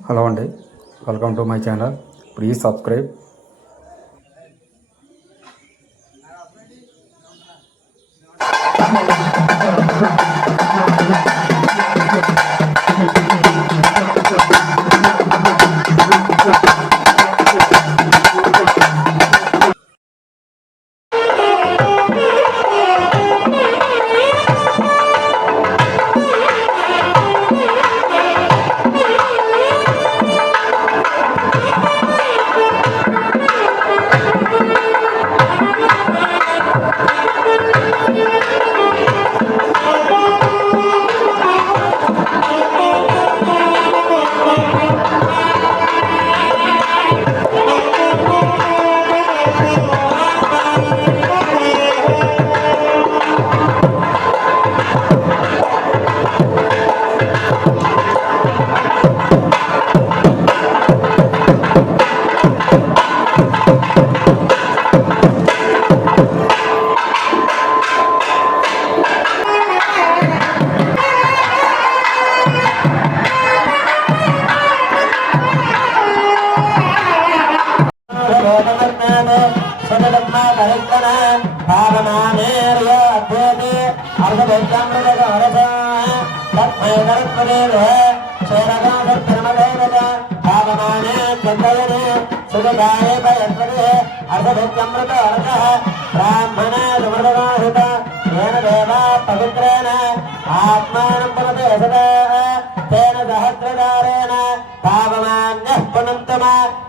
Hello అండి, welcome to my channel. Please subscribe.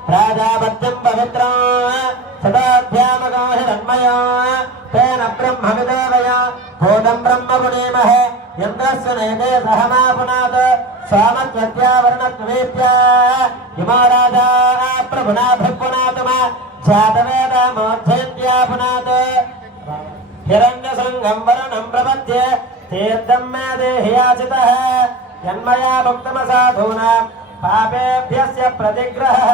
प्राजापत्यं पवित्रं सदाध्यामगाहिरन्मया तेन ब्रह्मविदेवय भूतं ब्रह्म पुनीमहे यन्द्रस्य नयने सहमा पुनात् स्वामत्वत्यावरणत्वेप्य हिमाराजा प्रभुना भृपुनातमा जातवेदमोद्धेत्या पुनात् हिरण्यसङ्गं वरणं प्रपद्ये तीर्थं मे देहि याचितः यन्मया भुक्तमसाधूनां पापेभ्यस्य प्रतिग्रहः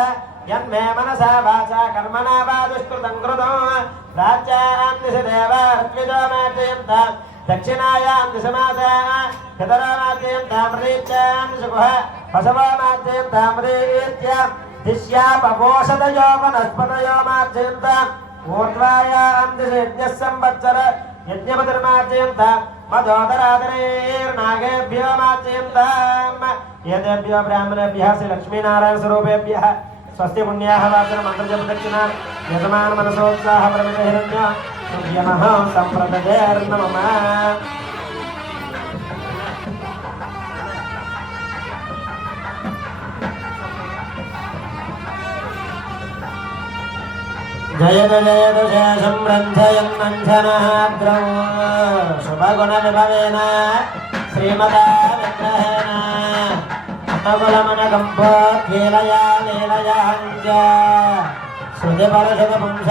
यन्मे मनसा वाचा कर्मणा वा दुष्कृतं कृतं राज्यां दिशि देवा ऋत्विजो मार्जयन्तां दक्षिणायां दिशमासा पितरो मार्जयन्तां मरीच्यां दिशुः पशवो मार्जयन्तां मरीत्यां दिश्यापपोषदयो वनस्पतयो मार्जयन्तां ऊर्ध्वायां दिशि यज्ञः संवत्सर यज्ञपतिर्मार्जयन्तां मधोदरादरेर्नागेभ्यो मार्जयन्तां एतेभ्यो ब्राह्मणेभ्यः श्री लक्ष्मीनारायण स्वरूपेभ्यः स्वस्ति पुण्याः वाचन मंत्रजप दक्षिणा यजमान मनसोत्साह प्रमित हिरण्य सूर्यमः संप्रदयर्नमः जयत जयत शेषं रन्धयन् मञ्झनाद्रौ शुभगुणविभवेन श्रीमता विग्रहेण अतकुलमनगम्भोद्गीलया लीलयाञ्च श्रुतिपरशुतपुंस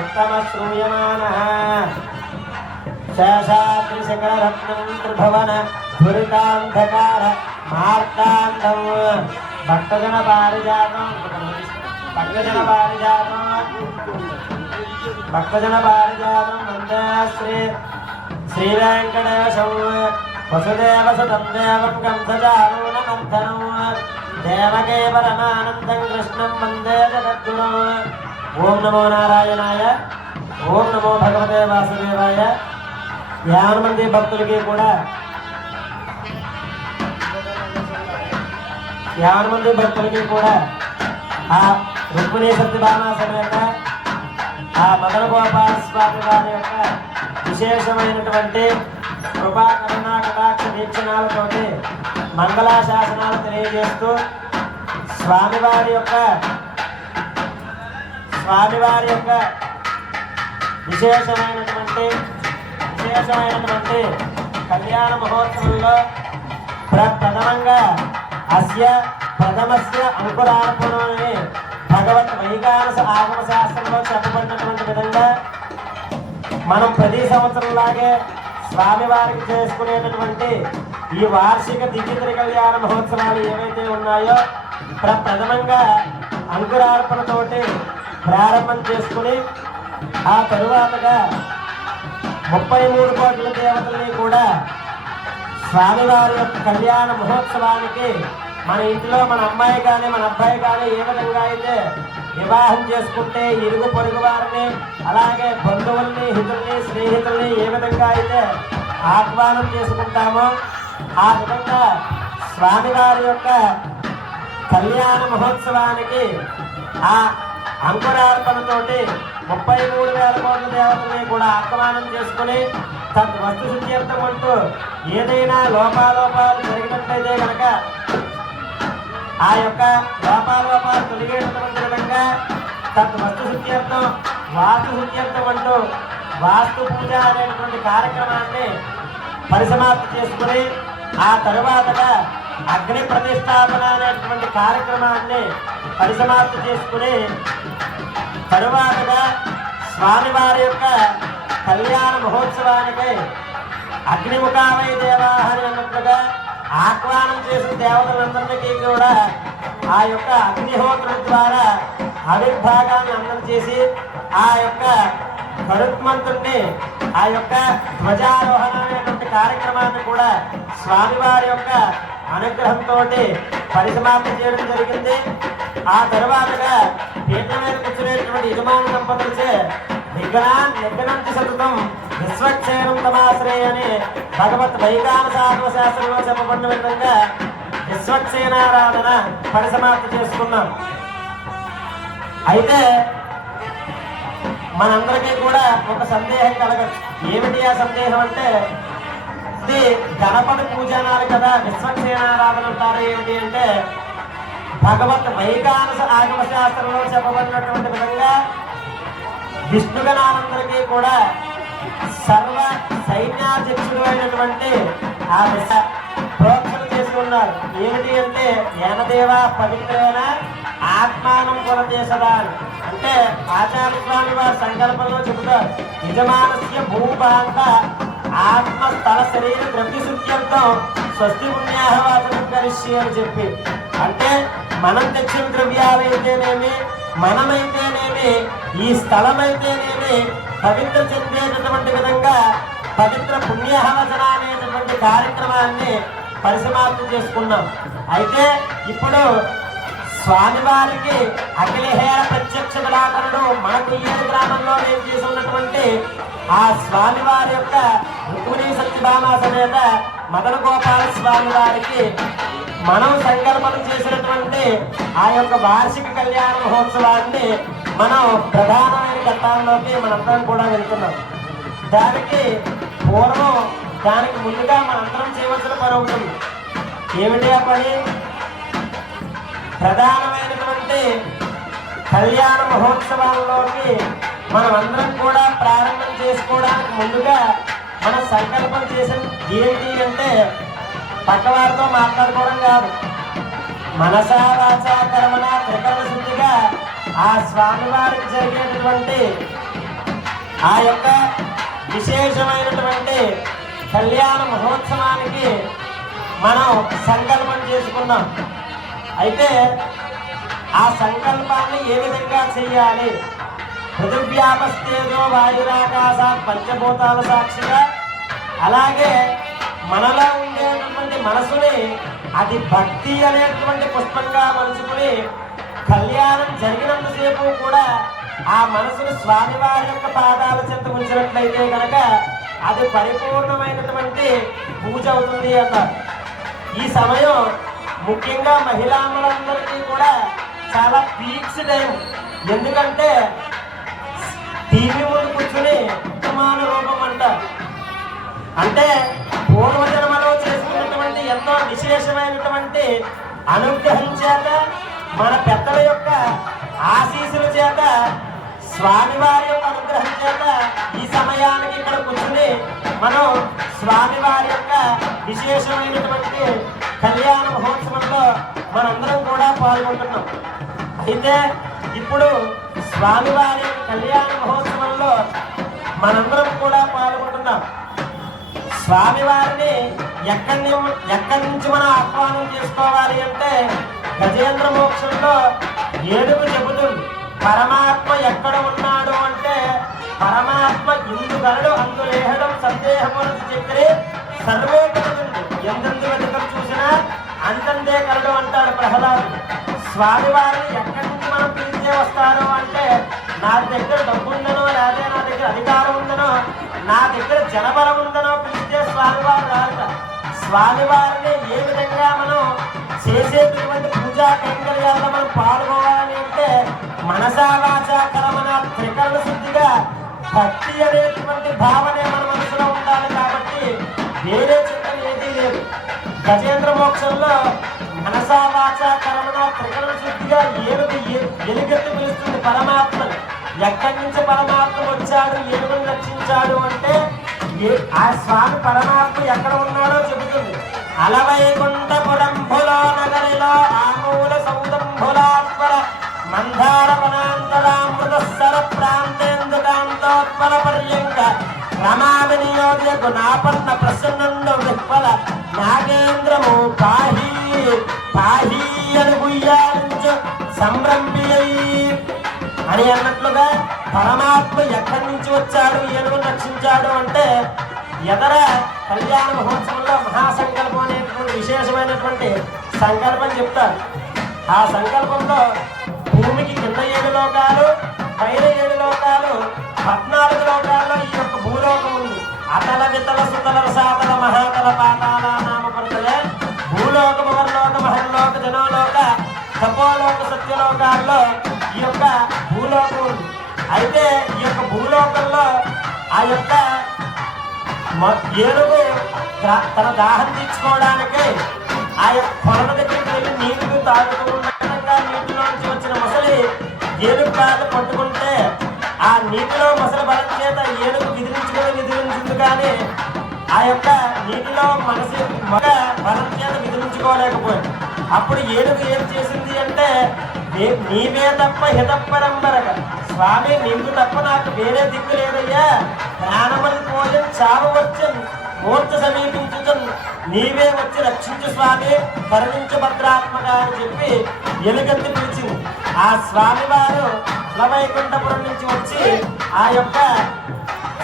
उत्तमश्रूयमानः शेषाद्रिशिखररत्नं त्रिभुवन धुरितान्धकार मार्ताण्डं भक्तजनपारिजातं वन्दे श्रीवेङ्कटेशं वसुदेवसुतं देवं कंसचारूणमर्दनं देवके परमानन्दं कृष्णं वन्दे जगद्गुरुं ओं नमो नारायणाय ओं नमो भगवते वासुदेवाय ध्यान मंदी भक्तुलकी कूडा आ रुक्मिणी सत्यभामा समेत आ मदन गोपाल स्वामी वाరి యొక్క విశేషమైనటువంటి కృపా కరుణా కటాక్ష దీక్షణాలతోటి మంగళాశాసనాలు తెలియజేస్తూ స్వామివారి యొక్క విశేషమైనటువంటి కళ్యాణ మహోత్సవంలో ప్రథమంగా అస్య ప్రథమస్య అంకురార్పణమని భగవత్ వైగానస ఆగమ శాస్త్రంలో చెప్పబడినటువంటి విధంగా మనం ప్రతి సంవత్సరంలాగే స్వామివారికి చేసుకునేటటువంటి ఈ వార్షిక దివ్య కళ్యాణ మహోత్సవాలు ఏవైతే ఉన్నాయో ప్రథమంగా అంకురార్పణతోటి ప్రారంభం చేసుకుని ఆ తరువాతగా 33 కోట్ల దేవతల్ని కూడా స్వామివారి యొక్క కళ్యాణ మహోత్సవానికి మన ఇంట్లో మన అమ్మాయి కానీ మన అబ్బాయి కానీ ఏ విధంగా అయితే వివాహం చేసుకుంటే ఇరుగు పొరుగు వారిని అలాగే బంధువుల్ని హితుల్ని స్నేహితుల్ని ఏ విధంగా అయితే ఆహ్వానం చేసుకుంటామో ఆ విధంగా స్వామివారి యొక్క కళ్యాణ మహోత్సవానికి ఆ అంకురార్పణతోటి 33,000 కోట్ల దేవతల్ని కూడా ఆహ్వానం చేసుకుని వస్తు శుద్ధ్యర్థం అంటూ ఏదైనా లోపాలు జరిగినట్లయితే కనుక ఆ యొక్క లోపాలు తొలగేటటువంటి విధంగా వస్తు శుద్ధ్యర్థం వాస్తు శుద్ధ్యర్థం అంటూ వాస్తు పూజ అనేటువంటి కార్యక్రమాన్ని పరిసమాప్తి చేసుకుని ఆ తరువాతగా అగ్ని ప్రతిష్టాపన అనేటువంటి కార్యక్రమాన్ని పరిసమాప్తి చేసుకుని తరువాతగా స్వామివారి యొక్క కళ్యాణ మహోత్సవానికి అగ్నిముఖామై దేవాహని అన్నట్లుగా ఆహ్వానం చేసిన దేవతలందరికీ కూడా ఆ యొక్క అగ్నిహోత్రం ద్వారా ఆవిర్భాగాన్ని అందం చేసి ఆ యొక్క గరుత్మంతుడిని ఆ యొక్క ధ్వజారోహణ అనేటువంటి కార్యక్రమాన్ని కూడా స్వామివారి యొక్క అనుగ్రహంతో పరిసమాప్తి చేయడం జరిగింది. ఆ తరువాతగా పీఠం మీద కూర్చునేటువంటి యజమాని దంపతులచే నిఘ్నంతి సతతం విశ్వక్షేణం తమాశ్రయ అని భగవత్ వైగాన సాధన శాస్త్రంలో చెప్పబడిన విధంగా విశ్వక్షేణారాధన పరిసమాప్తి చేసుకున్నాం. అయితే మనందరికీ కూడా ఒక సందేహం కలగచ్చు. ఏమిటి ఆ సందేహం అంటే, ఇది గణపతి పూజనాలు కదా, విశ్వక్షేణారాధన అంటారు ఏమిటి అంటే, భగవత్ వైగానస ఆగమ శాస్త్రంలో చెప్పబడినటువంటి విధంగా విష్ణుగణాలందరికీ కూడా సర్వ సైన్యాధ్యక్షుడు అయినటువంటి ఆ ప్రోక్షణ చేసి ఉన్నారు. ఏమిటి అంటే, ఏనదేవ పవిత్రేణ ఆత్మానం కొలదేశదాన్ అంటే ఆచార్య స్వామి వారి సంకల్పంలో చెబుతారు, యజమానస్య భూభాంత ఆత్మస్థల శరీర ద్రవ్యశుద్ధ్యర్థం స్వస్తి పుణ్యాహవాచనం కరిష్య అని చెప్పి, అంటే మనం తెచ్చిన ద్రవ్యాలైతేనేమి మనమైతేనేమి ఈ స్థలమైతేనేమి పవిత్ర చెందేటటువంటి విధంగా పవిత్ర పుణ్యాహవచన అనేటటువంటి కార్యక్రమాన్ని పరిసమాప్తి చేసుకున్నాం. అయితే ఇప్పుడు స్వామివారికి అఖిలహేర ప్రత్యక్ష విలాకరుడు మనకు ఈ గ్రామంలో నేను తీసుకున్నటువంటి ఆ స్వామివారి యొక్క రుక్మిణీ సత్యభామ సమేత మదన గోపాల స్వామి వారికి మనం సంకల్పన చేసినటువంటి ఆ యొక్క వార్షిక కళ్యాణ మహోత్సవాన్ని మనం ప్రధానమైన ఘట్టాల్లోకి మనందరం కూడా వెళ్తున్నాం. దానికి పూర్వం దానికి ముందుగా మనందరం చేయవలసిన పని అవుతుంది. ఏమిటి ఆ పని? ప్రధానమైనటువంటి కళ్యాణ మహోత్సవాల్లోకి మనమందరం కూడా ప్రారంభం చేసుకోవడానికి ముందుగా మనం సంకల్పం చేసిన ఏంటి అంటే, పక్కవారితో మాట్లాడుకోవడం కాదు, మనసా వాచా కర్మణ త్రికరణ శుద్ధిగా ఆ స్వామివారికి జరిగేటటువంటి ఆ యొక్క విశేషమైనటువంటి కళ్యాణ మహోత్సవానికి మనం సంకల్పం చేసుకున్నాం. అయితే ఆ సంకల్పాన్ని ఏ విధంగా చెయ్యాలి? పృథివ్యాపస్తేజో వాయురాకాశాత్ పంచభూతాల సాక్షిగా, అలాగే మనలో ఉండేటటువంటి మనసుని అది భక్తి అనేటువంటి పుష్పంగా మలుచుకుని కళ్యాణం జరిగినంతసేపు కూడా ఆ మనసును స్వామివారి యొక్క పాదాల చెంత ఉంచినట్లయితే కనుక అది పరిపూర్ణమైనటువంటి పూజ అవుతుంది అన్నారు. ఈ సమయం ముఖ్యంగా మహిళాములందరికీ కూడా చాలా పీక్స్ టైం. ఎందుకంటే టీవీ ముందు కూర్చుని ఉత్తమాన రూపం అంటారు. అంటే పూర్వజన్మలో చేసుకున్నటువంటి ఎంతో విశేషమైనటువంటి అనుగ్రహం చేత, మన పెద్దల యొక్క ఆశీస్సుల చేత, స్వామివారి యొక్క అనుగ్రహం చేత ఈ సమయానికి ఇక్కడ కూర్చుని మనం స్వామివారి యొక్క విశేషమైనటువంటి కళ్యాణ మహోత్సవంలో మనందరం కూడా పాల్గొంటున్నాం. అయితే ఇప్పుడు స్వామివారి యొక్క కళ్యాణ మహోత్సవంలో మనందరం కూడా పాల్గొంటున్నాం. స్వామివారిని ఎక్కడి నుంచి మనం ఆహ్వానం చేసుకోవాలి అంటే, గజేంద్ర మోక్షంలో ఏడుగు చెబుతుంది, పరమాత్మ ఎక్కడ ఉన్నాడు అంటే, పరమాత్మ ఇందుగలడు అందులేహడం సందేహములను చెప్పి సర్వేపడుతుంది. ఎందెందు వెతుకలు చూసినా అంతంతే కలడు అంటాడు ప్రహ్లాదు. స్వామివారిని ఎక్కడి నుంచి మనం పిలిచే వస్తారు అంటే, నా దగ్గర డబ్బు ఉందనో, లేదా నా దగ్గర అధికారం ఉందనో, నా దగ్గర జనబలం ఉందనో పిలిచే స్వామివారు రాక, స్వామివారిని ఏ విధంగా మనం చేసేటటువంటి పూజా కైంకర్యాల్లో మనం పాల్గొనాలని అంటే, మనసా వాచా కర్మణ త్రికరణ శుద్ధిగా భక్తి అనేటువంటి భావనే మన మనసులో ఉండాలి. కాబట్టి వేరే చిత్రం ఏదీ లేదు. గజేంద్ర మోక్షంలో మనసా వాచా కర్మణ త్రికరణ శుద్ధిగా ఎలుగెత్తి పిలుస్తుంది పరమాత్మ. ఎక్కడి నుంచి పరమాత్మ వచ్చాడు, ఏనుగుని రక్షించాడు అంటే, ఆ స్వామి పరమాత్మ ఎక్కడ ఉన్నాడో చెబుతుంది. అలవైకుంఠ పురంభులో నగరిలో ఆమూల సౌదంభులాత్మల మందార వనాంతరామృతస్సర ప్రాంతేందుకాంతోత్పల పర్యంక రమామి నియోజక గుణాపన్న ప్రసన్నందు విఫల నాగేంద్రము పాహీ పాహీ అని గుయ్యాలించు సంభ్రమి అని అన్నట్లుగా పరమాత్మ ఎక్కడి నుంచి వచ్చాడు, ఏనుగును రక్షించాడు అంటే, ఎదర కళ్యాణ మహోత్సవంలో మహాసంకల్పం అనేటువంటి విశేషమైనటువంటి సంకల్పం చెప్తారు. ఆ సంకల్పంలో భూమికి కింద 7 లోకాలు, పైన 7 లోకాలు, 14 లోకాల్లో ఈ యొక్క భూలోకం ఉంది. అతల వితల సుతల రసాతల మహాతల పాతాల నామపరుతలే భూలోక మహర్లోక మహర్లోక జనోలోక తపోలోక సత్యలోకాల్లో ఈ యొక్క భూలోకం ఉంది. అయితే ఈ యొక్క భూలోకంలో ఆ యొక్క ఏనుగు తన దాహం తీర్చుకోవడానికి ఆ యొక్క కొలను దగ్గరికి వెళ్ళి నీళ్లు తాగుతూ ఉండగా నీటిలోంచి వచ్చిన మొసలి ఏనుగు కాదు పట్టుకుంటే, ఆ నీటిలో మొసలి బలం చేత ఏనుగు విదిలించింది కానీ ఆ యొక్క నీటిలో మనసు మగ బలం చేత విదిలించుకోలేకపోయింది. అప్పుడు ఏనుగు ఏం చేసింది అంటే, నీవే తప్ప హితపరంబరగా, స్వామి నీవు తప్ప నాకు వేరే దిక్కు లేదయ్యా, ప్రాణమని పోయి చావు వచ్చి మూర్ఛ సమీపించు, నీవే వచ్చి రక్షించు స్వామి, కరుణించు భద్రాత్మక అని చెప్పి ఎలుగెత్తి పిలిచింది. ఆ స్వామివారు అలవైకుంఠపురం నుంచి వచ్చి ఆ యొక్క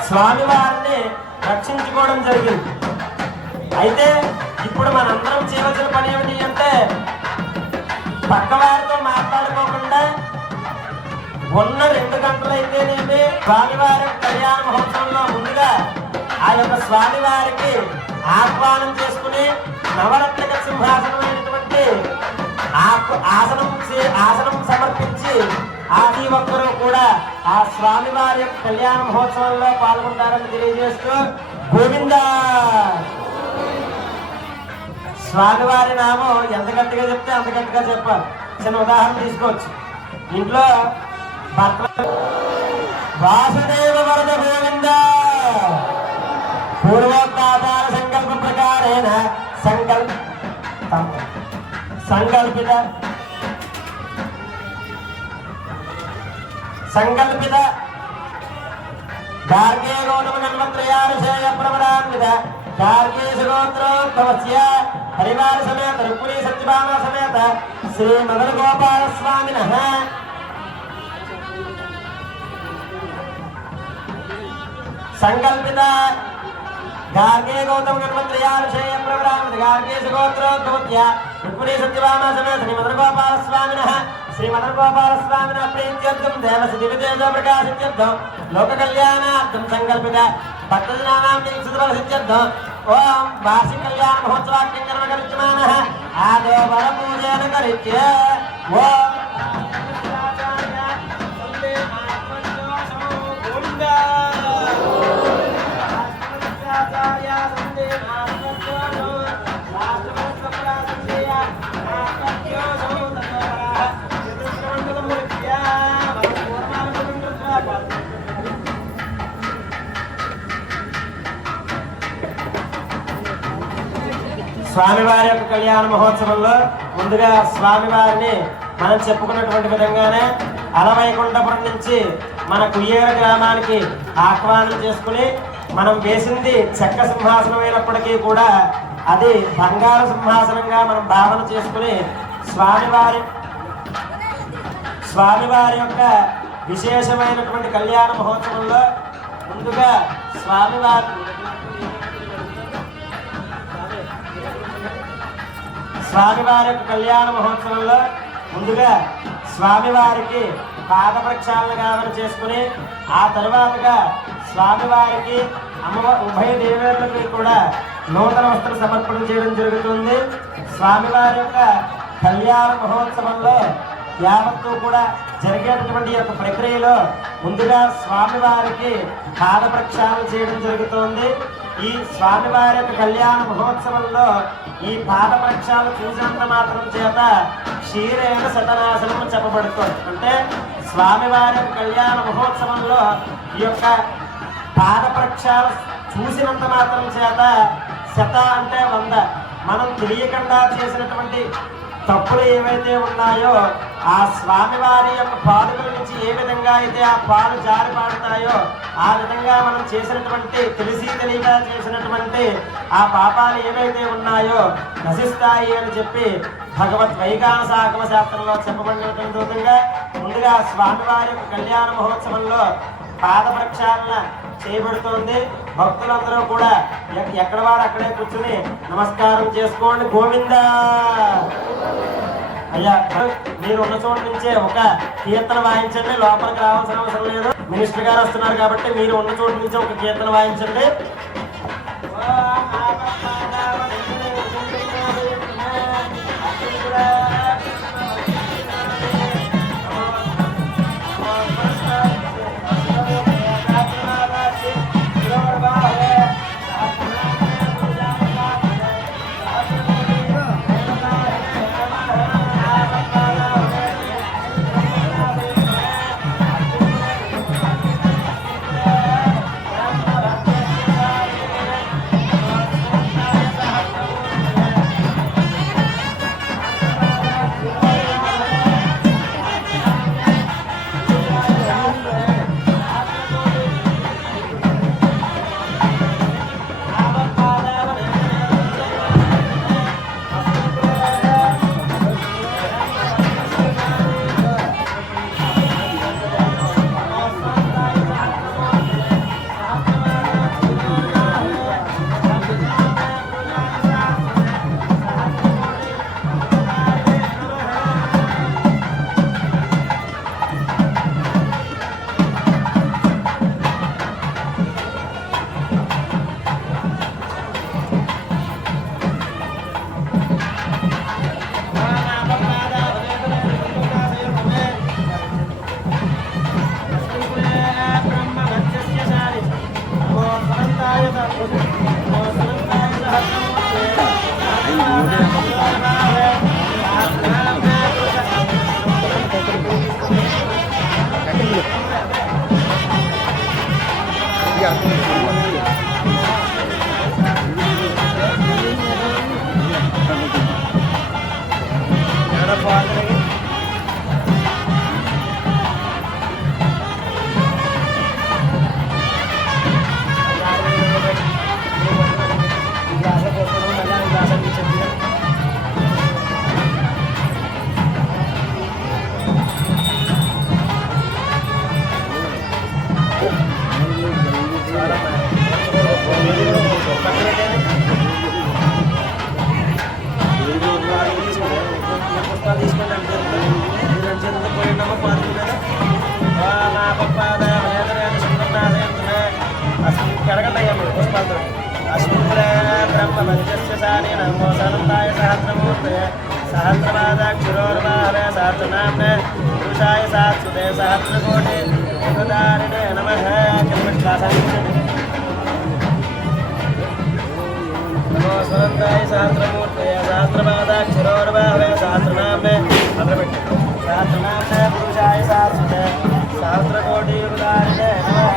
స్వామివారిని రక్షించుకోవడం జరిగింది. అయితే ఇప్పుడు మనందరం చేయవలసిన పని ఏమిటి అంటే, పక్కవారితో మాట్లాడుకోకుండా ఉన్న 2 గంటలైతేనేమి స్వామివారి కళ్యాణ మహోత్సవంలో ముందుగా ఆ యొక్క స్వామివారికి ఆహ్వానం చేసుకుని నవరత్న సింహాసనమైనటువంటి ఆసనం సమర్పించి ఆది ఒక్కరూ కూడా ఆ స్వామివారి యొక్క కళ్యాణ మహోత్సవంలో పాల్గొంటారని తెలియజేస్తూ, గోవింద స్వామివారి నామం ఎంత గట్టిగా చెప్తే అంత గట్టిగా చెప్పాలి. చిన్న ఉదాహరణ తీసుకోవచ్చు. ఇంట్లో వాసుదేవ వరద గోవింద పూర్వోక్తాపార సంకల్ప ప్రకారేణ సంకల్పిత గార్గే గౌతమ గణపత్రయానుషేయ ప్రవరాన్విత గార్గే సుగోత్రోద్భవస్య హరివార సమేత రుక్మిణీ సత్యభామ సమేత శ్రీ మదన గోపాల స్వామినః సంకల్పిత గార్గే గౌతమ గణపత్రయానుషేయ ప్రవరాన్విత గార్గే సుగోత్రోద్భవస్య రుక్మిణీ సత్యభామ సమేత శ్రీ మదన గోపాల స్వామినః శ్రీ మదన గోపాల స్వామిన ప్రీత్యర్థం దేవసి దివితేజ ప్రకాశిత్యర్థం లోక కళ్యాణార్థం సంకల్పిత భక్తజనానాం దీక్షితఫల సిద్ధ్యర్థం ఓం వార్షిక కళ్యాణ మహోత్సవాఖ్యం కర్మ కరిష్యమానః ఆదో బల పూజన కరిష్య ఓం స్వామివారి యొక్క కళ్యాణ మహోత్సవంలో ముందుగా స్వామివారిని మనం చెప్పుకున్నటువంటి విధంగానే అలవైకుంఠపురం నుంచి మన కుయ్యేరు గ్రామానికి ఆహ్వానం చేసుకుని, మనం వేసింది చెక్క సింహాసనం అయినప్పటికీ కూడా అది బంగారు సింహాసనంగా మనం భావన చేసుకుని స్వామివారి యొక్క విశేషమైనటువంటి కళ్యాణ మహోత్సవంలో ముందుగా స్వామివారి యొక్క కళ్యాణ మహోత్సవంలో ముందుగా స్వామివారికి పాద ప్రక్షాళన గావన చేసుకుని ఆ తరువాతగా స్వామివారికి ఉభయ దేవేరులకి కూడా నూతన వస్త్ర సమర్పణ చేయడం జరుగుతుంది. స్వామివారి యొక్క కళ్యాణ మహోత్సవంలో యావత్తు కూడా జరిగేటటువంటి యొక్క ప్రక్రియలో ముందుగా స్వామివారికి పాద ప్రక్షాళన చేయడం జరుగుతుంది. ఈ స్వామివారి యొక్క కళ్యాణ మహోత్సవంలో ఈ పాద ప్రక్షాళన చూసినంత మాత్రం చేత క్షీరేణ శతనాశనం చెప్పబడుతుంది. అంటే స్వామివారి యొక్క కళ్యాణ మహోత్సవంలో ఈ యొక్క పాద ప్రక్షాళన చూసినంత మాత్రం చేత శత అంటే 100 మనం తెలియకుండా చేసినటువంటి తప్పులు ఏవైతే ఉన్నాయో ఆ స్వామివారి యొక్క పాదుకల నుంచి ఏ విధంగా అయితే ఆ పాలు జారి పాడుతాయో ఆ విధంగా మనం చేసినటువంటి తెలియక చేసినటువంటి ఆ పాపాలు ఏవైతే ఉన్నాయో నశిస్తాయి అని చెప్పి భగవత్ వైఖాన సాగమ శాస్త్రంలో చెప్పబడినటువంటి విధంగా ముందుగా స్వామివారి యొక్క కళ్యాణ మహోత్సవంలో పాద ప్రక్షాళన చేయబడుతోంది. భక్తులందరూ కూడా ఎక్కడ వారు అక్కడే కూర్చుని నమస్కారం చేసుకోండి. గోవిందా. అయ్యా మీరు ఉన్న చోటు నుంచే ఒక కీర్తన వాయించండి. లోపలికి రావాల్సిన అవసరం లేదు. మినిస్టర్ గారు వస్తున్నారు కాబట్టి మీరు ఉన్న చోటు నుంచే ఒక కీర్తన వాయించండి. सहस्रपादाक्षरोर्वाहवे सहस्रनाम्ने पुरुषाय सहस्रते सहस्रकोटि युगदारिणे नमः। नमो स्वरन्ताय सहस्रमूर्तये सहस्रपादाक्षरोर्वाहवे सहस्रनाम्ने सहस्रनाम्ने पुरुषाय सहस्रते सहस्रकोटि युगदारिणे नमः।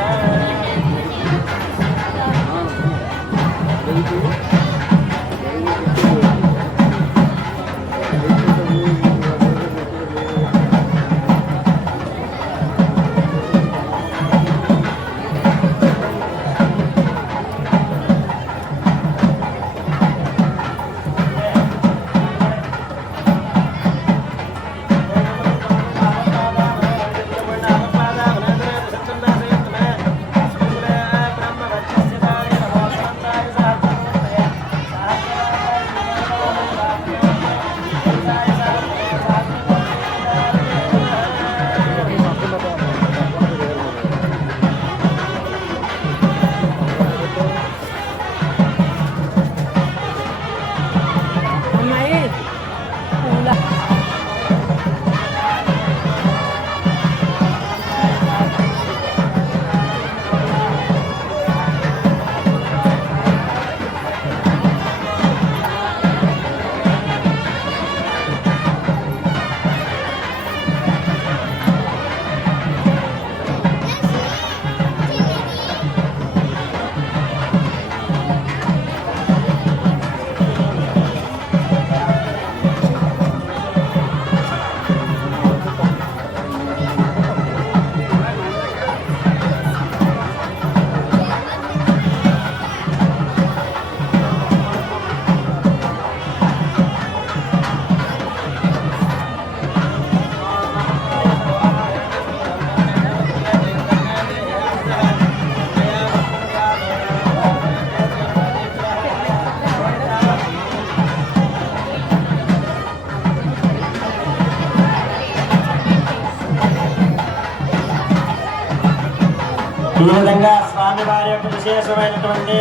ఈ విధంగా స్వామివారి యొక్క విశేషమైనటువంటి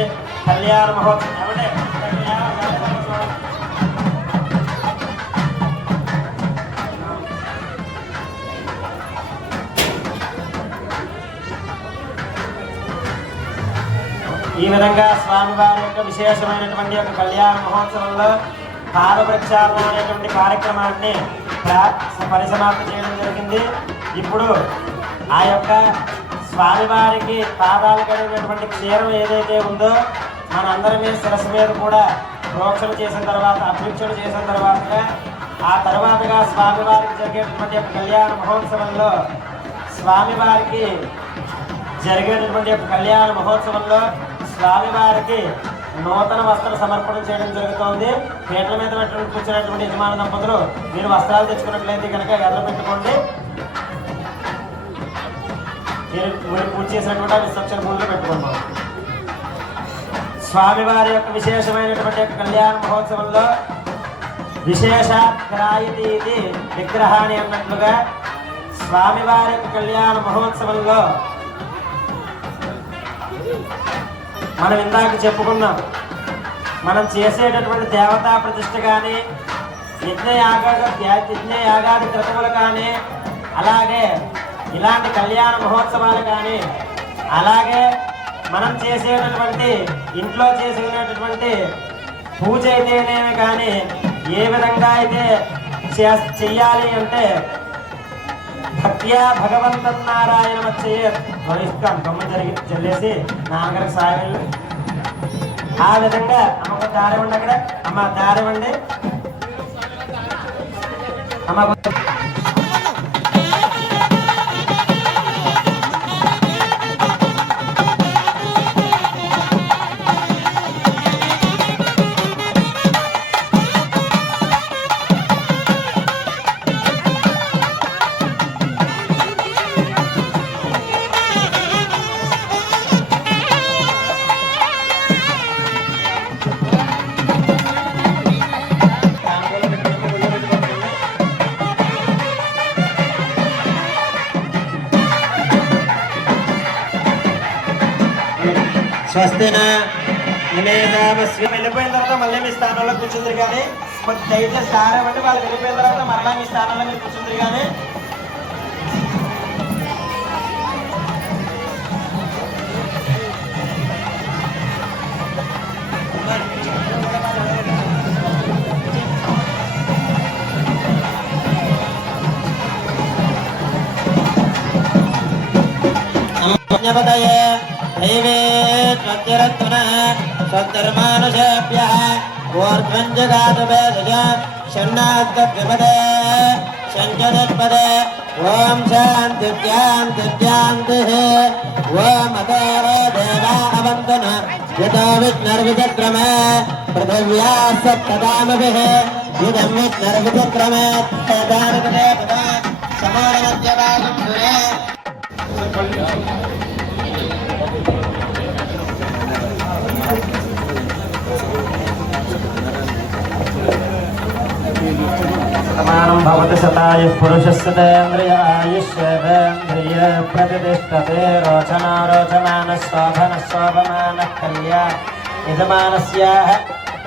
కళ్యాణ మహోత్సవం ఈ విధంగా స్వామివారి యొక్క విశేషమైనటువంటి యొక్క కళ్యాణ మహోత్సవంలో పాద ప్రక్షాళన అనేటువంటి కార్యక్రమాన్ని పరిసమాప్తి చేయడం జరిగింది. ఇప్పుడు ఆ యొక్క స్వామివారికి పాదాలు కలిగినటువంటి క్షీరం ఏదైతే ఉందో మనందరి శిరస్సు మీద కూడా ప్రోక్షణ చేసిన తర్వాత అభిక్షణ చేసిన తర్వాత ఆ తర్వాతగా స్వామివారికి జరిగేటటువంటి యొక్క కళ్యాణ మహోత్సవంలో స్వామివారికి జరిగేటటువంటి యొక్క కళ్యాణ మహోత్సవంలో స్వామివారికి నూతన వస్త్ర సమర్పణ చేయడం జరుగుతోంది. పీటల మీద కూర్చున్నటువంటి యజమాన దంపతులు మీరు వస్త్రాలు తెచ్చుకున్నట్లయితే కనుక ఎదురు పెట్టుకోండి. మీరు పూజ చేసినటువంటి విశ్వక్షణ పూజలు పెట్టుకుంటాం. స్వామివారి యొక్క విశేషమైనటువంటి యొక్క కళ్యాణ మహోత్సవంలో విశేష గ్రాయితీ విగ్రహాన్ని అన్నట్లుగా స్వామివారి యొక్క కళ్యాణ మహోత్సవంలో మనం ఇందాక చెప్పుకున్నాం, మనం చేసేటటువంటి దేవతా ప్రతిష్ఠ కానీ యజ్ఞయాగాది క్రతువులు కానీ అలాగే ఇలాంటి కళ్యాణ మహోత్సవాలు కానీ అలాగే మనం చేసేటటువంటి ఇంట్లో చేసేటటువంటి పూజ అయితేనేమి కానీ ఏ విధంగా అయితే చెయ్యాలి అంటే భక్త్యా భగవంతం నారాయణ వహిస్తాం బొమ్మ చెల్లేసి నాన్నగారికి సాయం ఆ విధంగా అమ్మ దారివ్వండి, అక్కడ అమ్మ దారివ్వండి అమ్మ. స్వస్తిన వెళ్ళిపోయిన తర్వాత మళ్ళీ మీ స్థానంలో కూర్చుందరు కానీ దయచేసి సారేమంటే వాళ్ళు వెళ్ళిపోయిన తర్వాత మరలా మీ స్థానంలో మీరు కూర్చుందరు కానీ स्वधर्मानुषेभ्यः ऊर्ध्वं जगातवेदज षण्णाद्विपदे शञ्चदत्पदे ॐ शान्तिः ॐ अतोरो देवा अवन्तन यतो विघ्नर्विचक्रमे पृथिव्याः सप्तदामभिः इदं विघ्नर्विचक्रमे तदानुपदे पदा समानमध्यभागं सुरे समानं भवति शतायुः पुरुषस्य तेन्द्रिय आयुष्येवेन्द्रिय प्रतिष्ठते रोचना रोचमानः शोभनः शोभमानः कल्याण यजमानस्याः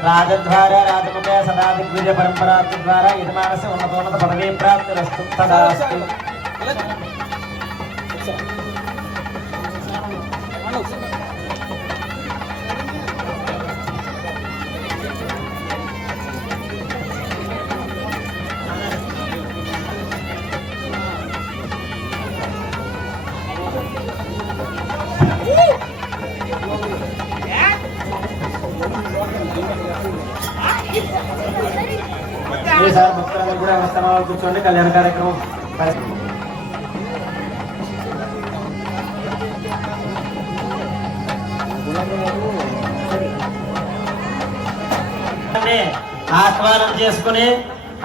राजद्वारा राजमुखे सदा दिग्विजय परम्पराद्वारा यजमानस्य उन्नतोन्नत पदवी प्राप्तिरस्तु तदास्तु। ఈసారి భక్తులందరూ కూడా అవస్థానాలు కూర్చోండి. కళ్యాణ కార్యక్రమం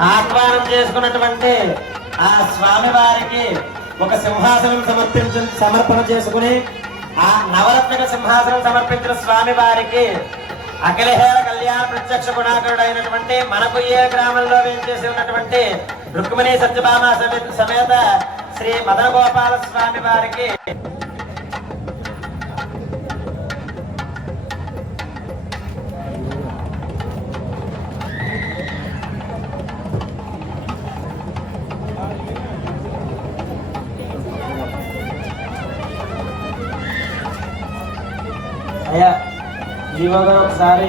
ఆహ్వానం చేసుకున్నటువంటి ఆ స్వామి వారికి ఒక సింహాసనం సమర్పణ చేసుకుని ఆ నవరత్నక సింహాసనం సమర్పించిన స్వామి వారికి అఖిలహేర కళ్యాణ ప్రత్యక్ష గుణాకరుడైనటువంటి మనకు ఏ గ్రామంలో వేంచేసి ఉన్నటువంటి రుక్మిణీ సత్యభామ సమేత శ్రీ మదన గోపాల స్వామి వారికి జీవోగా ఒకసారి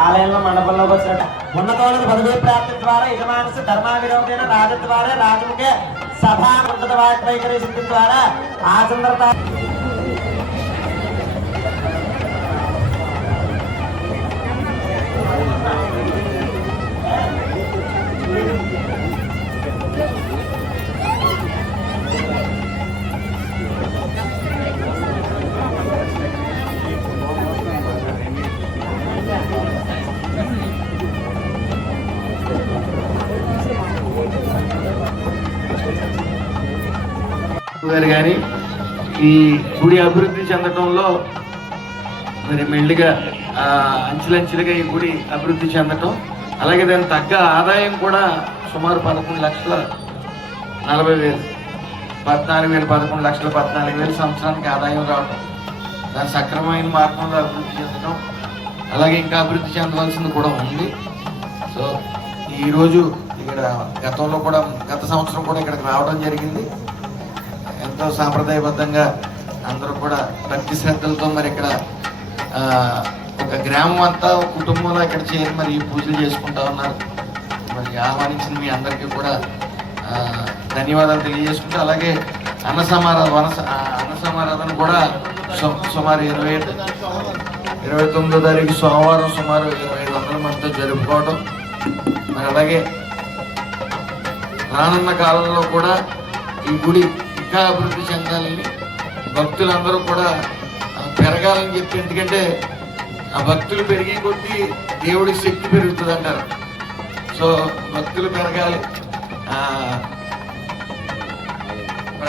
ఆలయంలో మండపంలోకి వచ్చినట్ట ఉన్నతోన్నత పదవీ ప్రాప్తి ద్వారా యజమానసు ధర్మావిరోధైన రాజ ద్వారా రాజముఖే సభా ఉన్నత వైఖరి సిద్ధి ద్వారా ఆచంద్రత గారు కానీ ఈ గుడి అభివృద్ధి చెందటంలో మరి మెల్లిగా అంచెలంచెలుగా ఈ గుడి అభివృద్ధి చెందటం, అలాగే దానికి తగ్గ ఆదాయం కూడా సుమారు 11,40,000 14,000 సంవత్సరానికి ఆదాయం రావడం, దాని సక్రమమైన మార్గంలో అభివృద్ధి చెందడం, అలాగే ఇంకా అభివృద్ధి చెందవలసింది కూడా ఉంది. సో ఈరోజు ఇక్కడ గత సంవత్సరం కూడా ఇక్కడికి రావడం జరిగింది. ఎంతో సాంప్రదాయబద్ధంగా అందరూ కూడా భక్తి శ్రద్ధలతో మరి ఇక్కడ ఒక గ్రామం అంతా ఒక కుటుంబంలో ఇక్కడ చేరి మరి పూజలు చేసుకుంటా ఉన్నారు. మరి ఆహ్వానించిన మీ అందరికీ కూడా ధన్యవాదాలు తెలియజేసుకుంటూ, అలాగే అన్న సమారాధన కూడా సుమారు 29వ తారీఖు సోమవారం సుమారు 2500 మందితో జరుపుకోవడం, మరి అలాగే రానున్న కాలంలో కూడా ఈ గుడి ఇంకా అభివృద్ధి చెందాలని, భక్తులందరూ కూడా పెరగాలని చెప్పి, ఎందుకంటే ఆ భక్తులు పెరిగే కొద్దీ దేవుడి శక్తి పెరుగుతుంది అంటారు. సో భక్తులు పెరగాలి.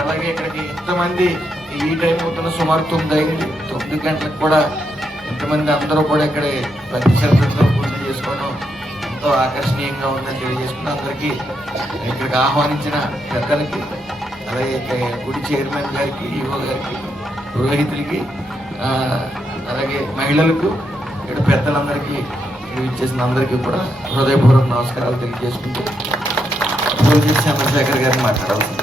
అలాగే ఇక్కడికి ఎంతమంది ఈ టైం అవుతున్న సుమారు 9 అయింది, 9 గంటలకు కూడా ఎంతమంది అందరూ కూడా ఇక్కడ భక్తి శ్రద్ధలతో పూజలు చేసుకోవడం ఎంతో ఆకర్షణీయంగా ఉందని తెలియజేసుకుని అందరికీ ఇక్కడికి ఆహ్వానించిన పెద్దలకి, అలాగే గుడి చైర్మన్ గారికి, ఈవో గారికి, పురోహితులకి, అలాగే మహిళలకు, ఇక్కడ పెద్దలందరికీ, ఇచ్చేసిన అందరికీ కూడా హృదయపూర్వక నమస్కారాలు తెలియజేసుకుంటూ పూజలు చంద్రశేఖర్ గారిని మాట్లాడాల్సింది.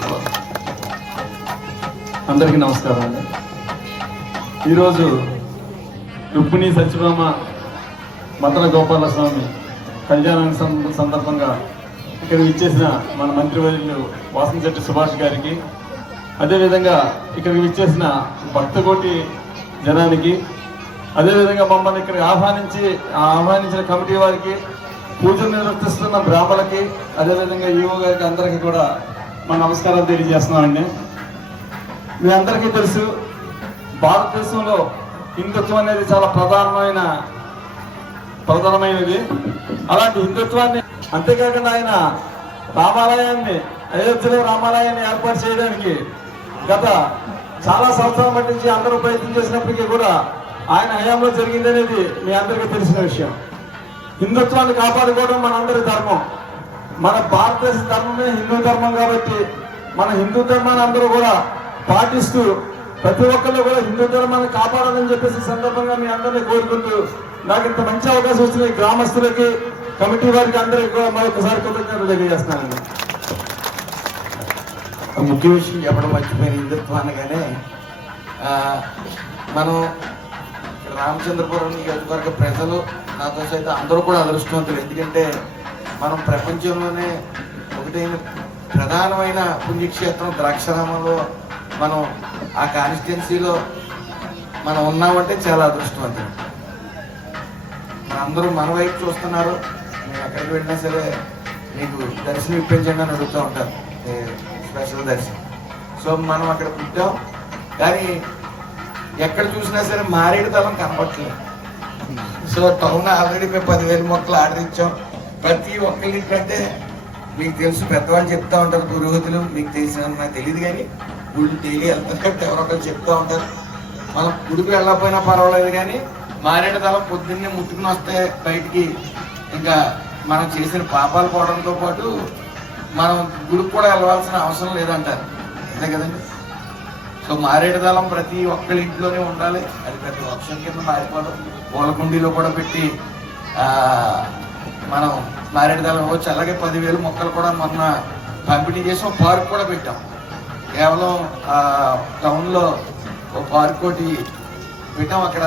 అందరికీ నమస్కారం అండి. ఈరోజు రుక్మిణి సత్యభామ మతన గోపాలస్వామి కళ్యాణం సందర్భంగా ఇక్కడ విచ్చేసిన మన మంత్రివర్యులు వాసంశెట్టి సుభాష్ గారికి, అదేవిధంగా ఇక్కడికి విచ్చేసిన భక్తకోటి జనానికి, అదేవిధంగా మమ్మల్ని ఇక్కడికి ఆహ్వానించిన కమిటీ వారికి, పూజలు నిర్వర్తిస్తున్న బ్రాహ్మణులకి, అదేవిధంగా ఈవో గారికి అందరికీ కూడా మా నమస్కారాలు తెలియజేస్తున్నామండి. మీ అందరికీ తెలుసు, భారతదేశంలో హిందుత్వం అనేది చాలా ప్రధానమైనది. అలాంటి హిందుత్వాన్ని, అంతేకాకుండా ఆయన అయోధ్యలో రామాలయాన్ని ఏర్పాటు చేయడానికి గత చాలా సంవత్సరాల బట్టి నుంచి అందరూ ప్రయత్నం చేసినప్పటికీ కూడా ఆయన హయాంలో జరిగింది అనేది మీ అందరికీ తెలిసిన విషయం. హిందుత్వాన్ని కాపాడుకోవడం మనందరి ధర్మం. మన భారతదేశ ధర్మమే హిందూ ధర్మం కాబట్టి మన హిందూ ధర్మాన్ని అందరూ కూడా పాటిస్తూ ప్రతి ఒక్కళ్ళు కూడా హిందూ ధర్మాన్ని కాపాడాలని చెప్పేసి సందర్భంగా మీ అందరినీ కోరుకుంటూ, నాకు ఇంత మంచి అవకాశం వచ్చిన గ్రామస్తులకి, కమిటీ వారికి అందరికీ కూడా మరొకసారి కృతజ్ఞతలు తెలియజేస్తున్నానండి. ముఖ్య విషయం చెప్పడం మర్చిపోయిన హిందుత్వం అనగానే మనం రామచంద్రపురం నియోజకవర్గ ప్రజలు, నాతో సైతం అందరూ కూడా అదృష్టవంతులు. ఎందుకంటే మనం ప్రపంచంలోనే ఒకటైన ప్రధానమైన పుణ్యక్షేత్రం ద్రాక్షారామంలో మనం ఆ కాన్స్టిట్యున్సీలో మనం ఉన్నామంటే చాలా అదృష్టవంతులు. అందరూ మన వైపు చూస్తున్నారు. మేము ఎక్కడికి వెళ్ళినా సరే మీకు దర్శనం ఇప్పించండి అని అడుగుతూ ఉంటారు, స్పెషల్ దర్శనం. సో మనం అక్కడ పుట్టాం, కానీ ఎక్కడ చూసినా సరే మారేడు తలం కనపట్లేదు. సో టౌన్ ఆల్రెడీ మేము 10,000 మొక్కలు ఆర్డర్ ఇచ్చాం. ప్రతి ఒక్కరింటికంటే మీకు తెలుసు, పెద్దవాళ్ళు చెప్తా ఉంటారు, పురోహితులు మీకు తెలిసిన నాకు తెలియదు, కానీ గుడి డైలీ వెళ్తారు, ఎవరొకరు చెప్తూ ఉంటారు. మనం గుడికి వెళ్ళకపోయినా పర్వాలేదు, కానీ మారేడు తలం పొద్దున్నే ముట్టుకుని వస్తే బయటికి ఇంకా మనం చేసిన పాపాలు పోవడంతో పాటు మనం గుడికి కూడా వెళ్ళవలసిన అవసరం లేదంటారు, అంతే కదండి. సో మారేడు దళం ప్రతి ఒక్కరి ఇంట్లోనే ఉండాలి. అది ప్రతి వర్షం కింద మారిపోవడం, పూలకుండీలో కూడా పెట్టి మనం మారేడు దళం వచ్చి, అలాగే 10,000 మొక్కలు కూడా మొన్న పంపిణీ చేసాం. పార్క్ కూడా పెట్టాం. కేవలం టౌన్లో ఒక పార్క్ ఒకటి పెట్టాం. అక్కడ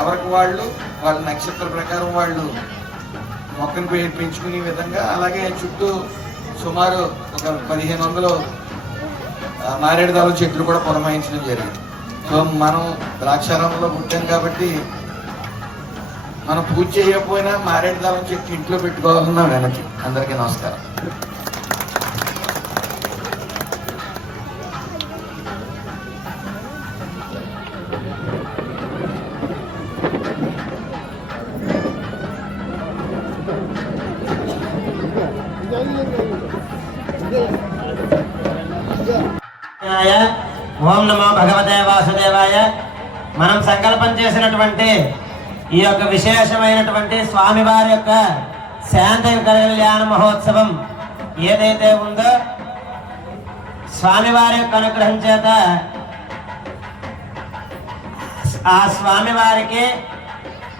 ఎవరికి వాళ్ళు వాళ్ళ నక్షత్ర ప్రకారం వాళ్ళు మొక్కను పెంచుకునే విధంగా, అలాగే చుట్టూ సుమారు ఒక 1500 మారేడు దళం చెట్లు కూడా పురమాయించడం జరిగింది. సో మనం ద్రాక్షారామంలో పుట్టాం కాబట్టి మనం పూజ చేయకపోయినా మారేడు దళం చెట్టు ఇంట్లో పెట్టుకోవాలన్నా వెనక్కి. అందరికీ నమస్కారం. ఓం నమో భగవతే వాసుదేవాయ. మనం సంకల్పం చేసినటువంటి ఈ యొక్క విశేషమైనటువంటి స్వామివారి యొక్క శాంతి కళ్యాణ మహోత్సవం ఏదైతే ఉందో, స్వామివారి యొక్క అనుగ్రహం చేత ఆ స్వామివారికి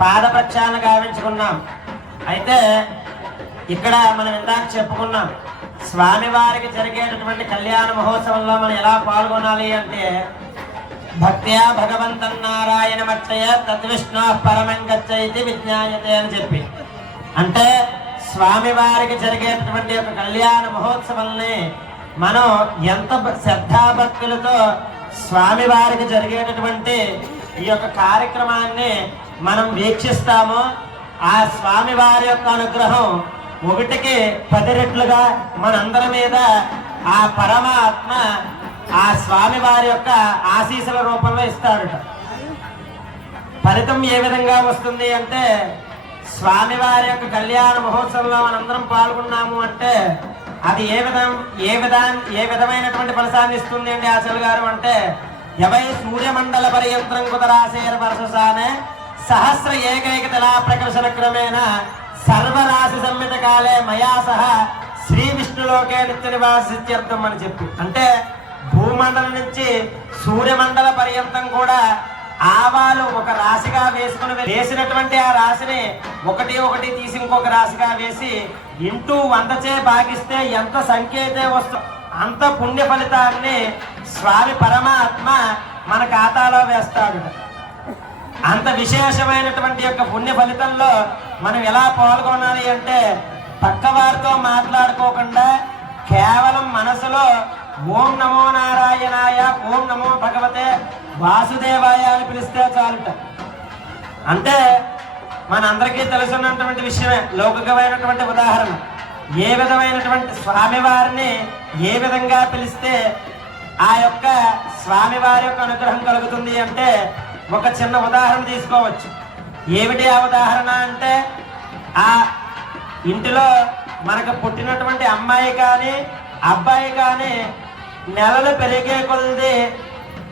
పాద ప్రక్షాళన గావించుకున్నాం. అయితే ఇక్కడ మనం ఇందాక చెప్పుకున్నాం, స్వామివారికి జరిగేటటువంటి కళ్యాణ మహోత్సవంలో మనం ఎలా పాల్గొనాలి అంటే, భక్త్యా భగవంతం నారాయణమర్చయ తద్విష్ణు పరమం గచ్చైతి విజ్ఞాయతే అని చెప్పి. అంటే స్వామివారికి జరిగేటటువంటి యొక్క కళ్యాణ మహోత్సవాల్ని మనం ఎంత శ్రద్ధాభక్తులతో స్వామివారికి జరిగేటటువంటి ఈ యొక్క కార్యక్రమాన్ని మనం వీక్షిస్తామో, ఆ స్వామివారి యొక్క అనుగ్రహం 1కి 10 రెట్లుగా మనందరి మీద ఆ పరమాత్మ ఆ స్వామివారి యొక్క ఆశీస్సుల రూపంలో ఇస్తాడట. ఫలితం ఏ విధంగా వస్తుంది అంటే, స్వామివారి యొక్క కళ్యాణ మహోత్సవంలో మనందరం పాల్గొన్నాము అంటే అది ఏ విధమైనటువంటి ఫలితాన్ని ఇస్తుంది అండి ఆచార్య గారు అంటే, యవై సూర్యమండల పర్యంత్రం కుతరాశేర వర్షసానే సహస్ర ఏకైక తలా ప్రకర్షణ క్రమేణ సర్వరాశి సంహిత కాలే మయా సహ శ్రీ విష్ణులోకే నిత్య నివాసిత్యర్థం అని చెప్పి. అంటే భూమండలం నుంచి సూర్యమండల పర్యంతం కూడా ఆవాలు ఒక రాశిగా వేసినటువంటి ఆ రాశిని ఒకటి తీసి ఇంకొక రాశిగా వేసి ఇంటూ 100 భాగిస్తే ఎంత సంఖ్య అయితే వస్తుందో అంత పుణ్య ఫలితాన్ని స్వామి పరమాత్మ మన ఖాతాలో వేస్తాడు. అంత విశేషమైనటువంటి యొక్క పుణ్య ఫలితంలో మనం ఎలా పాల్గొనాలి అంటే, పక్కవారితో మాట్లాడుకోకుండా కేవలం మనసులో ఓం నమో నారాయణాయ, ఓం నమో భగవతే వాసుదేవాయ అని పిలిస్తే చాలుట. అంటే మనందరికీ తెలుసున్నటువంటి విషయమే, లౌకికమైనటువంటి ఉదాహరణ. ఏ విధమైనటువంటి స్వామివారిని ఏ విధంగా పిలిస్తే ఆ యొక్క స్వామివారి యొక్క అనుగ్రహం కలుగుతుంది అంటే, ఒక చిన్న ఉదాహరణ తీసుకోవచ్చు. ఏమిటి ఆ ఉదాహరణ అంటే, ఆ ఇంటిలో మనకు పుట్టినటువంటి అమ్మాయి కానీ అబ్బాయి కానీ నెలలు పెరిగే కొలది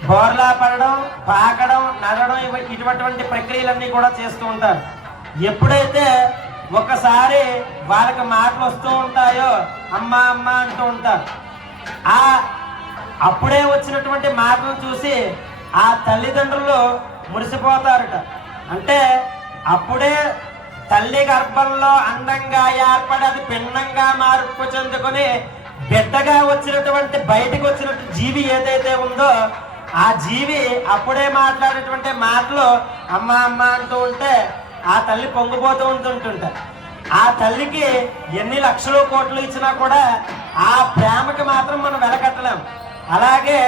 బోర్లా పడడం, పాకడం, నడడం ఇటువంటి ప్రక్రియలన్నీ కూడా చేస్తూ ఉంటారు. ఎప్పుడైతే ఒకసారి వాళ్ళకి మాటలు వస్తూ ఉంటాయో అమ్మ అమ్మ అంటూ ఉంటారు. అప్పుడే వచ్చినటువంటి మాటలు చూసి ఆ తల్లిదండ్రులు మురిసిపోతారట. అంటే అప్పుడే తల్లి గర్భంలో అండంగా ఏర్పడి అది పిండంగా మార్పు చెందుకొని బిడ్డగా వచ్చినటువంటి బయటకు వచ్చినటువంటి జీవి ఏదైతే ఉందో ఆ జీవి అప్పుడే మాట్లాడేటువంటి మాటలు అమ్మ అమ్మ అంటూ ఉంటే ఆ తల్లి పొంగిపోతూ ఉంటుంటారు. ఆ తల్లికి ఎన్ని లక్షలు కోట్లు ఇచ్చినా కూడా ఆ ప్రేమకి మాత్రం మనం వెలకట్టలేం. అలాగే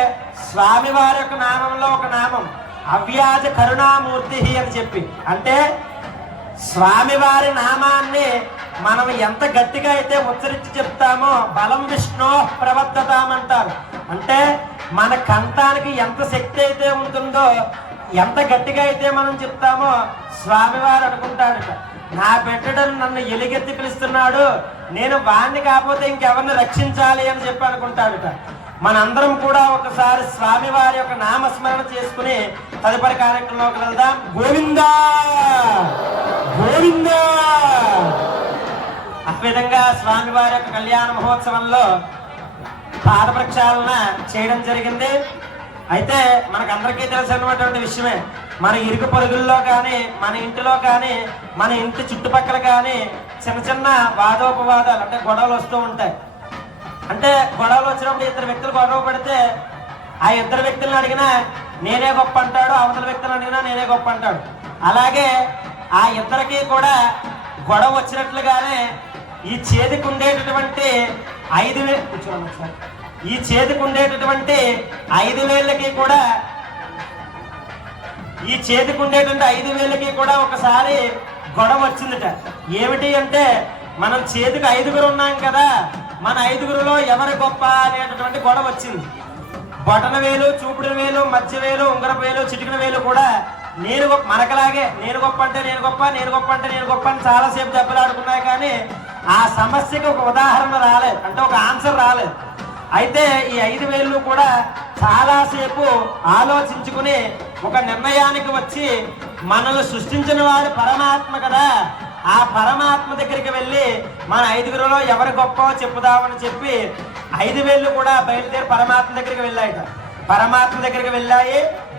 స్వామివారి యొక్క నామంలో ఒక నామం అవ్యాజ కరుణామూర్తి అని చెప్పి. అంటే స్వామివారి నామాన్ని మనం ఎంత గట్టిగా అయితే ఉచ్చరించి చెప్తామో బలం విష్ణు ప్రవర్తతామంటారు. అంటే మన కంఠానికి ఎంత శక్తి అయితే ఉంటుందో, ఎంత గట్టిగా అయితే మనం చెప్తామో స్వామివారు అనుకుంటాడట, నా బిడ్డను నన్ను ఎలుగెత్తి పిలుస్తున్నాడు, నేను వాణ్ణి కాకపోతే ఇంకెవరిని రక్షించాలి అని చెప్పి అనుకుంటాడట. మనందరం కూడా ఒకసారి స్వామివారి యొక్క నామస్మరణ చేసుకుని తదుపరి కార్యక్రమంలోకి వెళ్దాం. గోవిందా గోవిందా. ఆ విధంగా స్వామివారి యొక్క కళ్యాణ మహోత్సవంలో పాద ప్రక్షాళన చేయడం జరిగింది. అయితే మనకందరికీ తెలిసినటువంటి విషయమే, మన ఇరుకు పొరుగుల్లో కానీ మన ఇంటిలో కానీ మన ఇంటి చుట్టుపక్కల కానీ చిన్న చిన్న వాదోపవాదాలు అంటే గొడవలు వస్తూ ఉంటాయి. అంటే గొడవలు వచ్చినప్పుడు 2 వ్యక్తులు గొడవ పడితే ఆ 2 వ్యక్తులను అడిగినా నేనే గొప్ప అంటాడు, అవతల వ్యక్తులను అడిగినా నేనే గొప్ప అంటాడు. అలాగే ఆ ఇద్దరికి కూడా గొడవ వచ్చినట్లుగానే ఈ చేతికి ఉండేటటువంటి 5,000 కూర్చోండి ఒకసారి. ఈ చేతికి ఉండేటటువంటి 5,000కి కూడా ఈ చేతికి ఉండేటువంటి 5,000కి కూడా ఒకసారి గొడవ వచ్చిందట. ఏమిటి అంటే మనం చేతికి 5గురు ఉన్నాం కదా, మన 5గురులో ఎవరు గొప్ప అనేటటువంటి గొడవ వచ్చింది. బొటన వేలు, చూపుడు వేలు, మధ్య వేలు, ఉంగరపు వేలు, చిటికిన వేలు కూడా నేను గొప్ప, మనకలాగే నేను గొప్ప అంటే నేను గొప్ప, నేను గొప్ప అంటే నేను గొప్ప అని చాలాసేపు దెబ్బలాడుకున్నాయి. కానీ ఆ సమస్యకి ఒక ఉదాహరణ రాలేదు, అంటే ఒక ఆన్సర్ రాలేదు. అయితే ఈ 5 వేళ్ళు కూడా చాలాసేపు ఆలోచించుకుని ఒక నిర్ణయానికి వచ్చి మనల్ని సృష్టించిన వాడు పరమాత్మ కదా, ఆ పరమాత్మ దగ్గరికి వెళ్ళి మన 5గురులో ఎవరు గొప్ప చెప్పుదామని చెప్పి 5 వేళ్ళు కూడా బయలుదేరి పరమాత్మ దగ్గరికి వెళ్ళాయట. పరమాత్మ దగ్గరికి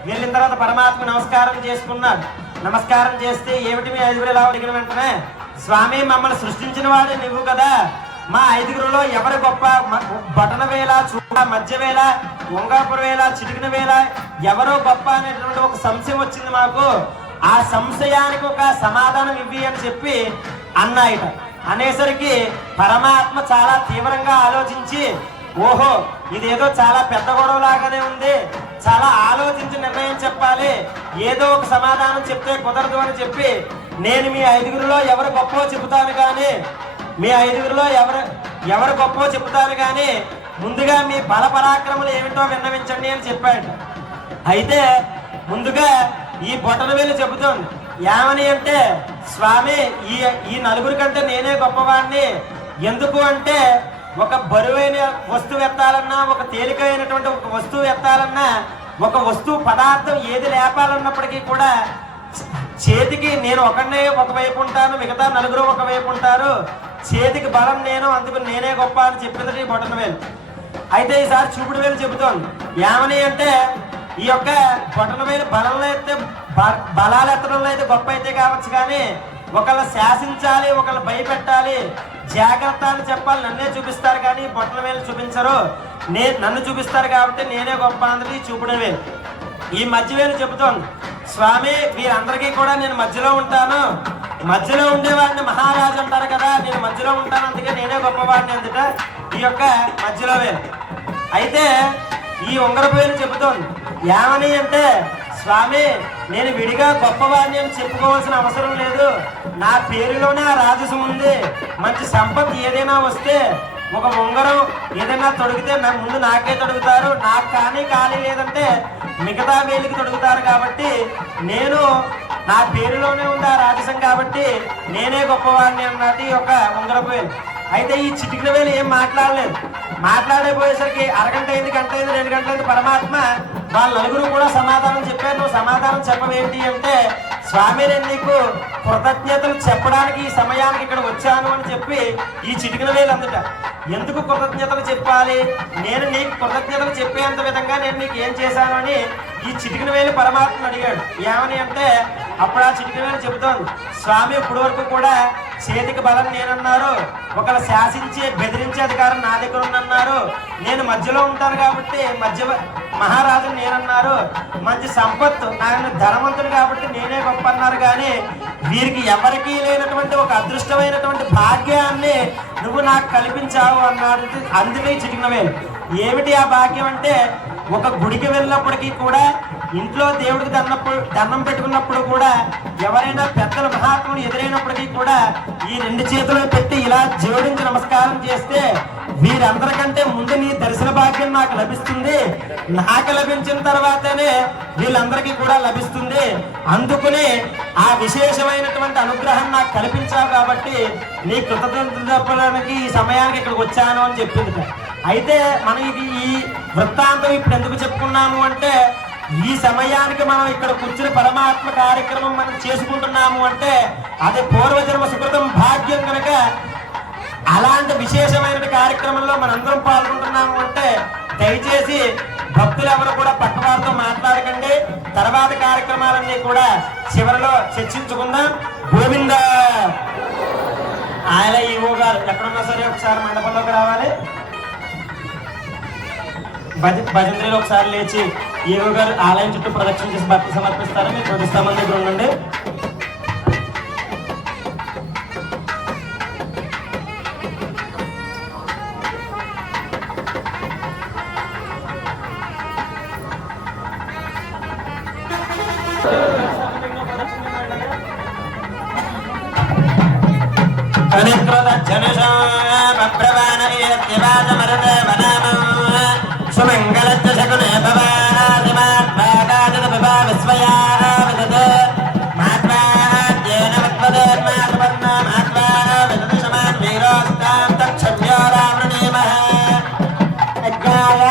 వెళ్ళిన తర్వాత పరమాత్మ నమస్కారం చేసుకున్నాడు. నమస్కారం చేస్తే ఏమిటి మీ 5 వేలు అడిగిన వెంటనే, స్వామి మమ్మల్ని సృష్టించిన వాడు నువ్వు కదా, మా 5గురులో ఎవరు గొప్ప, బటన వేల, చూడ, మధ్య వేల, ఉంగరపు వేల, చిటికిన వేల ఎవరో గొప్ప అనేటువంటి ఒక సంశయం వచ్చింది మాకు. ఆ సంశయానికి ఒక సమాధానం ఇవ్వి అని చెప్పి అన్నాయిట. అనేసరికి పరమాత్మ చాలా తీవ్రంగా ఆలోచించి, ఓహో ఇదేదో చాలా పెద్ద గొడవ లాగానే ఉంది, చాలా ఆలోచించి నిర్ణయం చెప్పాలి, ఏదో ఒక సమాధానం చెప్తే కుదరదు అని చెప్పి, నేను మీ 5గురులో ఎవరు గొప్పో చెబుతాను కానీ, మీ 5గురులో ఎవరు గొప్పో చెబుతాను కానీ ముందుగా మీ బల పరాక్రమలు ఏమిటో విన్నవించండి అని చెప్పాడు. అయితే ముందుగా ఈ బొటన వేలు చెబుతోంది. ఏమని అంటే, స్వామి ఈ 4గురి కంటే నేనే గొప్పవాడిని. ఎందుకు అంటే ఒక బరువైన వస్తువు ఎత్తాలన్నా, ఒక తేలికైనటువంటి ఒక వస్తువు ఎత్తాలన్నా, ఒక వస్తువు పదార్థం ఏది లేపాలన్నప్పటికీ కూడా చేతికి నేను ఒకనే ఒకవైపు ఉంటాను, మిగతా 4గురు ఒకవైపు ఉంటారు, చేతికి బలం నేను, అందుకు నేనే గొప్ప అని చెప్పింది ఈ బొటన వేలు. అయితే ఈసారి చూపుడు వేలు చెబుతోంది. ఏమని అంటే ఈ యొక్క బొటన వేలు బలంలో అయితే బలాలు ఎత్తడంలో అయితే గొప్ప అయితే కావచ్చు, కానీ ఒకళ్ళు శాసించాలి, ఒకళ్ళు భయపెట్టాలి, జాగ్రత్త అని చెప్పాలి, నన్నే చూపిస్తారు కానీ బొటన వేలు చూపించరు, నన్ను చూపిస్తారు కాబట్టి నేనే గొప్ప అందరి చూపుడు వేలు. ఈ మధ్య వేలు చెబుతోంది, స్వామి వీరందరికీ కూడా నేను మధ్యలో ఉంటాను, మధ్యలో ఉండేవాడిని మహారాజు అంటారు కదా, నేను మధ్యలో ఉంటాను, అందుకే నేనే గొప్పవాడిని అందుట ఈ యొక్క మధ్యలో వేలు. అయితే ఈ ఉంగరపు వేలు చెబుతోంది. ఏమని అంటే, స్వామి నేను విడిగా గొప్పవాడిని అని చెప్పుకోవాల్సిన అవసరం లేదు, నా పేరులోనే ఆ రాజసం ఉంది, మంచి సంపద ఏదైనా వస్తే ఒక ఉంగరం ఏదైనా తొడిగితే ముందు నాకే తొడుగుతారు, నాకు కానీ ఖాళీ లేదంటే మిగతా వేలికి తొడుగుతారు, కాబట్టి నేను నా పేరులోనే ఉంది ఆ రాజసం, కాబట్టి నేనే గొప్పవాడిని అన్నది ఒక ఉంగరపు వేలు. అయితే ఈ చిటికిన వేలు ఏం మాట్లాడలేదు. మాట్లాడేపోయేసరికి అరగంట అయింది, గంట అయింది, 2 గంటలైంది, పరమాత్మ వాళ్ళ 4గురు కూడా సమాధానం చెప్పారు. నువ్వు సమాధానం చెప్పవేంటి అంటే, స్వామి నేను నీకు కృతజ్ఞతలు చెప్పడానికి ఈ సమయానికి ఇక్కడ వచ్చాను అని చెప్పి ఈ చిటికిన వేలు అందుట. ఎందుకు కృతజ్ఞతలు చెప్పాలి, నేను నీకు కృతజ్ఞతలు చెప్పేంత విధంగా నేను నీకు ఏం చేశాను అని ఈ చిటికిన వేలు పరమాత్మ అడిగాడు. ఏమని అంటే అప్పుడు ఆ చిటికిన వేలు చెబుతోంది, స్వామి ఇప్పుడు వరకు కూడా చేతికి బలం నేనన్నారు, ఒకరు శాసించే బెదిరించే అధికారం నా దగ్గర ఉందన్నారు, నేను మధ్యలో ఉంటాను కాబట్టి మహారాజు నేనన్నారు, మంచి సంపత్తు నేను ధనవంతుడు కాబట్టి నేనే గొప్ప అన్నారు, కానీ వీరికి ఎవరికీ లేనటువంటి ఒక అదృష్టమైనటువంటి భాగ్యాన్ని నువ్వు నాకు కల్పించావు అన్నాడు. అందుకే చిటికిన వేలు. ఏమిటి ఆ భాగ్యం అంటే, ఒక గుడికి వెళ్ళినప్పటికీ కూడా, ఇంట్లో దేవుడికి దండం పెట్టుకున్నప్పుడు కూడా, ఎవరైనా పెద్దల మహాత్ముడు ఎదురైనప్పటికీ కూడా ఈ 2 చేతులు పెట్టి ఇలా జోడించి నమస్కారం చేస్తే వీరందరికంటే ముందు నీ దర్శన భాగ్యం నాకు లభిస్తుంది, నాకు లభించిన తర్వాతనే వీళ్ళందరికీ కూడా లభిస్తుంది, అందుకుని ఆ విశేషమైనటువంటి అనుగ్రహం నాకు కల్పించావు కాబట్టి నీ కృతజ్ఞతలు చెప్పడానికి ఈ సమయానికి ఇక్కడికి వచ్చాను అని చెప్పింది. అయితే మనం ఈ వృత్తాంతం ఇప్పుడు ఎందుకు చెప్పుకున్నాము అంటే, ఈ సమయానికి మనం ఇక్కడ కూర్చుని పరమాత్మ కార్యక్రమం మనం చేసుకుంటున్నాము అంటే అది పూర్వజన్మ సుకృతం భాగ్యం కనుక, అలాంటి విశేషమైన కార్యక్రమంలో మనందరం పాల్గొంటున్నాము అంటే దయచేసి భక్తులు ఎవరు కూడా పక్కవారితో మాట్లాడకండి. తర్వాత కార్యక్రమాలన్నీ కూడా చివరిలో చర్చించుకుందాం. గోవింద. ఆయన ఈవో గారు ఎక్కడున్నా సరే ఒకసారి మండపంలోకి రావాలి. భజంత్రిలో ఒకసారి లేచి ఈవో గారు ఆలయం చుట్టూ ప్రదక్షిణ చేసి భక్తి సమర్పిస్తారు. మీరు 20 మంది దగ్గర ఉండండి. ధనుషోభ్రవాణయత్యవాచమరుతే వనామం సుమంగళచ్చ శకునే భవాదిమాత్మాగాజత విభా విస్మయా విదతే మాత్మాద్యేన వత్వదేర్మాసుపర్ణ మాత్మా విదతి శమాన్ వీరోస్తాం తక్షమ్యో రావృణీమః అజ్ఞాయ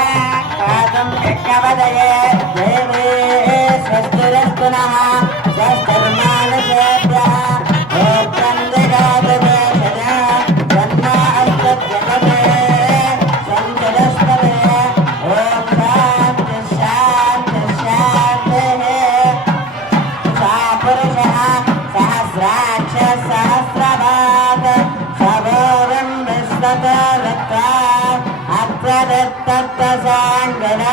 కాతం యజ్ఞవదయే దేవే స్వస్తిరస్తు నః స్వస్తిర్మానసేభ్యః ఓం దందగాదమే సదా జన్మా అస్తజ్జగతే సంజదస్పదే ఓం శాంతి శాంతి శాంతిః సా పురుషః సహస్రాక్ష సహస్రపాత్ సభోగం విశ్వతరత్త అప్రదత్తసాంగన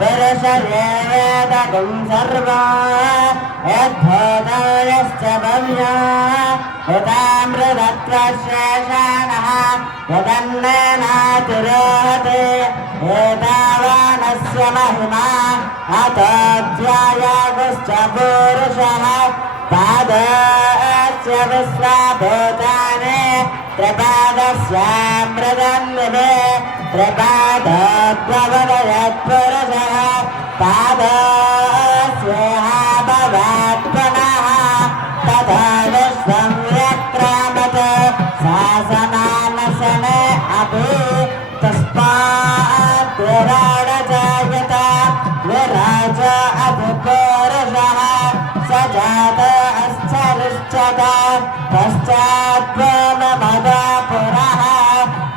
పురుషయేవేదగుం సర్వా యద్భూతాయశ్చ భవ్యా యదామృతత్వశేషాణః యదన్నేనాతిరోహతే ఏతావానస్య మహిమా అతోధ్యాయాగుశ్చ పురుషः పాదస్య విశ్వభూతాని త్రిపాదస్యామృతన్నిభే త్రిపాదోద్భవదయత్పురుషः పాదస్యేహ భవాత్ పునః తథా విశ్వం వ్యక్రామత్ శాసనానశనే అపి తస్మాత్ విరాడజాయత విరాజ అధిపురుషः సజాత అస్థరిష్ఠత పశ్చాద్భూమమదా పురః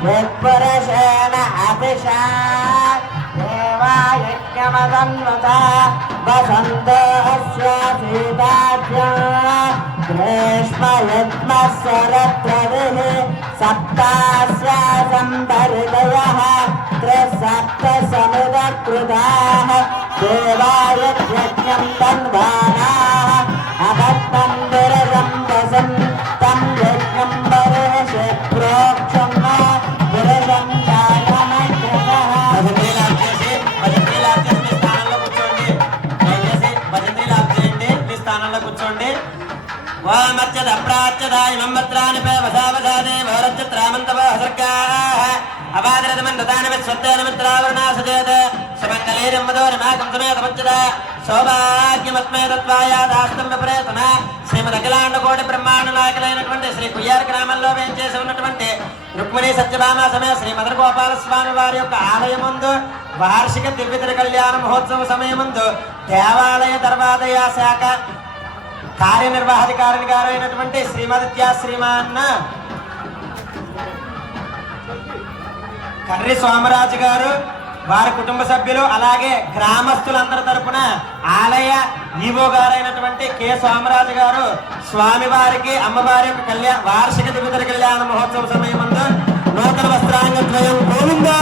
యత్పురుషేణ అభిషా దేవాయజ్ఞమదన్వత వసంతోऽస్య సీతాభ్యా గ్రీష్మ యజ్ఞः శరత్రవిః సప్తాస్య సంభరితయः త్రిసప్త సముదకృతాः దేవాయజ్ఞం తన్వానాः అభక్తం విరజంబసం తం యజ్ఞం బర్హిషి ప్రోక్షం విరజం చాయమగ్రహः కూర్చోండి వామర్చద ప్రాచ్యదాయ మమ్మత్రాని పే వసావసాదే వరచ్చత్రామంతవ హసర్గాః అవాదరదమందదాన విశ్వత్తేన మిత్రావరణాసజేత సుమంగళీరంవదో రమాకం సమేత పంచద సౌభాగ్యమత్మే తత్వాయాదాస్తం విపరేతన శ్రీమద్ అఖిలాండ కోటి బ్రహ్మాండ నాయకులైనటువంటి శ్రీ కుయ్యార గ్రామంలో వేంచేసి ఉన్నటువంటి రుక్మిణీ సత్యభామ సమేత శ్రీ మదన గోపాల స్వామి వారి యొక్క ఆలయముందు వార్షిక దివ్యతిర కళ్యాణ మహోత్సవ సమయముందు దేవాలయ దర్వాదయ శాఖ కార్యనిర్వాహాధికారిని గారు అయినటువంటి శ్రీమదిత్యా శ్రీమాన్న కర్రి సోమరాజు గారు వారి కుటుంబ సభ్యులు అలాగే గ్రామస్తులందరి తరపున ఆలయ ఈవో గారైనటువంటి కె సోమరాజు గారు స్వామివారికి అమ్మవారి యొక్క వార్షిక దివ్యతిర కళ్యాణ మహోత్సవ సమయమందు నూతన వస్త్రాంగద్వయం గోవిందా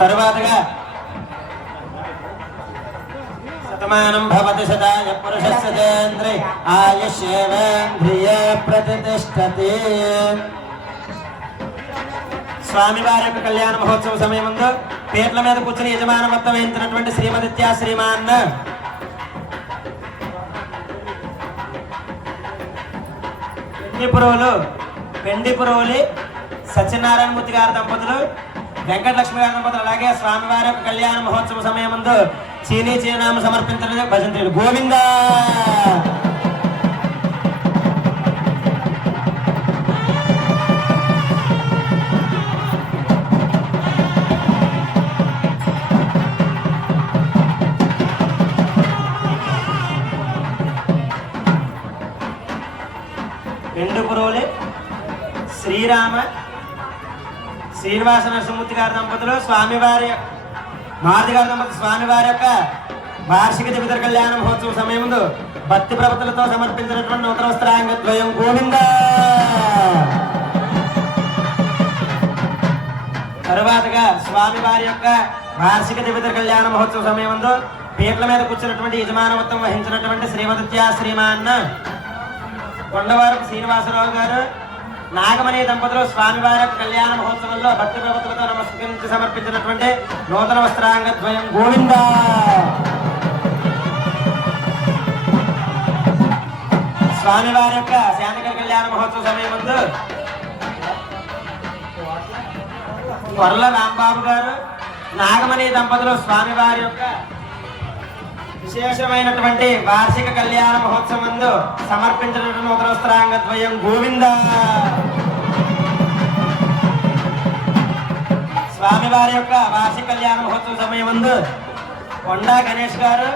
తరువాతగా శతమానం భవతి శతాయ పురుషస్యేంద్రియ ఆయుష్యేవేంద్రియే ప్రతిష్టతి. స్వామివారి యొక్క కళ్యాణ మహోత్సవ సమయముందు పీట్ల మీద కూర్చుని యజమానవత్వం వహించినటువంటి శ్రీమదిత్యా శ్రీమాన్ పెండిపురోలి సత్యనారాయణమూర్తి గారి దంపతులు వెంకటలక్ష్మి గారి దంపతులు అలాగే స్వామివారి యొక్క కళ్యాణ మహోత్సవ సమయముందు చీనీ చిరునామ సమర్పించిన భజంత్రులు గోవిందా. పెండుపురోలి శ్రీనివాస నరసింహమూర్తి గారి దంపతులు స్వామివారి మారుతి గారి దంపతులు స్వామివారి యొక్క వార్షిక దివ్యతిర కళ్యాణ మహోత్సవ సమయముందు భక్తి ప్రవతులతో సమర్పించినటువంటి నూతన వస్త్రాంగద్వయం గోవింద. తరువాతగా స్వామి వారి యొక్క వార్షిక దివ్య కళ్యాణ మహోత్సవ సమయంలో పీటల మీద కూర్చున్నటువంటి యజమానవత్వం వహించినటువంటి శ్రీమతిత్యా శ్రీమాన్న కొండవారపు శ్రీనివాసరావు గారు నాగమణి దంపతులు స్వామివారి యొక్క కళ్యాణ మహోత్సవంలో భక్తి ప్రవతులతో నమస్కరించి సమర్పించినటువంటి నూతన వస్త్రాంగద్వయం గోవింద. స్వామివారి యొక్క శాంతికర కళ్యాణ మహోత్సవ సమయం ముందు కొర్ల రాంబాబు గారు నాగమణి దంపతులు స్వామివారి యొక్క విశేషమైనటువంటి వార్షిక కళ్యాణ మహోత్సవం ముందు సమర్పించినటువంటి నూతన వస్త్రాంగద్వయం గోవింద. స్వామివారి యొక్క వార్షిక కళ్యాణ మహోత్సవ సమయం ముందు కొండా గణేష్ గారు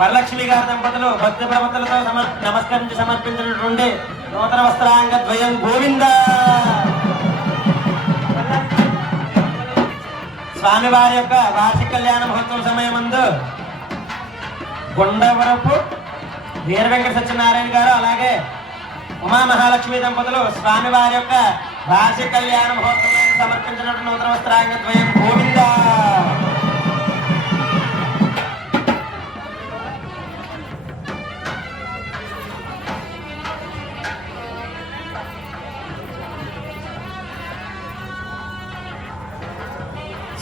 వరలక్ష్మి గారి దంపతులు భక్తి ప్రవతులతో నమస్కరించి సమర్పించినటువంటి నూతన వస్త్రాంగద్వయం గోవింద. స్వామివారి యొక్క వార్షిక కళ్యాణ మహోత్సవ సమయం ముందు కొండవరపు వీర వెంకట సత్యనారాయణ గారు అలాగే ఉమా మహాలక్ష్మి దంపతులు స్వామివారి యొక్క వార్షిక కళ్యాణ మహోత్సవాన్ని సమర్పించినటువంటి నూతన వస్త్రాంగద్వయం గోవింద.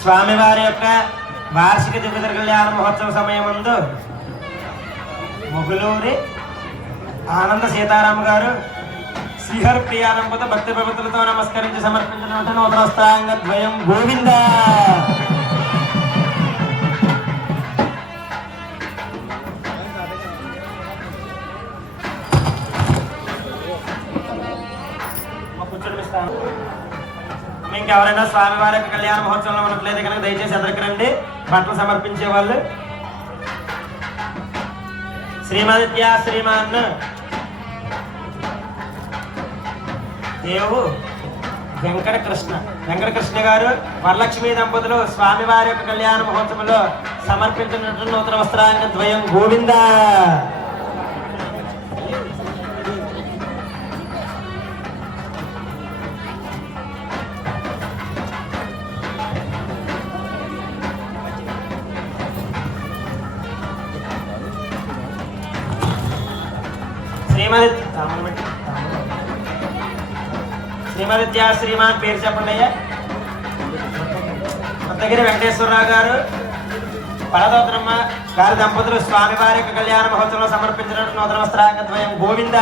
స్వామివారి యొక్క వార్షిక దివ్య కళ్యాణ మహోత్సవ సమయం ముందు మొగులూరి ఆనంద సీతారాం గారు శ్రీహరి ప్రియా దంపతి భక్తి ప్రవతులతో నమస్కరించి సమర్పించినటువంటి నూతన వస్త్రాంగద్వయం గోవింద. ఇంకెవరైనా స్వామివారి యొక్క కళ్యాణ మహోత్సవంలో ఉన్నట్లయితే కనుక దయచేసి ఎదురుకు రండి. బట్టలు సమర్పించే వాళ్ళు శ్రీమతిత్యా శ్రీమాన్ దేవు వెంకటకృష్ణ గారు వరలక్ష్మి దంపతులు స్వామివారి యొక్క కళ్యాణ మహోత్సవంలో సమర్పించినటువంటి నూతన వస్త్రాంగద్వయం గోవింద. శ్రీమతిత్యా శ్రీమాన్ పేరు చెప్పండి అయ్యా. కొత్తగిరి వెంకటేశ్వరరావు గారు పరదోత్రమ్మ గారి దంపతులు స్వామివారి యొక్క కళ్యాణ మహోత్సవంలో సమర్పించినటువంటి నూతన వస్త్రాంగద్వయం గోవింద.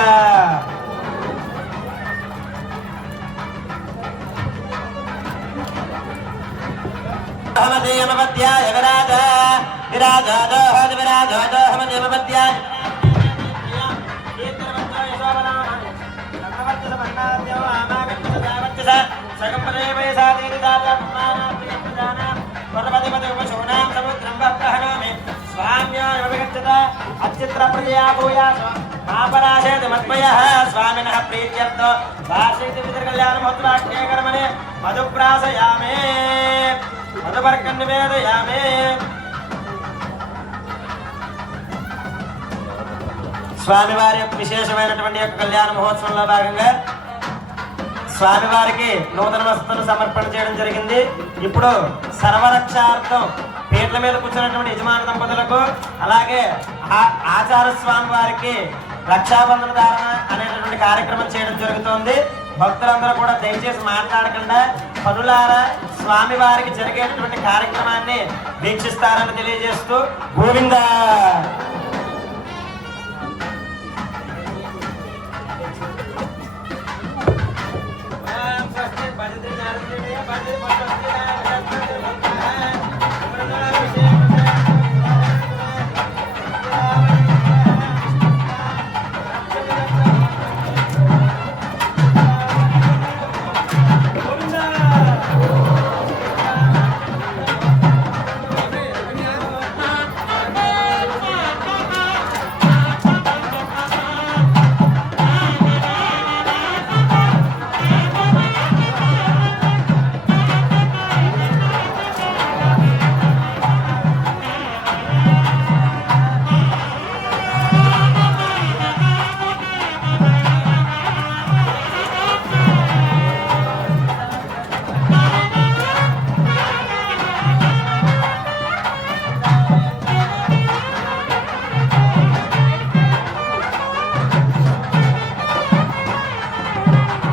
స్వామినః ప్రీత్యర్థో వార్షిక దివ్య కళ్యాణ మహోత్సవాఖ్యేకరమణి మధుప్రాసయామే మధుపర్కం నివేదయామే. స్వామివారి యొక్క విశేషమైనటువంటి యొక్క కళ్యాణ మహోత్సవంలో భాగంగా స్వామివారికి నూతన వస్త్రాలు సమర్పణ చేయడం జరిగింది. ఇప్పుడు సర్వరక్షార్థం పీటల మీద కూర్చున్నటువంటి యజమాన దంపతులకు అలాగే ఆచార స్వామి వారికి రక్షాబంధన ధారణ అనేటటువంటి కార్యక్రమం చేయడం జరుగుతోంది. భక్తులందరూ కూడా దయచేసి మాట్లాడకుండా పనులారా స్వామి వారికి జరిగేటటువంటి కార్యక్రమాన్ని వీక్షిస్తారని తెలియజేస్తూ గోవింద.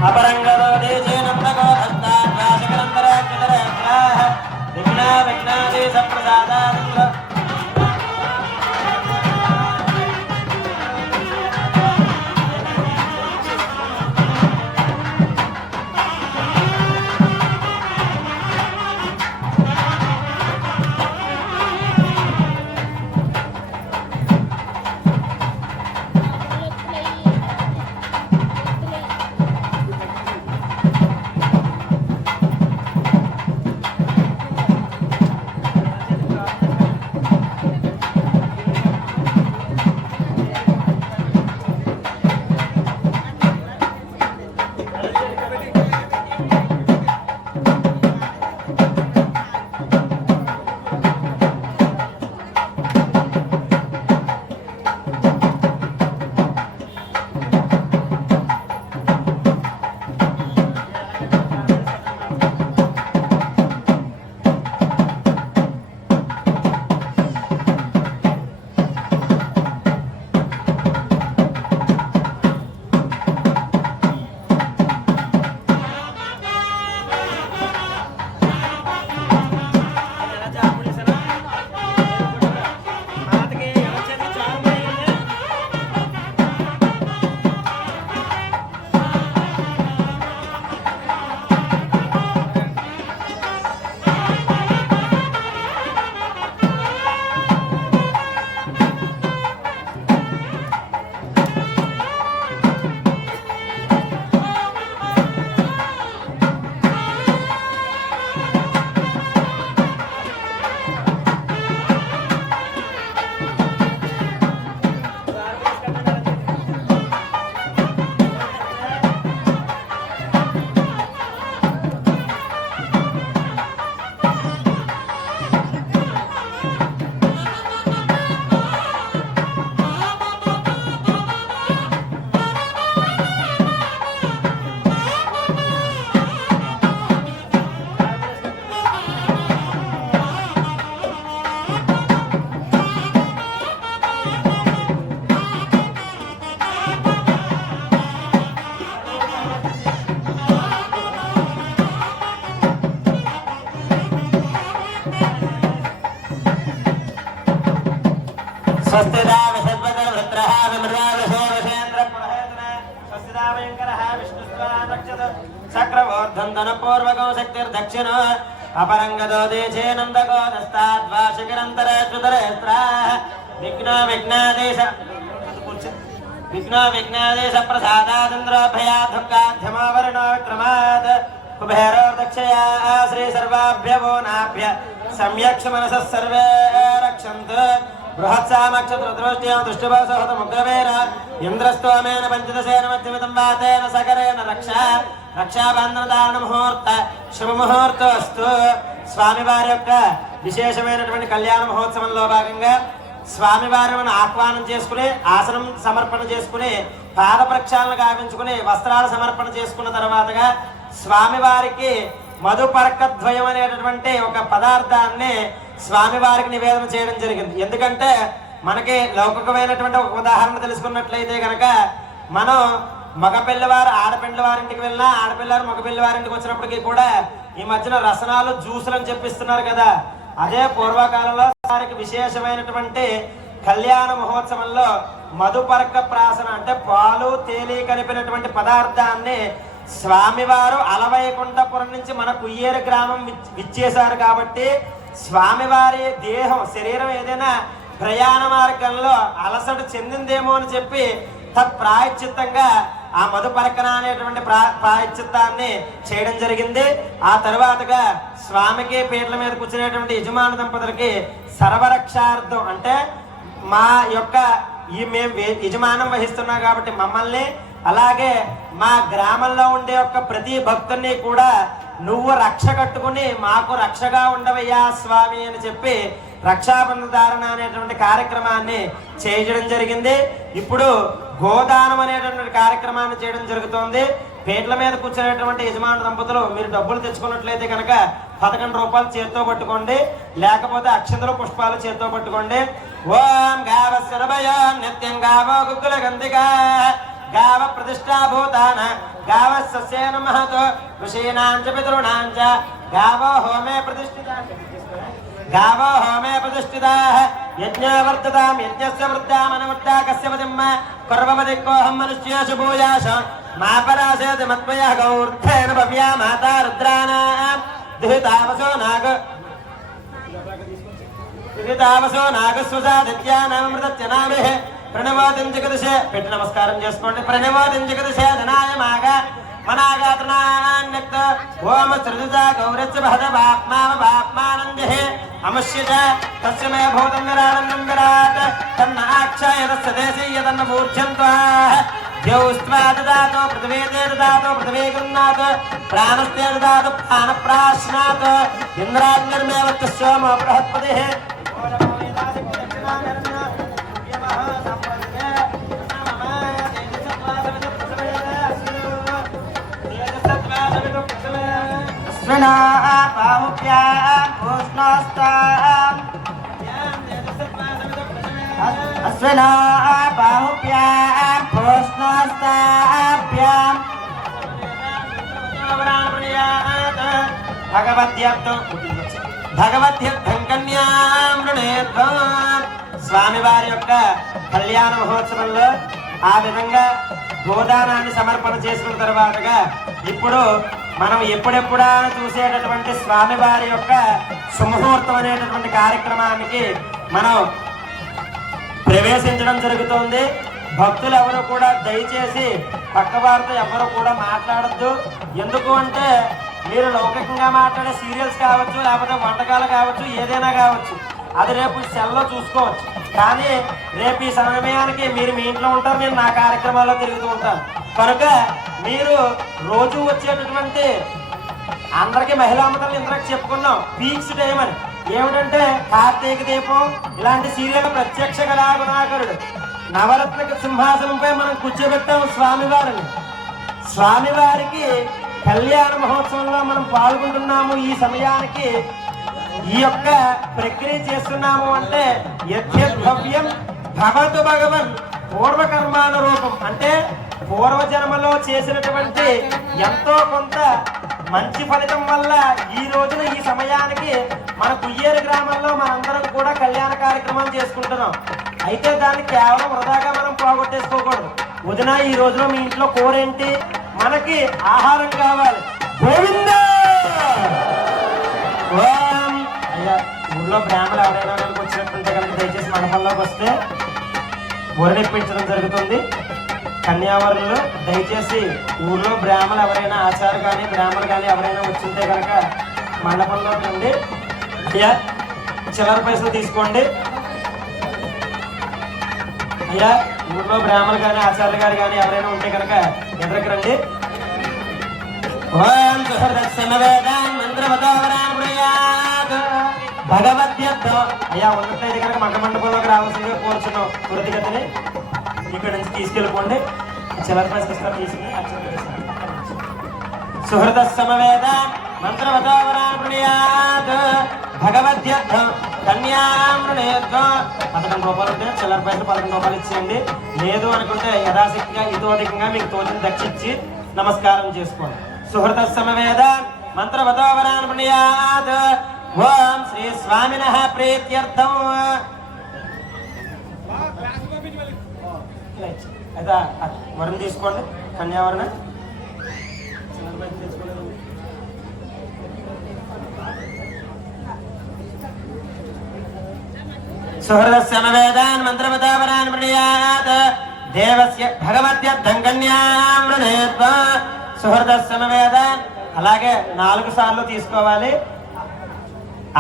अपरंगदो देशेनंदको दत्ताद्वाशकरंतराज्यतरेत्राः विघ्ना विघ्नादेश प्रसादानंद स्वस्तिदा विषद्वदर वृत्रः विमृदा विषेन्द्र पुरहेतने स्वस्तिदा भयङ्करः विष्णुस्त्वान् रक्षत चक्रवोर्धन्दनपूर्वको शक्तिर्दक्षिणो अपरङ्गदो देशे नन्दको दस्ताद्वार्षिकरन्तरेत्रुतरेस्त्राः विघ्नादेश प्रसादादिन्द्रोभयाद्धुक्काध्यमावरणो विक्रमात् कुबेरोर्दक्षया श्री सर्वाभ्यवो नाभ्य सम्यक्ष मनसः सर्वे रक्षन्तु बृहत्सामक्षत्रदृष्ट्या दृष्टिभासहतमुग्रवेर इन्द्रस्तोमेन पञ्चदशेन मध्यमितं वातेन सकरेण रक्षाబంధనధారణ ముహూర్త శుభముహూర్తం అస్తు. స్వామివారి యొక్క విశేషమైనటువంటి కళ్యాణ మహోత్సవంలో భాగంగా స్వామివారిని ఆహ్వానం చేసుకుని ఆసనం సమర్పణ చేసుకుని పాద ప్రక్షాళన గావించుకుని వస్త్రాల సమర్పణ చేసుకున్న తర్వాతగా స్వామివారికి మధుపర్కద్వయం అనేటటువంటి ఒక పదార్థాన్ని స్వామివారికి నివేదన చేయడం జరిగింది. ఎందుకంటే మనకి లౌకికమైనటువంటి ఒక ఉదాహరణ తెలుసుకున్నట్లయితే కనుక మనం మగపిల్లవారు ఆడపిల్లవారింటికి వెళ్ళినా ఆడపిల్లవారు మగపిల్లవారింటికి వచ్చినప్పటికీ కూడా ఈ మధ్యన రసనాలు జ్యూసులు అని చెప్పిస్తున్నారు కదా. అదే పూర్వకాలంలో వారికి విశేషమైనటువంటి కళ్యాణ మహోత్సవంలో మధుపర్క ప్రాసన అంటే పాలు తేలి కలిపినటువంటి పదార్థాన్ని స్వామివారు అలవైకుంఠపురం నుంచి మన కుయ్యేరు గ్రామం విచ్చేశారు కాబట్టి స్వామివారి దేహం శరీరం ఏదైనా ప్రయాణ మార్గంలో అలసట చెందిందేమో అని చెప్పి తత్ప్రాయశ్చిత్తంగా ఆ మధుపర్కన అనేటువంటి ప్రాయశ్చిత్తాన్ని చేయడం జరిగింది. ఆ తర్వాతగా స్వామికి పీటల మీద కూర్చునేటువంటి యజమాన దంపతులకి సర్వరక్షార్థం అంటే మా యొక్క మేము యజమానం వహిస్తున్నాం కాబట్టి మమ్మల్ని అలాగే మా గ్రామంలో ఉండే యొక్క ప్రతి భక్తుని కూడా నువ్వు రక్ష కట్టుకుని మాకు రక్షగా ఉండవయ్యా స్వామి అని చెప్పి రక్షాబంధ ధారణ అనేటువంటి కార్యక్రమాన్ని చేయడం జరిగింది. ఇప్పుడు గోదానం అనేటువంటి కార్యక్రమాన్ని చేయడం జరుగుతోంది. పీటల మీద కూర్చునేటువంటి యజమాన దంపతులు మీరు డబ్బులు తెచ్చుకున్నట్లయితే కనుక 11 రూపాయలు చేత్తో పట్టుకోండి, లేకపోతే అక్షంతలు పుష్పాలు చేత్తో పట్టుకోండి. ఓం గావస్వరభయ నిత్యం గావో గుగ్గుల గంధిక गाव प्रतिष्ठाभूतान गाव सस्येन महतो ऋषीणां च पितॄणां च गावो होमे प्रतिष्ठिताः यज्ञवर्धतां यज्ञस्य वृद्धामनुवृद्धा कस्य पतिं कर्वमदिक्कोऽहं मनुष्येषु भूयाश मा पराशयति मत्मयः गौर्थेन भव्या माता रुद्राणां दुहितावसो नागस्वसादित्यानामृतस्य नाभिः प्रणवोदिं जगदशे पेट्టు నమస్కారం చేసుకోండి ప్రణవోదిం జగదశే ధనాయ మాగ మనాగాత్రనాన్యక్త ఓం సృజుజా గౌరచ్చ భద బాప్మానందిః అమస్యజ తస్య మే భూతం విరాళం విరాట్ తన్న ఆక్షాయ తస్య దేశీయ తన్న మూర్ఛంత్వా ద్యౌస్త్వా దదాతో పృథివీతే దదాతో పృథివీ గృహ్ణాత్ ప్రాణస్తే దదాతో ప్రాణప్రాశ్నాత్ ఇంద్రాగ్నిర్మేవ సోమో బృహస్పతిః అశ్వినా బాహుభ్యాం పుష్ణస్తాభ్యాం భగవద్యర్థం కన్యాం వృణేత్వం స్వామివారి యొక్క కళ్యాణ మహోత్సవంలో ఆ విధంగా గోదానాన్ని సమర్పణ చేసుకున్న తర్వాతగా ఇప్పుడు మనం ఎప్పుడెప్పుడా చూసేటటువంటి స్వామివారి యొక్క సుముహూర్తం అనేటటువంటి కార్యక్రమానికి మనం ప్రవేశించడం జరుగుతోంది. భక్తులు ఎవరు కూడా దయచేసి పక్కవారితో ఎవరు కూడా మాట్లాడద్దు. ఎందుకు అంటే మీరు లౌకికంగా మాట్లాడే సీరియల్స్ కావచ్చు, లేకపోతే వంటకాలు కావచ్చు, ఏదైనా కావచ్చు, అది రేపు సెల్లో చూసుకోవచ్చు. కానీ రేపు ఈ సమయానికి మీరు మీ ఇంట్లో ఉంటారు, నేను నా కార్యక్రమాల్లో తిరుగుతూ ఉంటాను. కనుక మీరు రోజు వచ్చేటటువంటి అందరికీ మహిళా మండలి ఇంతకు చెప్పుకున్నాం పీక్స్ టైం అని. ఏమిటంటే కార్తీక దీపం ఇలాంటి సీరియల్ ప్రత్యక్ష కళాగుణాకరుడు నవరత్న సింహాసనంపై మనం కూర్చోబెట్టాం స్వామివారిని. స్వామివారికి కళ్యాణ మహోత్సవంలో మనం పాల్గొంటున్నాము. ఈ సమయానికి ఈ యొక్క ప్రక్రియ చేస్తున్నాము అంటే యద్భవ్యం భగవత్ భగవన్ పూర్వకర్మాన రూపం అంటే పూర్వజన్మలో చేసినటువంటి ఎంతో కొంత మంచి ఫలితం వల్ల ఈ రోజున ఈ సమయానికి మన కుయ్యేరు గ్రామంలో మనందరం కూడా కళ్యాణ కార్యక్రమాలు చేసుకుంటున్నాం. అయితే దాన్ని కేవలం వృధాగా మనం పోగొట్టేసుకోకూడదు. వదిన ఈ రోజున మీ ఇంట్లో కూరేంటి, మనకి ఆహారం కావాలి. గోవిందా అయ్యా ఊళ్ళో బ్రాహ్మణులు ఎవరైనా కనుక వచ్చినట్టుంటే కనుక దయచేసి మండపంలోకి వస్తే ఊరనిప్పించడం జరుగుతుంది. కన్యావరులు దయచేసి ఊర్లో బ్రాహ్మణులు ఎవరైనా ఆచారు కానీ బ్రాహ్మణులు కానీ ఎవరైనా వచ్చింటే కనుక మండపంలోకి రండి. అయ్యా చిల్లర పైసలు తీసుకోండి. అయ్యా ఊర్లో బ్రాహ్మణులు కానీ ఆచార్యులు గారు కానీ ఎవరైనా ఉంటే కనుక ఎదురుకి రండి. భగవద్గీత అయ్యా ఉన్నట్లయితే కనుక మంట మండపంలోకి రావాల్సిందిగా కోరుచున్నాం. కృతిగతని ఇక్కడ నుంచి తీసుకెళ్ళిపోండి. చిల్లర పైసలు తీసుకుని సుహృద సమవేద మంత్రవతావరాణ్యాత్ భగవద్గీతం కన్యామృణేత్వం 11 రూపాయలు ఉంటే చిల్లర పైసలు 11 రూపాయలు ఇచ్చేయండి. లేదు అనుకుంటే యథాశక్తిగా ఇతోధికంగా మీకు తోచిన దక్షించి నమస్కారం చేసుకోండి. సుహృద సమవేద మంత్రవతావరాణ్యాత్ ఓం శ్రీ స్వామినః ప్రీత్యర్థం అయితే వరం తీసుకోండి. కన్యావరణ సుహృదస్యమవేదాన్ మంత్రవతావరాన్ ప్రణయాత్ దేవస్య భగవద్యర్థం కన్యామృణేత్వ సుహృదస్యమవేదాన్. అలాగే 4 సార్లు తీసుకోవాలి.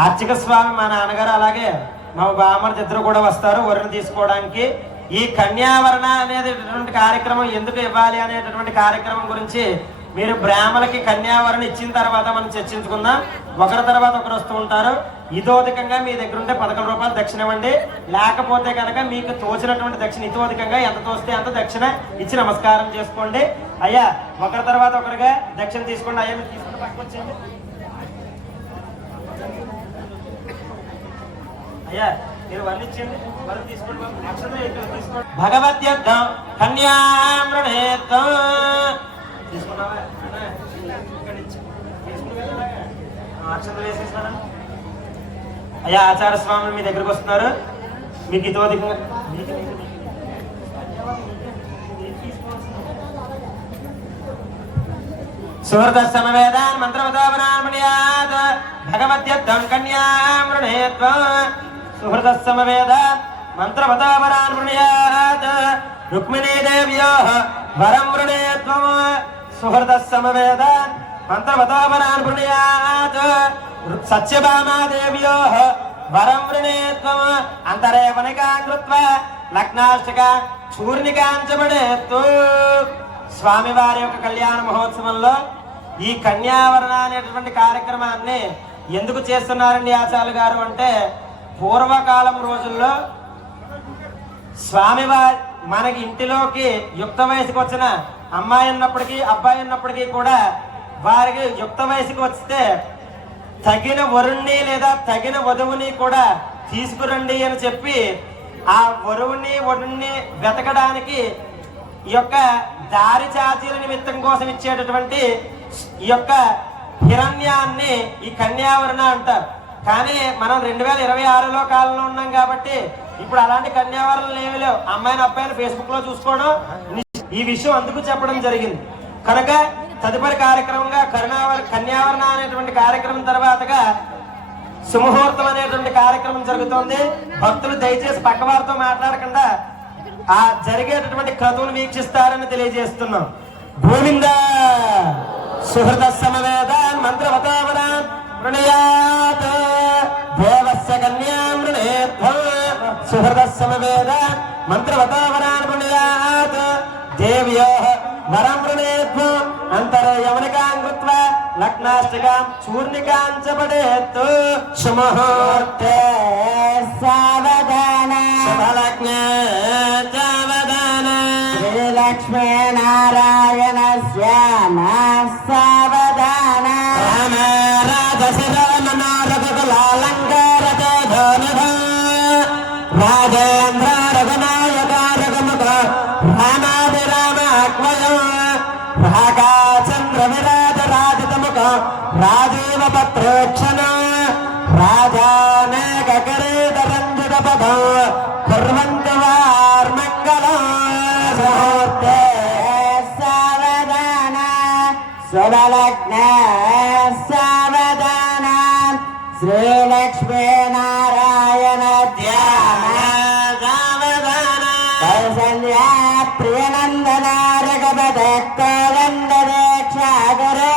ఆర్చిక స్వామి మా నాన్నగారు అలాగే మా బామ్మర్ది ఇద్దరు కూడా వస్తారు వరుణ తీసుకోవడానికి. ఈ కన్యావరణ అనేటటువంటి కార్యక్రమం ఎందుకు ఇవ్వాలి అనేటటువంటి కార్యక్రమం గురించి మీరు బ్రాహ్మణులకి కన్యావరణ ఇచ్చిన తర్వాత మనం చర్చించుకుందాం. ఒకరి తర్వాత ఒకరు వస్తూ ఉంటారు. ఇతోధికంగా మీ దగ్గర ఉంటే 11 రూపాయలు దక్షిణ ఇవ్వండి. లేకపోతే కనుక మీకు తోచినటువంటి దక్షిణ ఇతోధికంగా ఎంత తోస్తే అంత దక్షిణ ఇచ్చి నమస్కారం చేసుకోండి. అయ్యా ఒకరి తర్వాత ఒకరిగా దక్షిణ తీసుకోండి. అయ్యా మీరు తీసుకుని పక్కకు వచ్చేయండి. అయ్యా మీరు వర్ణించండి, వరం తీసుకోండి, అక్షరం తీసుకోండి. భగవద్యుద్ధం కన్యామృణేత్వం తీసుకున్నావా? ఇక్కడి నుంచి అక్షరం వేసేసినా. అయ్యా ఆచార్య స్వాములు మీ దగ్గరకు వస్తున్నారు. మీకు ఇతోధికంగా సుహృదస్సమవేదాన్ మంత్రవతావనాన్మణ్యాత్ భగవద్యుద్ధం కన్యామృణేత్వం సుహృదస్సమవేదాన్ మంత్రవతావనాన్మణ్యాత్ రుక్మిణీదేవ్యోః వరం వృణేత్వం సుహృదస్సమవేదాన్ మంత్రవతావనాన్మణ్యాత్ సత్యభామాదేవ్యోః వరం వృణేత్వం అంతరేవనికాం కృత్వా లగ్నాష్టక చూర్ణికాంచబడేత్తు. స్వామివారి యొక్క కళ్యాణ మహోత్సవంలో ఈ కన్యావరణ అనేటువంటి కార్యక్రమాన్ని ఎందుకు చేస్తున్నారండి ఆచార్యులు గారు అంటే, పూర్వకాలం రోజుల్లో స్వామివారి మనకి ఇంటిలోకి యుక్త వయసుకు వచ్చిన అమ్మాయి ఉన్నప్పటికీ అబ్బాయి ఉన్నప్పటికీ కూడా వారికి యుక్త వయసుకు వస్తే తగిన వరుణ్ణి లేదా తగిన వధువుని కూడా తీసుకురండి అని చెప్పి ఆ వరువుని వరుణ్ణి వెతకడానికి ఈ యొక్క దారి ఛార్జీల నిమిత్తం కోసం ఇచ్చేటటువంటి ఈ యొక్క హిరణ్యాన్ని ఈ కన్యావరణ అంటారు. కానీ మనం 2026లో కాలంలో ఉన్నాం కాబట్టి ఇప్పుడు అలాంటి కన్యావరణలు ఏమీ లేవు. అమ్మాయిని అబ్బాయిని ఫేస్బుక్ లో చూసుకోవడం ఈ విషయం అందుకు చెప్పడం జరిగింది. కనుక తదుపరి కార్యక్రమంగా కన్యావరణ అనేటువంటి కార్యక్రమం తర్వాతగా సుముహూర్తం అనేటువంటి కార్యక్రమం జరుగుతోంది. భక్తులు దయచేసి పక్కవారితో మాట్లాడకుండా ఆ జరిగేటటువంటి క్రతువును వీక్షిస్తారని తెలియజేస్తున్నాం. గోవింద సుహృద సమవేదాన్ మంత్రవతావరాన్ ప్రణయాత్ దేవస్య కన్యాం వృణేత్వం సుహృద సమవేదాన్ మంత్రవతావరాన్ ప్రణయాత్ దేవ్యోః వరం వృణేత్వం అంతర్యవనికాం కృత్వా లగ్నాష్టకాం చూర్ణికాంచబడేత్తు. సుముహూర్తే సావధాన శుభలగ్న లక్ష్మీ నారాయణ శ్యామ సావధాన రాజేంద్ర రఘునాయక రఘుముఖ రామాభిరామాక్వయం రాగాచంద్ర విరాజ రాజతముఖ రాజీవ పత్రోక్షణ రాజానేక కిరీట రంజిత పదం కుర్వంతు వార్మంగళం. సావధాన శుభలగ్న సావధాన శ్రీలక్ష్మీ నారాయణ ధ్యాన సావధాన కౌసల్యా ప్రియనందన రఘుపత కోదండేక్షాగరే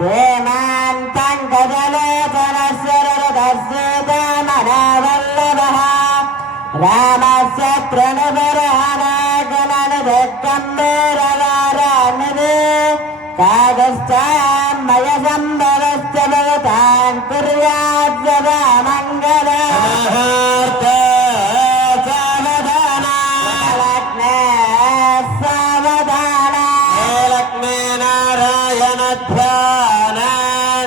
ధీమాన్ పంకజలోచన శరదర్శిత మనవల్లభః రామస్య ప్రణుభరానాగణనిధిగంభీరవారానిధి కాగశ్చామయ సంభవశ్చ భవతాన్ కుర్యాత్ సదా మంగళం. సావధాన లగ్న సావధాన లక్ష్మీ నారాయణ ధ్యాన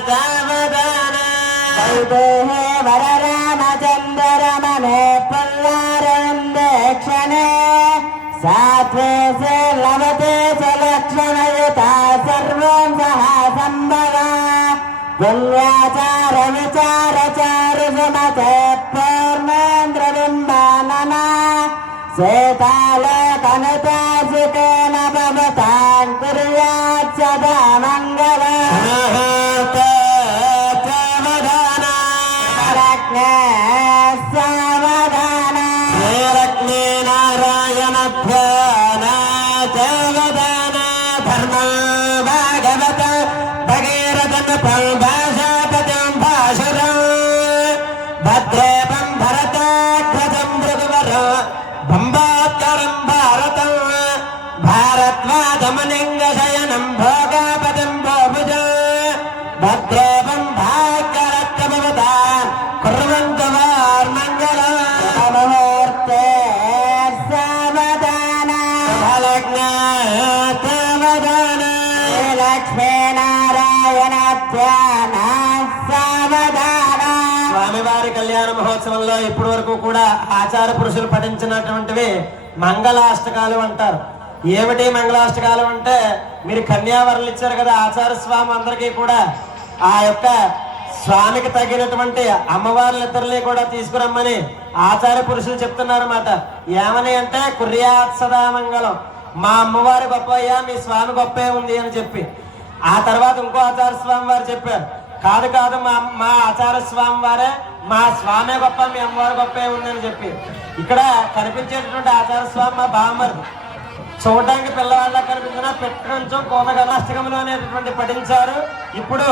సావధాన వైదేహే వరరామచంద్రమనే పుల్లారందేక్షణే సాత్వే లభతే చ లక్ష్మణయుత సర్వం సహా సంభవ పుణ్యాచార విచార చారు సుమతే పూర్ణేంద్ర బింబానన సేతాలోకనుతాసికేన భవతాన్ కుర్యాత్ సదా మంగళం. సావధాన లక్ష్మీ నారాయణ ధ్యాన సావధాన ధర్మ భాగవత భగీరథం భాషాపతిం భాషురం భద్రేపం భరతాగ్రజం మృగవర భంబాత్కరం భారతం భారద్వాజమలింగ శయనం భోగాపతిం భోభుజ భద్రేపం భాగ్యరత్న భవతాన్ కుర్వంతు వార్మంగళం. ముహూర్తే సావధాన లగ్న సావధాన లక్ష్మీ నారాయణ ధ్యాన సావధాన స్వామివారి కళ్యాణ మహోత్సవంలో ఇప్పటి వరకు కూడా ఆచార పురుషులు పఠించినటువంటివి మంగళాష్టకాలు అంటారు. ఏమిటి మంగళాష్టకాలు అంటే, మీరు కన్యావరలు ఇచ్చారు కదా ఆచార స్వామి అందరికీ కూడా, ఆ యొక్క స్వామికి తగినటువంటి అమ్మవార్లిద్దరిని కూడా తీసుకురమ్మని ఆచార్య పురుషులు చెప్తున్నారన్నమాట. ఏమని అంటే, కుర్యాత్ సదా మంగళం, మా అమ్మవారి గొప్ప అయ్యా, మీ స్వామి గొప్పే ఉంది అని చెప్పి. ఆ తర్వాత ఇంకో ఆచార్య స్వామి వారు చెప్పారు, కాదు కాదు మా ఆచార్య స్వామి వారే, మా స్వామి గొప్ప, మీ అమ్మవారి గొప్పే ఉంది అని చెప్పి. ఇక్కడ కనిపించేటటువంటి ఆచార్య స్వామి మా బామ్మరు, చూడడానికి పిల్లవాళ్ళ కనిపించిన పెట్టడం కోతగలాష్టకములు అనేటటువంటి పఠించారు. ఇప్పుడు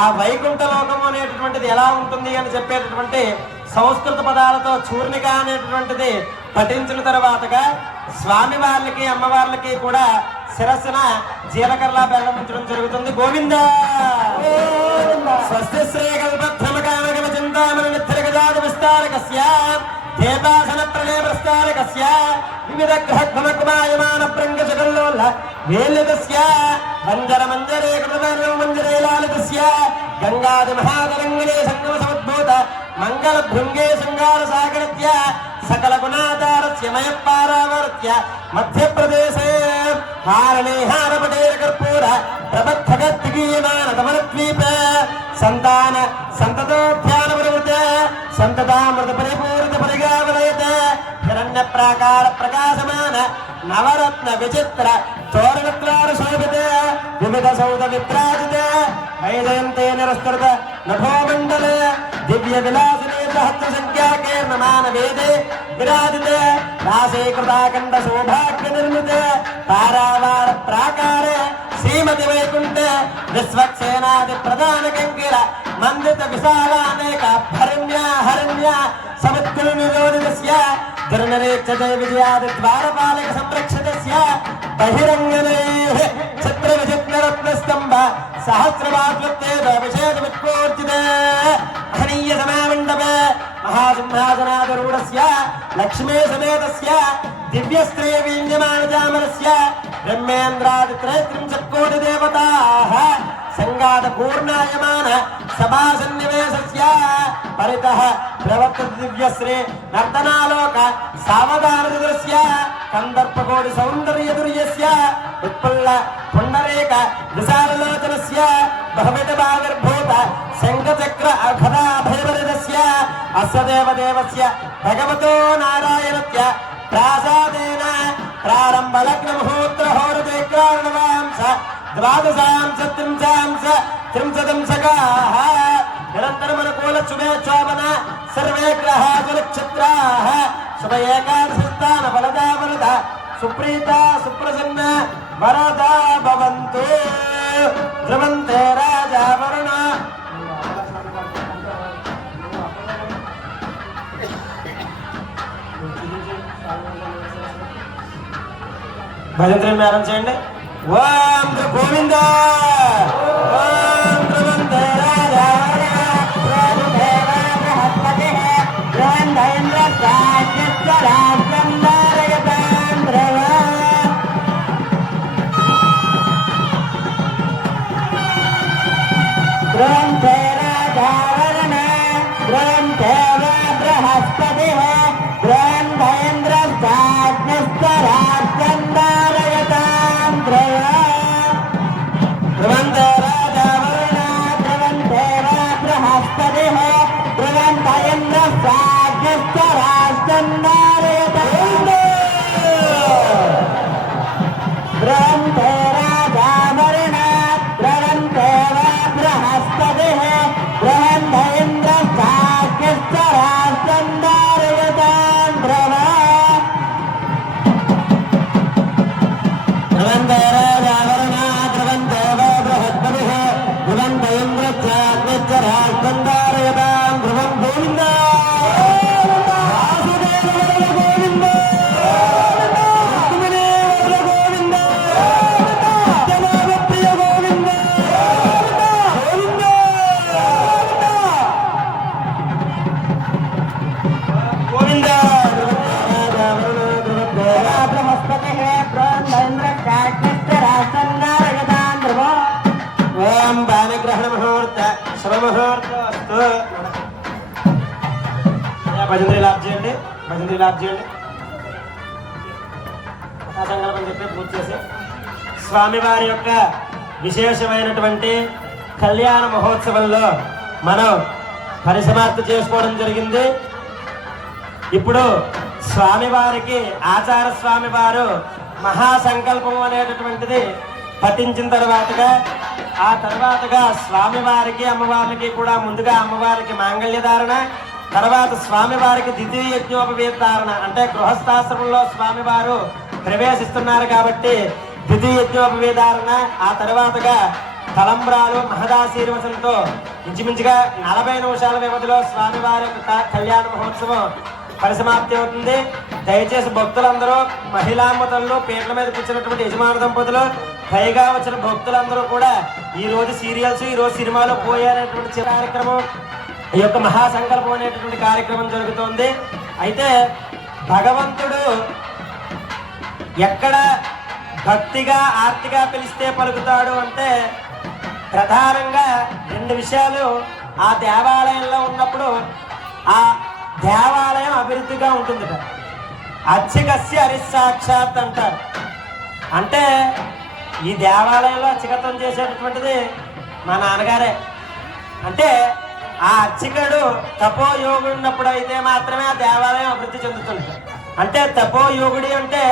ఆ వైకుంఠ లోకము అనేటటువంటిది ఎలా ఉంటుంది అని చెప్పేటటువంటి సంస్కృత పదాలతో చూర్ణిక అనేటటువంటిది పఠించిన తర్వాతగా స్వామి వారికి అమ్మవార్లకి కూడా శిరస్సున జీలకర్ర బెల్లం ఉంచడం జరుగుతుంది. గోవింద స్వస్తి శ్రీ కల్పత్రమకామగమ చింతామణ నిత్యగజాత విస్తారకస్య దేవాసన ప్రళయ ప్రస్తారకస్య వివిధ గ్రహమాయమాన ప్రంగ జగల్లోల వేలితస్య మంజర మంజరే కృతవర్ణం మంజరే లాలితస్య గంగాది మహాతరంగిణే సంగమ సముద్భూత మంగళ భృంగే శృంగార సాగరత్య సకల గుణాధారస్య మయ పారావర్త్య మధ్యప్రదేశే హారణే హారపటేర కర్పూర ప్రబద్ధగద్విగీయమాన కమలద్వీప సంతాన సంతతోధ్యాన ప్రవృత సంతతామృత పరిపూరిత పరిగావలయత హిరణ్య ప్రాకార ప్రకాశమాన నవరత్న విచిత్ర తోరణత్రార శోభిత వివిధ సౌధ విభ్రాజిత వైజయంతే నిరస్తృత నభోమండల దివ్య విలాసినే సహస్ర సంఖ్యాకీర్ణమాన వేదే విరాజిత రాశీకృతాఖండ సౌభాగ్య నిర్మిత తారావార ప్రాకార శ్రీమతి వైకుంఠ విశ్వక్సేనాది ప్రధాన కంకిల మందిత విశాలానేక హరణ్య సముద్ర నిరోధితస్య దుర్నరేక్ష విజయాది ద్వారపాలక సంరక్షితస్య బహిరంగనే చిత్ర విచిత్ర రత్నస్తంభ సహస్రవాద్వత్తేజ విశేష విత్కోర్జిత మహనీయ సమామండప మహాసింహాసనాధరూఢస్య లక్ష్మీ సమేతస్య దివ్యస్త్రీ వీణ్యమానజామరస్య బ్రహ్మేంద్రాది త్రైత్రింశత్ కోటి దేవతాః సంగాత పూర్ణాయమాన సభాసన్నివేశస్య పరితః ప్రవర్త దివ్యశ్రీ నర్తనాలోక సావధాన దృశ్య కందర్పకోటి సౌందర్య దుర్యస్య ఉత్పల్ల పుండరేక విశాలలోచనస్య భవిత భాగర్భూత శంఖచక్ర అఖదా భైవరిదస్య అస్య దేవదేవస్య భగవతో నారాయణస్య ప్రాసాదేన ప్రారంభ లగ్న ముహూర్త హోరదేక్రాణవాంస ద్వాదశాంశ త్రింశాంశ త్రింశదంశకాః నిరంతరమనుకూల శుభే శోభన సర్వే గ్రహాः నక్షత్రాः శుభ ఏకాదశస్థాన ఫలదా వరద సుప్రీత సుప్రసన్న వరదా భవంతు. ధ్రువంతే రాజా వరుణ భజంత్రి మేరం చేయండి. ఓం గోవింద ఓం ధ్రువంతే రాజా ఓం బాణగ్రహణ ముహూర్త శుభ ముహూర్త భజంత్రి లాప్ చేయండి, భజంత్రి లాప్ చేయండి. సంకల్పం చెప్పి పూర్తి చేసి స్వామివారి యొక్క విశేషమైనటువంటి కళ్యాణ మహోత్సవంలో మనం పరిసమాప్తి చేసుకోవడం జరిగింది. ఇప్పుడు స్వామివారికి ఆచార స్వామివారు మహాసంకల్పం అనేటటువంటిది పఠించిన తర్వాతగా స్వామివారికి అమ్మవారికి కూడా ముందుగా అమ్మవారికి మాంగళ్యధారణ, తర్వాత స్వామివారికి ద్వితీయ యజ్ఞోపవీతారణ అంటే గృహస్థాశ్రమంలో స్వామివారు ప్రవేశిస్తున్నారు కాబట్టి ద్వితీయ యజ్ఞోపవీతారణ, ఆ తర్వాతగా తలంబ్రాలు మహదాశీర్వచనంతో ఇంచుమించుగా 40 నిమిషాల వ్యవధిలో స్వామివారి యొక్క కళ్యాణ మహోత్సవం పరిసమాప్తి అవుతుంది. దయచేసి భక్తులందరూ, మహిళామతల్లో, పీటల మీద కూర్చున్నటువంటి యజమాన దంపతులు, పైగా వచ్చిన భక్తులందరూ కూడా ఈ రోజు సీరియల్స్, ఈ రోజు సినిమాలో పోయేటటువంటి కార్యక్రమం, ఈ యొక్క మహాసంకల్పం అనేటటువంటి కార్యక్రమం జరుగుతోంది. అయితే భగవంతుడు ఎక్కడ భక్తిగా ఆర్తిగా పిలిస్తే పలుకుతాడు అంటే ప్రధానంగా 2 విషయాలు. ఆ దేవాలయంలో ఉన్నప్పుడు ఆ దేవాలయం అభివృద్ధిగా ఉంటుందిట. అర్చకస్య హరిసాక్షాత్ అంటారు. అంటే ఈ దేవాలయంలో అర్చకత్వం చేసేటటువంటిది మా నాన్నగారే. అంటే ఆ అర్చకుడు తపోయోగుడు ఉన్నప్పుడు అయితే మాత్రమే ఆ దేవాలయం అభివృద్ధి చెందుతుంది. అంటే తపోయోగుడి అంటే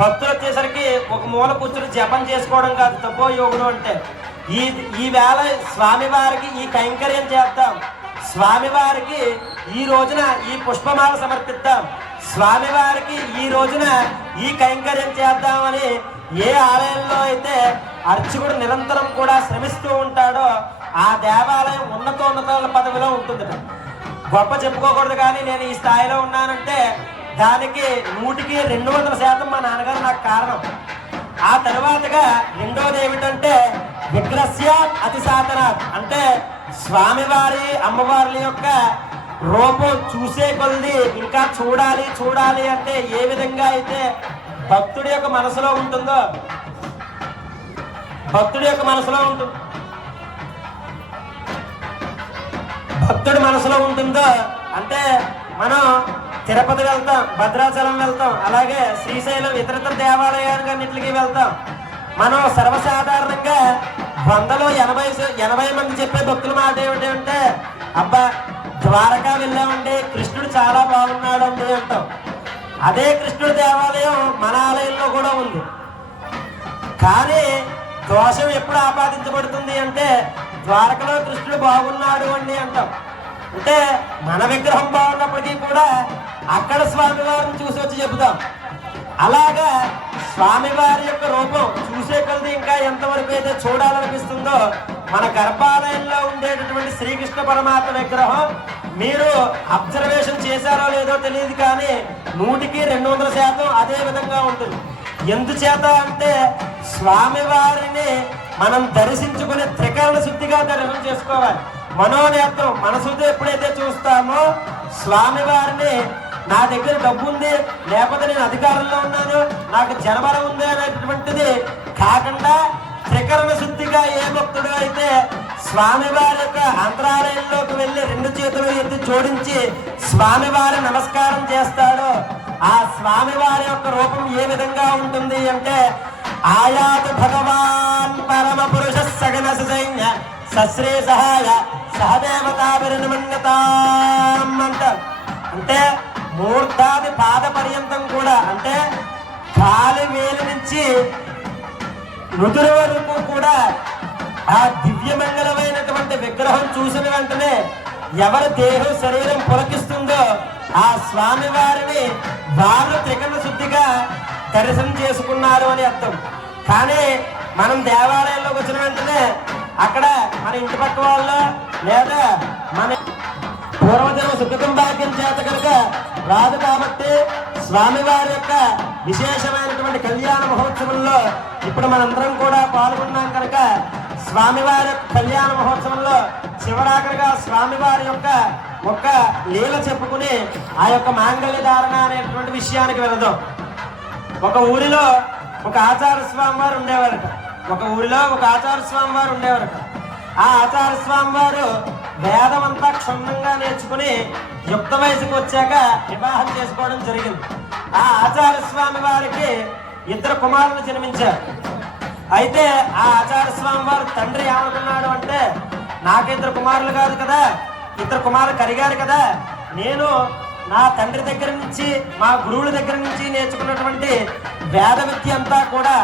భక్తులు వచ్చేసరికి ఒక మూల కూర్చుని జపం చేసుకోవడం కాదు తపోయోగుడు అంటే. ఈ వేళ స్వామివారికి ఈ కైంకర్యం చేద్దాం, స్వామివారికి ఈ రోజున ఈ పుష్పమాల సమర్పిద్దాం, స్వామివారికి ఈ రోజున ఈ కైంకర్యం చేద్దామని ఏ ఆలయంలో అయితే అర్చకుడు నిరంతరం కూడా శ్రమిస్తూ ఉంటాడో ఆ దేవాలయం ఉన్నతోన్నతాల పదవిలో ఉంటుంది. గొప్ప చెప్పుకోకూడదు, కానీ నేను ఈ స్థాయిలో ఉన్నానంటే దానికి 100కి 200% మా నాన్నగారు నాకు కారణం. ఆ తర్వాతగా రెండోది ఏమిటంటే విగ్రహస్య అతి సాధనాత్ అంటే స్వామివారి అమ్మవారి యొక్క రూపం చూసే కొద్ది ఇంకా చూడాలి అంటే ఏ విధంగా అయితే భక్తుడి యొక్క మనసులో ఉంటుందో, భక్తుడి మనసులో ఉంటుందో అంటే మనం తిరుపతి వెళ్తాం, భద్రాచలం వెళ్తాం, అలాగే శ్రీశైలం, ఇతరతర దేవాలయాలన్నింటికి వెళ్తాం. మనం సర్వసాధారణంగా 100లో 80 మంది చెప్పే భక్తుల మాట ఏమిటంటే అబ్బా ద్వారకా వెళ్ళామండి, కృష్ణుడు చాలా బాగున్నాడు అండి అంటాం. అదే కృష్ణుడి దేవాలయం మన ఆలయంలో కూడా ఉంది. కానీ దోషం ఎప్పుడు ఆపాదించబడుతుంది అంటే ద్వారకలో కృష్ణుడు బాగున్నాడు అండి అంటాం. అంటే మన విగ్రహం బాగున్నప్పటికీ కూడా అక్కడ స్వామివారిని చూసి వచ్చి చెబుతాం. అలాగా స్వామివారి యొక్క రూపం చూసే కొద్ది ఇంకా ఎంతవరకు అయితే చూడాలనిపిస్తుందో మన గర్భాలయంలో ఉండేటటువంటి శ్రీకృష్ణ పరమాత్మ విగ్రహం మీరు అబ్జర్వేషన్ చేశారో లేదో తెలియదు, కానీ 100కి 200% అదే విధంగా ఉంటుంది. ఎందుచేత అంటే స్వామివారిని మనం దర్శించుకునే త్రికరణ శుద్ధిగా దర్శనం చేసుకోవాలి. మనోనేత్రం మనసుతో ఎప్పుడైతే చూస్తామో స్వామివారిని నా దగ్గర డబ్బు ఉంది, లేకపోతే నేను అధికారంలో ఉన్నాను, నాకు జనబలం ఉంది అనేటటువంటిది కాకుండా త్రికరణ శుద్ధిగా ఏ భక్తుడు అయితే స్వామివారి యొక్క అంతరాలయంలోకి వెళ్ళి 2 చేతులు ఎత్తి జోడించి స్వామివారి నమస్కారం చేస్తాడో ఆ స్వామివారి యొక్క రూపం ఏ విధంగా ఉంటుంది అంటే ఆయాతు భగవాన్ పరమ పురుష సగన సైన్య సశ్రీ సహాయ సహదేవతాభిర్నిమన్యతాం అంటారు. అంటే మూర్ధాది పాద పర్యంతం కూడా అంటే కాలి వేలు నుంచి నుదురు వరకు కూడా ఆ దివ్యమంగళమైనటువంటి విగ్రహం చూసిన వెంటనే ఎవరి దేహం శరీరం పులకిస్తుందో ఆ స్వామి వారిని వారు త్రికరణ శుద్ధిగా దర్శనం చేసుకున్నారు అని అర్థం. కానీ మనం దేవాలయంలోకి వచ్చిన వెంటనే అక్కడ మన ఇంటి పక్క వాళ్ళు లేదా మన పూర్వజన్మ సుఖం భాగ్యం చేత కనుక రాదు. కాబట్టి స్వామివారి యొక్క విశేషమైనటువంటి కళ్యాణ మహోత్సవంలో ఇప్పుడు మనందరం కూడా పాల్గొన్నాం కనుక స్వామివారి యొక్క కళ్యాణ మహోత్సవంలో చివరాఖరిగా స్వామివారి యొక్క ఒక లీల చెప్పుకుని ఆ యొక్క మాంగళ్య ధారణ అనేటువంటి విషయానికి వెళదాం. ఒక ఊరిలో ఒక ఆచార స్వామి వారు ఉండేవారట. ఆ ఆచార స్వామి వారు వేదం అంతా క్షుణ్ణంగా నేర్చుకుని యుక్త వయసుకు వచ్చాక వివాహం చేసుకోవడం జరిగింది. ఆ ఆచార్య స్వామి వారికి 2 కుమారులు జన్మించారు. అయితే ఆ ఆచార్య స్వామి వారు తండ్రి ఏమనుకున్నాడు అంటే, నాకు 2 కుమారులు కాదు కదా, 2 కుమారులు కరిగారు కదా, నేను నా తండ్రి దగ్గర నుంచి మా గురువుల దగ్గర నుంచి నేర్చుకున్నటువంటి వేద విద్య అంతా కూడా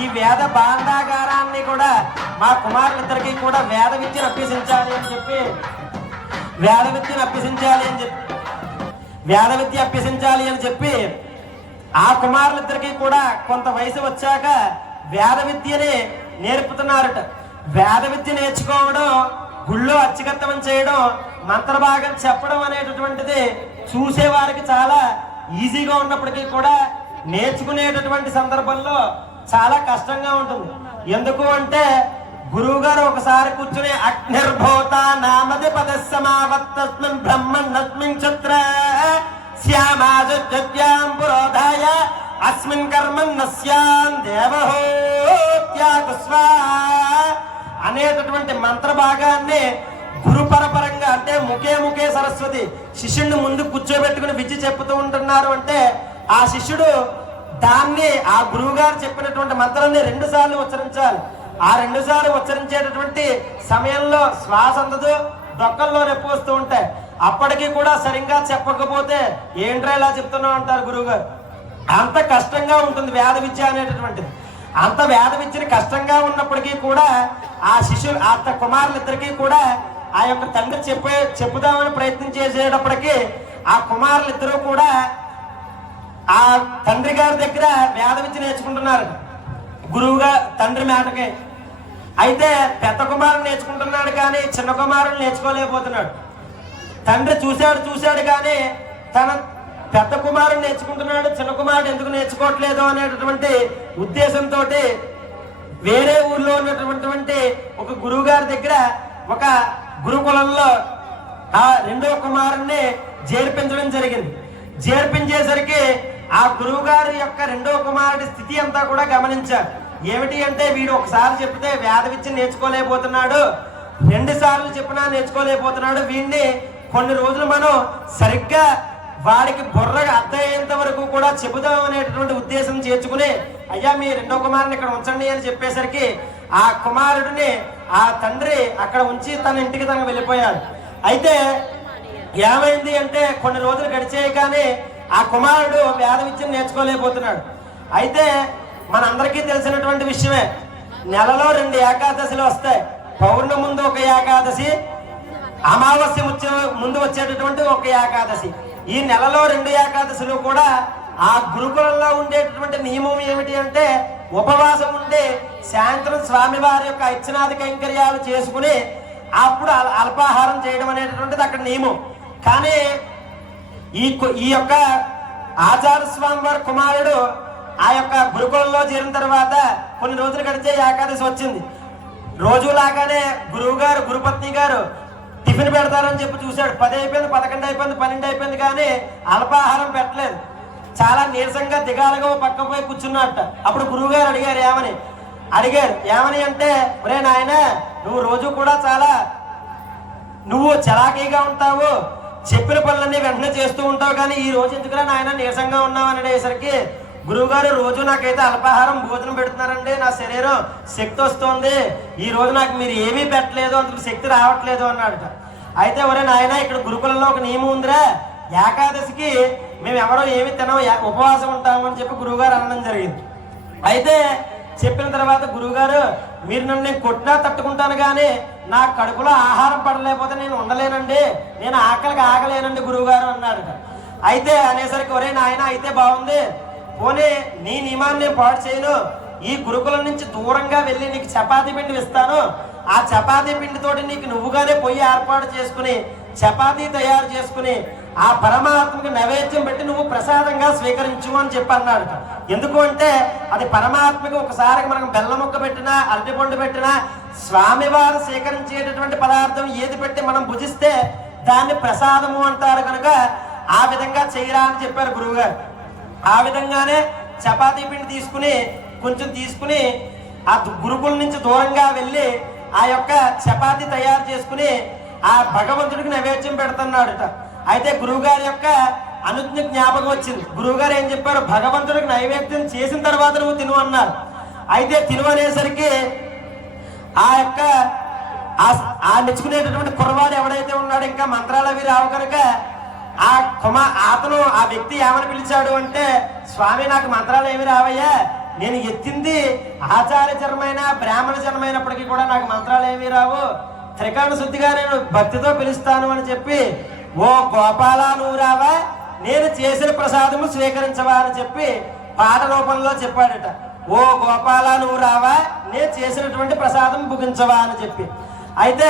ఈ వేద భాండాగారాన్ని కూడా మా కుమారులిద్దరికీ కూడా వేద విద్యను అభ్యసించాలి అని చెప్పి వేద విద్య అభ్యసించాలి అని చెప్పి ఆ కుమారులిద్దరికీ కూడా కొంత వయసు వచ్చాక వేద విద్యని నేర్పుతున్నారట. వేద విద్య నేర్చుకోవడం, గుళ్ళో అచ్చగత్తమం చేయడం, మంత్రభాగం చెప్పడం అనేటటువంటిది చూసేవారికి చాలా ఈజీగా ఉన్నప్పటికీ కూడా నేర్చుకునేటటువంటి సందర్భంలో చాలా కష్టంగా ఉంటుంది. ఎందుకు అంటే గురువు గారు ఒకసారి కూర్చుని అగ్నిర్భూత నామది పదస్సమావత్తస్మిన్ బ్రహ్మణస్మిన్ క్షత్ర శ్యామాజత్యాం పురోధాయ అస్మిన్ కర్మన్నస్యాం దేవహోత్యాగుస్వా అనేటటువంటి మంత్ర భాగాన్ని గురు పరపరంగా అంటే ముఖే సరస్వతి శిష్యుడిని ముందు కూర్చోబెట్టుకుని విద్య చెప్పుతూ ఉంటున్నారు అంటే ఆ శిష్యుడు దాన్ని ఆ గురువు గారు చెప్పినటువంటి మంత్రాన్ని 2 సార్లు ఉచ్చరించాలి. ఆ 2 సార్లు ఉచ్చరించేటటువంటి సమయంలో శ్వాస అందదు, డొక్కల్లో నొప్పి వస్తూ ఉంటాయి. అప్పటికీ కూడా సరిగ్గా చెప్పకపోతే ఏంట్రా ఇలా చెప్తున్నావు అంటారు గురువు గారు. అంత కష్టంగా ఉంటుంది వేద విద్య అనేటటువంటిది. అంత వేద విద్యని కష్టంగా ఉన్నప్పటికీ కూడా ఆ శిష్యులు ఆ కుమారులిద్దరికీ కూడా ఆ యొక్క తండ్రి చెప్పుదామని ప్రయత్నం చేసేటప్పటికీ ఆ కుమారులిద్దరూ కూడా ఆ తండ్రి గారి దగ్గర వేద విద్య నేర్చుకుంటున్నారు గురువుగా తండ్రి మేటకి. అయితే పెద్ద కుమారుడు నేర్చుకుంటున్నాడు కానీ చిన్న కుమారుడు నేర్చుకోలేకపోతున్నాడు. తండ్రి చూశాడు కానీ తన పెద్ద కుమారుడు నేర్చుకుంటున్నాడు, చిన్న కుమారుడు ఎందుకు నేర్చుకోవట్లేదు అనేటటువంటి ఉద్దేశంతో వేరే ఊర్లో ఉన్నటువంటి ఒక గురువు గారి దగ్గర ఒక గురుకులంలో ఆ 2వ కుమారుణ్ణి చేర్పించడం జరిగింది. చేర్పించేసరికి ఆ గురువు గారి యొక్క 2వ కుమారుడి స్థితి అంతా కూడా గమనించారు. ఏమిటి అంటే వీడు ఒకసారి చెప్తే వేద విద్య నేర్చుకోలేకపోతున్నాడు, 2 సార్లు చెప్పినా నేర్చుకోలేకపోతున్నాడు. వీడిని కొన్ని రోజులు మనం సరిగ్గా వాడికి బుర్రగా అర్థమయ్యేంత వరకు కూడా చెబుదాం అనేటటువంటి ఉద్దేశం చేర్చుకుని అయ్యా మీ 2వ కుమారుని ఇక్కడ ఉంచండి అని చెప్పేసరికి ఆ కుమారుడిని ఆ తండ్రి అక్కడ ఉంచి తన ఇంటికి తనకు వెళ్ళిపోయాడు. అయితే ఏమైంది అంటే కొన్ని రోజులు గడిచాయి కానీ ఆ కుమారుడు వేద విద్యను నేర్చుకోలేకపోతున్నాడు. అయితే మనందరికీ తెలిసినటువంటి విషయమే, నెలలో 2 ఏకాదశులు వస్తాయి. పౌర్ణమి ముందు ఒక ఏకాదశి, అమావాస్య ముందు వచ్చేటటువంటి ఒక ఏకాదశి. ఈ నెలలో 2 ఏకాదశులు కూడా ఆ గురుకులంలో ఉండేటటువంటి నియమం ఏమిటి అంటే ఉపవాసం ఉండి సాయంత్రం స్వామివారి యొక్క అర్చనాది కైంకర్యాలు చేసుకుని అప్పుడు అల్పాహారం చేయడం అనేటటువంటిది అక్కడ నియమం. కానీ ఈ యొక్క ఆచార్య స్వామి వారి కుమారుడు ఆ యొక్క గురుకులంలో చేరిన తర్వాత కొన్ని రోజులు గడిచే ఏకాదశి వచ్చింది. రోజులాగానే గురువు గారు గురుపత్ని గారు టిఫిన్ పెడతారని చెప్పి చూశాడు. 10 అయిపోయింది, 11 అయిపోయింది, 12 అయిపోయింది కానీ అల్పాహారం పెట్టలేదు. చాలా నీరసంగా దిగాలుగా పక్క పోయి కూర్చున్నట్ట. అప్పుడు గురువు గారు అడిగారు ఏమని అంటే, ఒరే నాయన నువ్వు రోజు కూడా చాలా చలాకీగా ఉంటావు, చెప్పిన పనులన్నీ వెంటనే చేస్తూ ఉంటావు, కానీ ఈ రోజు ఎందుకురా నాయన నీరసంగా ఉన్నావు అని అనేసరికి గురువు గారు రోజు నాకైతే అల్పాహారం భోజనం పెడుతున్నారండి, నా శరీరం శక్తి వస్తుంది, ఈ రోజు నాకు మీరు ఏమీ పెట్టలేదు, అందుకు శక్తి రావట్లేదు అన్నాడట. అయితే ఒరే నాయన ఇక్కడ గురుకులంలో ఒక నియమం ఉందిరా, ఏకాదశికి మేము ఎవరో ఏమి తినము, ఉపవాసం ఉంటాము అని చెప్పి గురువుగారు అనడం జరిగింది. అయితే చెప్పిన తర్వాత గురువుగారు మీరు నన్ను నేను కొట్టినా తట్టుకుంటాను కానీ నా కడుపులో ఆహారం పడలేకపోతే నేను ఉండలేనండి, నేను ఆకలికి ఆగలేనండి గురువుగారు అన్నాడట. అయితే అనేసరికి ఒరే నాయన అయితే బాగుంది, పోనీ నీ నియమాన్ని నేను పాడు చేయను, ఈ గురుకులం నుంచి దూరంగా వెళ్ళి నీకు చపాతీ పిండి ఇస్తాను, ఆ చపాతీ పిండితోటి నీకు నువ్వుగానే పొయ్యి ఏర్పాటు చేసుకుని చపాతీ తయారు చేసుకుని ఆ పరమాత్మకి నైవేద్యం పెట్టి నువ్వు ప్రసాదంగా స్వీకరించు అని చెప్పి అన్నాడు. ఎందుకు అంటే అది పరమాత్మకి ఒకసారి మనం బెల్లం ముక్క పెట్టినా అరటిపండు పెట్టినా స్వామివారు స్వీకరించేటటువంటి పదార్థం ఏది పెట్టి మనం భుజిస్తే దాన్ని ప్రసాదము అంటారు కనుక ఆ విధంగా చేయరా అని చెప్పారు గురువుగారు. ఆ విధంగానే చపాతీ పిండి తీసుకుని ఆ గురుకుల నుంచి దూరంగా వెళ్ళి ఆ యొక్క చపాతీ తయారు చేసుకుని ఆ భగవంతుడికి నైవేద్యం పెడుతున్నాడట. అయితే గురువుగారి యొక్క అనుజ్ఞ జ్ఞాపకం వచ్చింది. గురువుగారు ఏం చెప్పారు, భగవంతుడికి నైవేద్యం చేసిన తర్వాత నువ్వు తిను అన్నారు. అయితే తిను అనేసరికి ఆ యొక్క ఆ మెచ్చుకునేటటువంటి కుర్రవాడు ఎవడైతే ఉన్నాడు, ఇంకా మంత్రాలు అవి రావు కనుక అతను ఆ వ్యక్తి ఏమని పిలిచాడు అంటే, స్వామి నాకు మంత్రాలు ఏమి రావయ్యా, నేను ఎత్తింది ఆచార్య జన్మైన బ్రాహ్మణ జన్మైనప్పటికీ కూడా నాకు మంత్రాలు ఏమీ రావు, త్రికాణ శుద్ధిగా నేను భక్తితో పిలుస్తాను అని చెప్పి, ఓ గోపాల నువ్వు రావా, నేను చేసిన ప్రసాదము స్వీకరించవా అని చెప్పి పాట రూపంలో చెప్పాడట. ఓ గోపాల నువ్వు రావా, నేను చేసినటువంటి ప్రసాదం భుగించవా అని చెప్పి. అయితే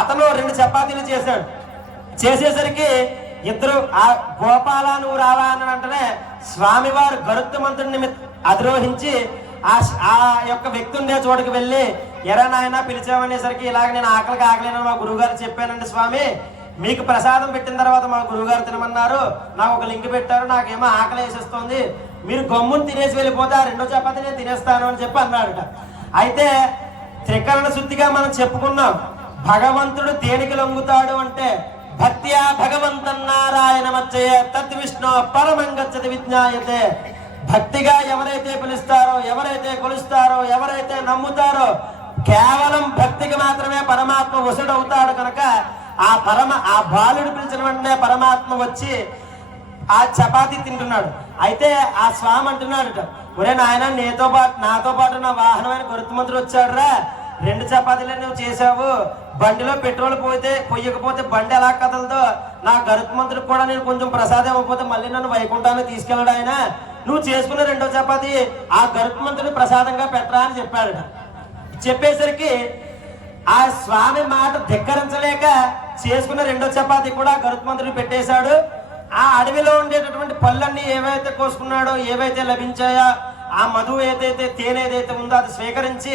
అతను 2 చపాతీలు చేశాడు. చేసేసరికి ఇద్దరు ఆ గోపాల నువ్వు రావా అని వెంటనే స్వామివారు గరుత్మంతుడిని అధిరోహించి ఆ యొక్క వ్యక్తి ఉండే చోటుకు వెళ్ళి, ఎరా నాయన పిలిచామనేసరికి ఇలాగ నేను ఆకలికి ఆకలేనని మా గురువుగారు చెప్పానండి స్వామి, మీకు ప్రసాదం పెట్టిన తర్వాత మా గురువుగారు తినమన్నారు, నాకు ఒక లింక్ పెట్టారు, నాకేమో ఆకలి వేసేస్తుంది, మీరు గమ్ముని తినేసి వెళ్ళిపోతే ఆ 2వ చపాతీ నేను తినేస్తాను అని చెప్పి అన్నాడట. అయితే త్రికరణ శుద్ధిగా మనం చెప్పుకున్నాం, భగవంతుడు దేనికి లొంగుతాడు అంటే భక్త్యా భగవంతన్నారాయణ మచ్చయ తద్విష్ణు పరమంగచ్చతి విజ్ఞాయతే. భక్తిగా ఎవరైతే పిలుస్తారో, ఎవరైతే కొలుస్తారో, ఎవరైతే నమ్ముతారో, కేవలం భక్తికి మాత్రమే పరమాత్మ వసుడవుతాడు కనుక ఆ బాలుడు పిలిచిన వెంటనే పరమాత్మ వచ్చి ఆ చపాతీ తింటున్నాడు. అయితే ఆ స్వామి అంటున్నాడట, ఒరే నాయన నాతో పాటు నా వాహనమైన గరుత్మంతుడు వచ్చాడురా, 2 చపాతీలే నువ్వు చేసావు, బండిలో పెట్రోల్ పొయ్యకపోతే బండి ఎలా కదలదో, నా గరుత్మంతుడికి కూడా నేను కొంచెం ప్రసాదం ఇవ్వకపోతే మళ్ళీ నన్ను వైకుంఠాన్ని తీసుకెళ్ళడు ఆయన, నువ్వు చేసుకున్న 2వ చపాతీ ఆ గరుత్మంతుడిని ప్రసాదంగా పెట్టరా అని చెప్పాడట. చెప్పేసరికి ఆ స్వామి మాట ధిక్కరించలేక చేసుకున్న 2వ చపాతీ కూడా గరుత్మంతుడిని పెట్టేశాడు. ఆ అడవిలో ఉండేటటువంటి పళ్ళన్నీ ఏవైతే కోసుకున్నాడో, ఏవైతే లభించాయో, ఆ మధువు ఏదైతే తేనె ఏదైతే ఉందో అది స్వీకరించి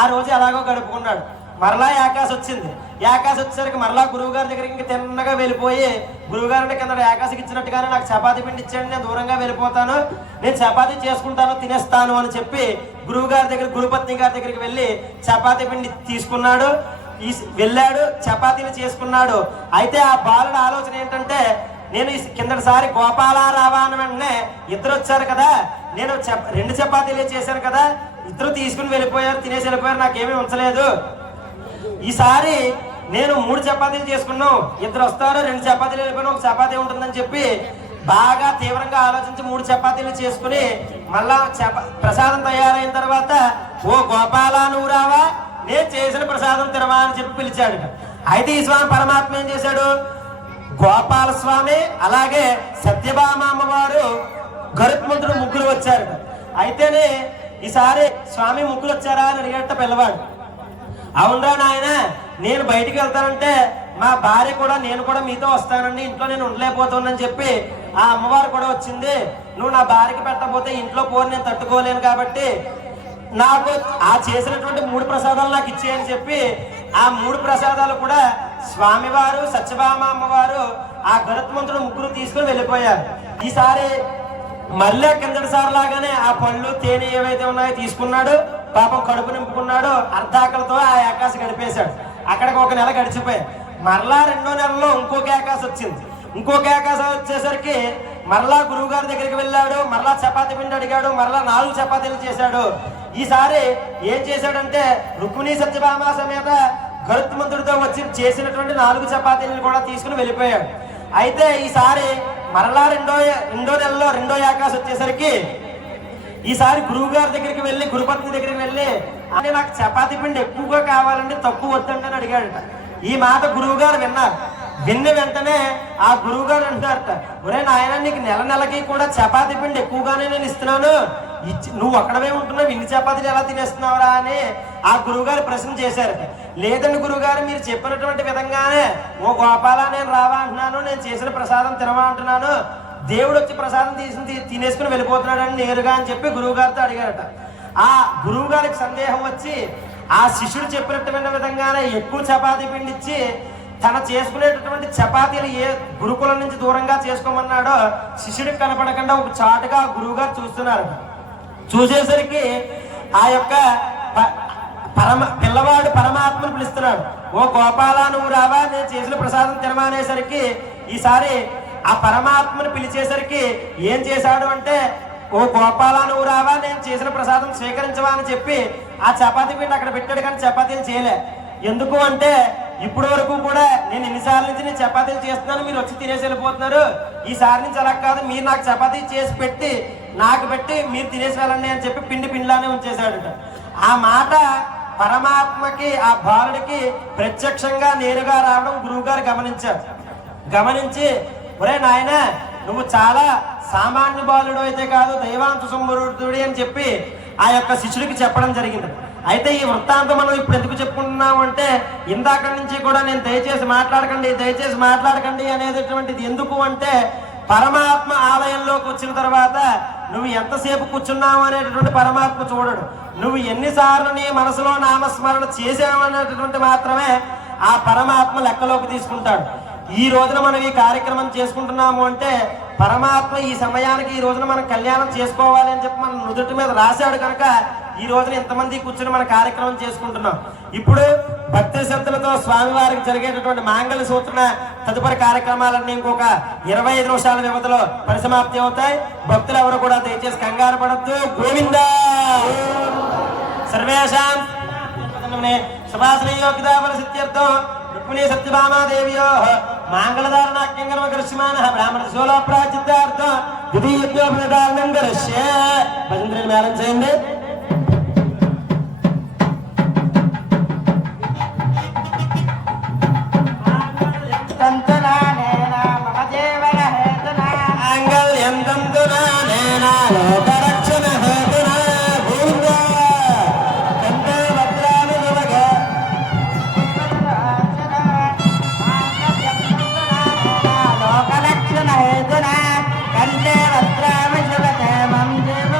ఆ రోజు అలాగో గడుపుకున్నాడు. మరలా ఏకాశి వచ్చింది. ఏకాశి వచ్చేసరికి మరలా గురువుగారి దగ్గరికి ఇంక తిన్నగా వెళ్ళిపోయి, గురువుగారి కింద ఏకాశికి ఇచ్చినట్టుగానే నాకు చపాతీ పిండి ఇచ్చాడు, నేను దూరంగా వెళ్ళిపోతాను, నేను చపాతీ చేసుకుంటాను, తినేస్తాను అని చెప్పి గురువుగారి దగ్గర గురుపత్ని గారి దగ్గరికి వెళ్ళి చపాతీ పిండి తీసుకున్నాడు. వెళ్ళాడు, చపాతీలు చేసుకున్నాడు. అయితే ఆ బాలుడు ఆలోచన ఏంటంటే, నేను కిందటిసారి గోపాల రావా అని వెంటనే ఇద్దరు వచ్చారు కదా, నేను 2 చపాతీలే చేశాను కదా, ఇద్దరు తీసుకుని వెళ్ళిపోయారు, తినేసి వెళ్ళిపోయారు, నాకేమీ ఉంచలేదు, ఈసారి నేను 3 చపాతీలు చేసుకున్నావు, ఇద్దరు వస్తారు, 2 చపాతీలు వెళ్ళిపోయినా 1 చపాతీ ఉంటుందని చెప్పి బాగా తీవ్రంగా ఆలోచించి 3 చపాతీలు చేసుకుని మళ్ళా ప్రసాదం తయారైన తర్వాత, ఓ గోపాల నువ్వు రావా, నేను చేసిన ప్రసాదం తినవా అని చెప్పి పిలిచాడు. అయితే ఈ స్వామి పరమాత్మ ఏం చేశాడు, గోపాల స్వామి అలాగే సత్యభామ అమ్మవారు గరుత్మంతుడు ముగ్గురు వచ్చారు. అయితేనే ఈసారి స్వామి ముగ్గురు వచ్చారా అని అడిగేట పిల్లవాడు. అవునరా నాయన, నేను బయటికి వెళ్తానంటే మా భార్య కూడా నేను కూడా మీతో వస్తానండి, ఇంట్లో నేను ఉండలేకపోతున్నానని చెప్పి ఆ అమ్మవారు కూడా వచ్చింది, నువ్వు నా భార్యకి పెట్టకపోతే ఇంట్లో పోరు నేను తట్టుకోలేను కాబట్టి నాకు ఆ చేసినటువంటి 3 ప్రసాదాలు నాకు ఇచ్చేయని చెప్పి ఆ 3 ప్రసాదాలు కూడా స్వామివారు సత్యభామ అమ్మవారు ఆ గరుత్మంతుడు ముగ్గురు తీసుకుని వెళ్ళిపోయారు. ఈసారి మళ్ళీ కిందటిసారి లాగానే ఆ పళ్ళు తేనె ఏవైతే ఉన్నాయో తీసుకున్నాడు, పాపం కడుపు నింపుకున్నాడు, అర్ధాకలతో ఆ ఏకాశి గడిపేశాడు. అక్కడికి 1 నెల గడిచిపోయాయి. మరలా 2వ నెలలో ఇంకొక ఏకాశి వచ్చింది. ఇంకొక ఏకాశి వచ్చేసరికి మరలా గురువు గారి దగ్గరికి వెళ్ళాడు, మరలా చపాతీ పిండి అడిగాడు, మరలా 4 చపాతీలు చేశాడు. ఈసారి ఏం చేశాడంటే రుక్మిణీ సత్యభామ సమేత గరుత్మంతుడితో వచ్చి చేసినటువంటి 4 చపాతీలను కూడా తీసుకుని వెళ్ళిపోయాడు. అయితే ఈసారి మరలా రెండో నెలలో 2వ ఏకాశి వచ్చేసరికి ఈసారి గురువు గారి దగ్గరికి వెళ్ళి గురుపత్ని దగ్గరికి వెళ్ళి, అంటే నాకు చపాతీ పిండి ఎక్కువగా కావాలంటే తక్కువ వద్దంటే అని అడిగాడట. ఈ మాట గురువు గారు విన్నారు. విన్న వెంటనే ఆ గురువు గారు అంటారట, ఒరే నాయన, నీకు నెలకి కూడా చపాతీ పిండి ఎక్కువగానే నేను ఇస్తున్నాను, నువ్వు అక్కడవే ఉంటున్నావు, 2 చపాతీలు ఎలా తినేస్తున్నావురా అని ఆ గురువుగారు ప్రశ్న చేశారట. లేదండి గురువుగారు, మీరు చెప్పినటువంటి విధంగానే ఓ గోపాల నేను రావా అంటున్నాను, నేను చేసిన ప్రసాదం తినవా అంటున్నాను, దేవుడు వచ్చి ప్రసాదం తినేసుకుని వెళ్ళిపోతున్నాడని నేరుగా అని చెప్పి గురువు గారితో అడిగారట. ఆ గురువు గారికి సందేహం వచ్చి ఆ శిష్యుడు చెప్పినటువంటి విధంగానే ఎక్కువ చపాతీ పిండి ఇచ్చి తన చేసుకునేటటువంటి చపాతీలు ఏ గురుకులం నుంచి దూరంగా చేసుకోమన్నాడో శిష్యుడికి కనపడకుండా ఒక చాటుగా గురువు గారు చూస్తున్నారట. చూసేసరికి ఆ యొక్క పిల్లవాడు పరమాత్మను పిలుస్తున్నాడు. ఓ గోపాల నువ్వు రావా, నేను చేసిన ప్రసాదం తినమానేసరికి ఈసారి ఆ పరమాత్మను పిలిచేసరికి ఏం చేశాడు అంటే, ఓ గోపాల నువ్వు రావా, నేను చేసిన ప్రసాదం స్వీకరించవా అని చెప్పి ఆ చపాతీ పిండి అక్కడ పెట్టాడు, కానీ చపాతీలు చేయలే. ఎందుకు అంటే ఇప్పటి వరకు కూడా నేను ఎన్నిసార్లు నుంచి నేను చపాతీలు చేస్తున్నాను, మీరు వచ్చి తినేసి వెళ్ళిపోతున్నారు. ఈసారి నుంచి అలా కాదు, మీరు నాకు చపాతీ చేసి పెట్టి నాకు పెట్టి మీరు తినేసి వెళ్ళండి అని చెప్పి పిండిలానే ఉంచేశాడట. ఆ మాట పరమాత్మకి ఆ బాలుడికి ప్రత్యక్షంగా నేరుగా రావడం గురువుగారు గమనించారు. గమనించి ఒరే నాయన నువ్వు చాలా సామాన్య బాలుడు అయితే కాదు, దైవాంశ సంభూతుడి అని చెప్పి ఆ యొక్క శిష్యుడికి చెప్పడం జరిగింది. అయితే ఈ వృత్తాంతం మనం ఇప్పుడు ఎందుకు చెప్పుకుంటున్నాము అంటే, ఇందాక నుంచి కూడా నేను దయచేసి మాట్లాడకండి అనేటటువంటిది ఎందుకు అంటే, పరమాత్మ ఆలయంలోకి వచ్చిన తర్వాత నువ్వు ఎంతసేపు కూర్చున్నావు అనేటటువంటి పరమాత్మ చూడడు. నువ్వు ఎన్నిసార్లు నీ మనసులో నామస్మరణ చేసావు అనేటటువంటి మాత్రమే ఆ పరమాత్మ లెక్కలోకి తీసుకుంటాడు. ఈ రోజున మనం ఈ కార్యక్రమం చేసుకుంటున్నాము అంటే పరమాత్మ ఈ సమయానికి ఈ రోజున మనం కళ్యాణం చేసుకోవాలి అని చెప్పి మన నుదుటి మీద రాశాడు కనుక ఈ రోజున ఇంతమంది కూర్చుని మన కార్యక్రమం చేసుకుంటున్నాం. ఇప్పుడు భక్తి శ్రద్ధలతో స్వామివారికి జరిగేటటువంటి మాంగళ్య సూత్రణ తదుపరి కార్యక్రమాలన్నీ ఇంకొక 25 నిమిషాల వ్యవధిలో పరిసమాప్తి అవుతాయి. భక్తులు ఎవరు కూడా దయచేసి కంగారు పడద్దు. గోవిందా సర్వేషాం శుభాశ్రయోగ్యతాఫల సిద్ధ్యర్థం రుక్మిణీ సత్యభామాదేవ్యో మాంగళధారణాఖ్యంగర్మకృష్యమాన బ్రాహ్మణ శూలప్రాచిత్తార్థం ద్వితీయోపనిధారణం కరిష్య. భజంత్రిని మేళం చేయండి. మాంగళ్యం తంతునా నేనా లోకరక్షణ హేతునా గోవిందా కంటే భద్రాను నమః. లోకలక్షణ హేతునా కంటే వస్త్రామి శుభతే మం దేవ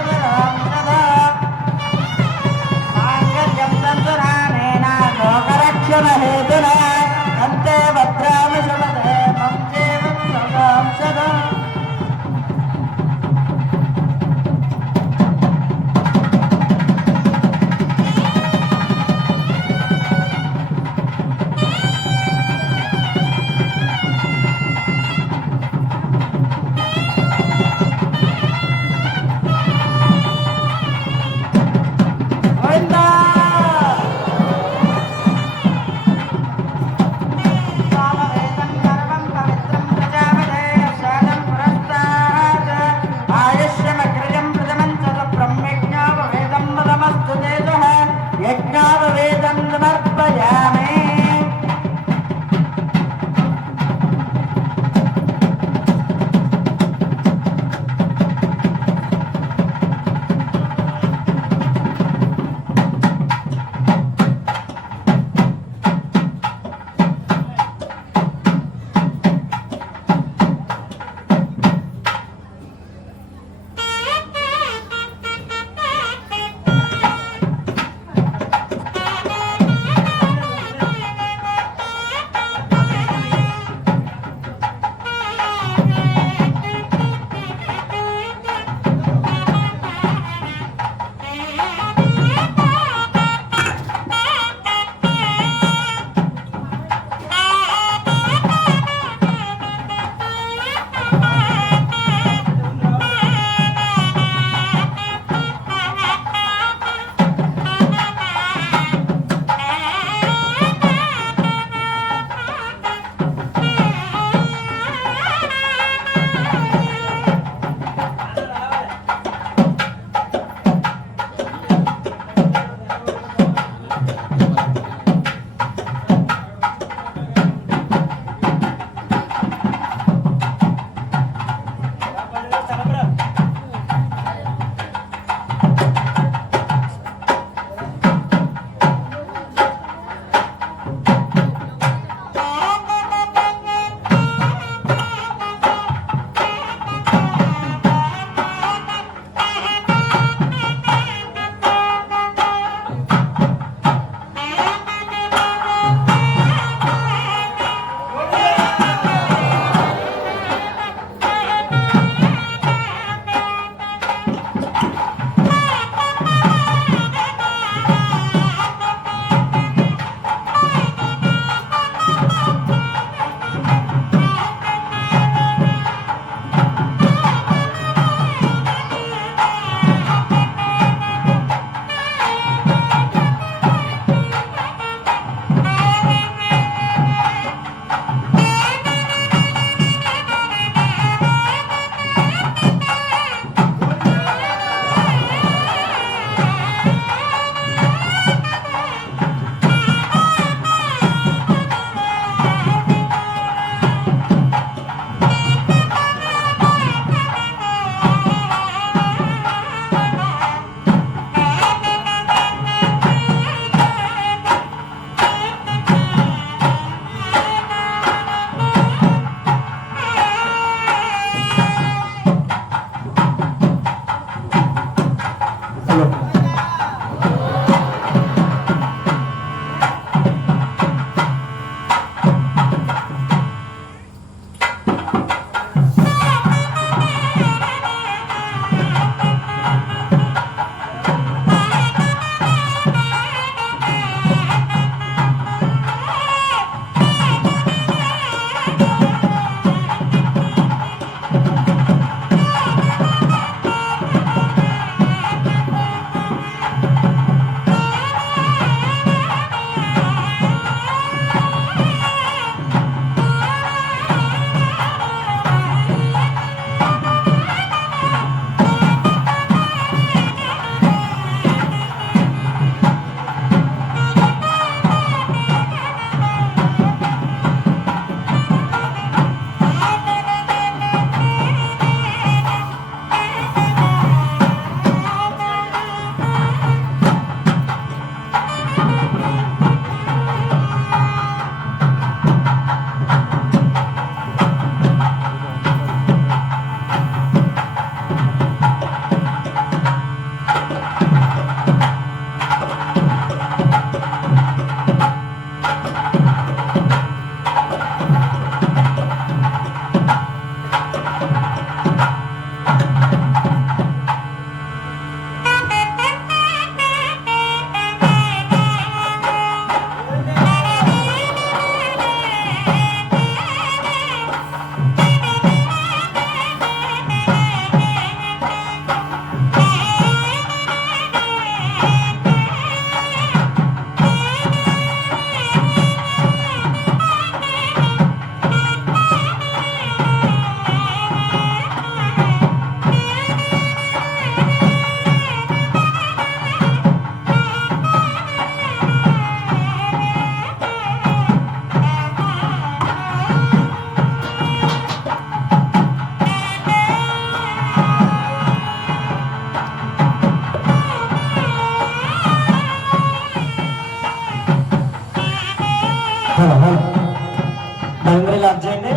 అందరూ లాక్ చేయండి.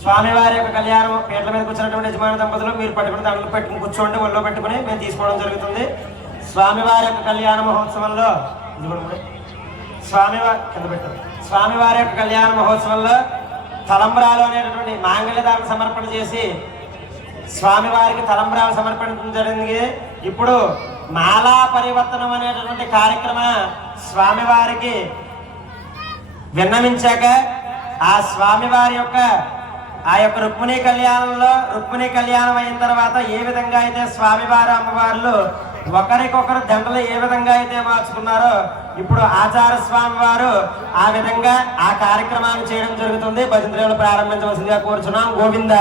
స్వామివారి యొక్క కళ్యాణం పీటల మీద కూర్చున్నటువంటి యజమాన దంపతులు మీరు పట్టుకుని దండలు పెట్టుకుని కూర్చోండి, ఒళ్ళో పెట్టుకుని మేము తీసుకోవడం జరుగుతుంది. స్వామివారి యొక్క కళ్యాణ మహోత్సవంలో స్వామివారి యొక్క కళ్యాణ మహోత్సవంలో తలంబ్రాలు అనేటటువంటి మాంగళ్యదారులు సమర్పణ చేసి స్వామివారికి తలంబ్రాలు సమర్పించడం జరిగింది. ఇప్పుడు మాలా పరివర్తనం అనేటటువంటి కార్యక్రమ స్వామివారికి విన్నవించాక ఆ స్వామివారి యొక్క రుక్మిణీ కళ్యాణం అయిన తర్వాత ఏ విధంగా అయితే స్వామివారు అమ్మవార్లు ఒకరికొకరు దండలు ఏ విధంగా అయితే మార్చుకున్నారో ఇప్పుడు ఆచార స్వామి వారు ఆ విధంగా ఆ కార్యక్రమాన్ని చేయడం జరుగుతుంది. భజంత్రులు ప్రారంభించవలసిందిగా కోరుచున్నాం. గోవింద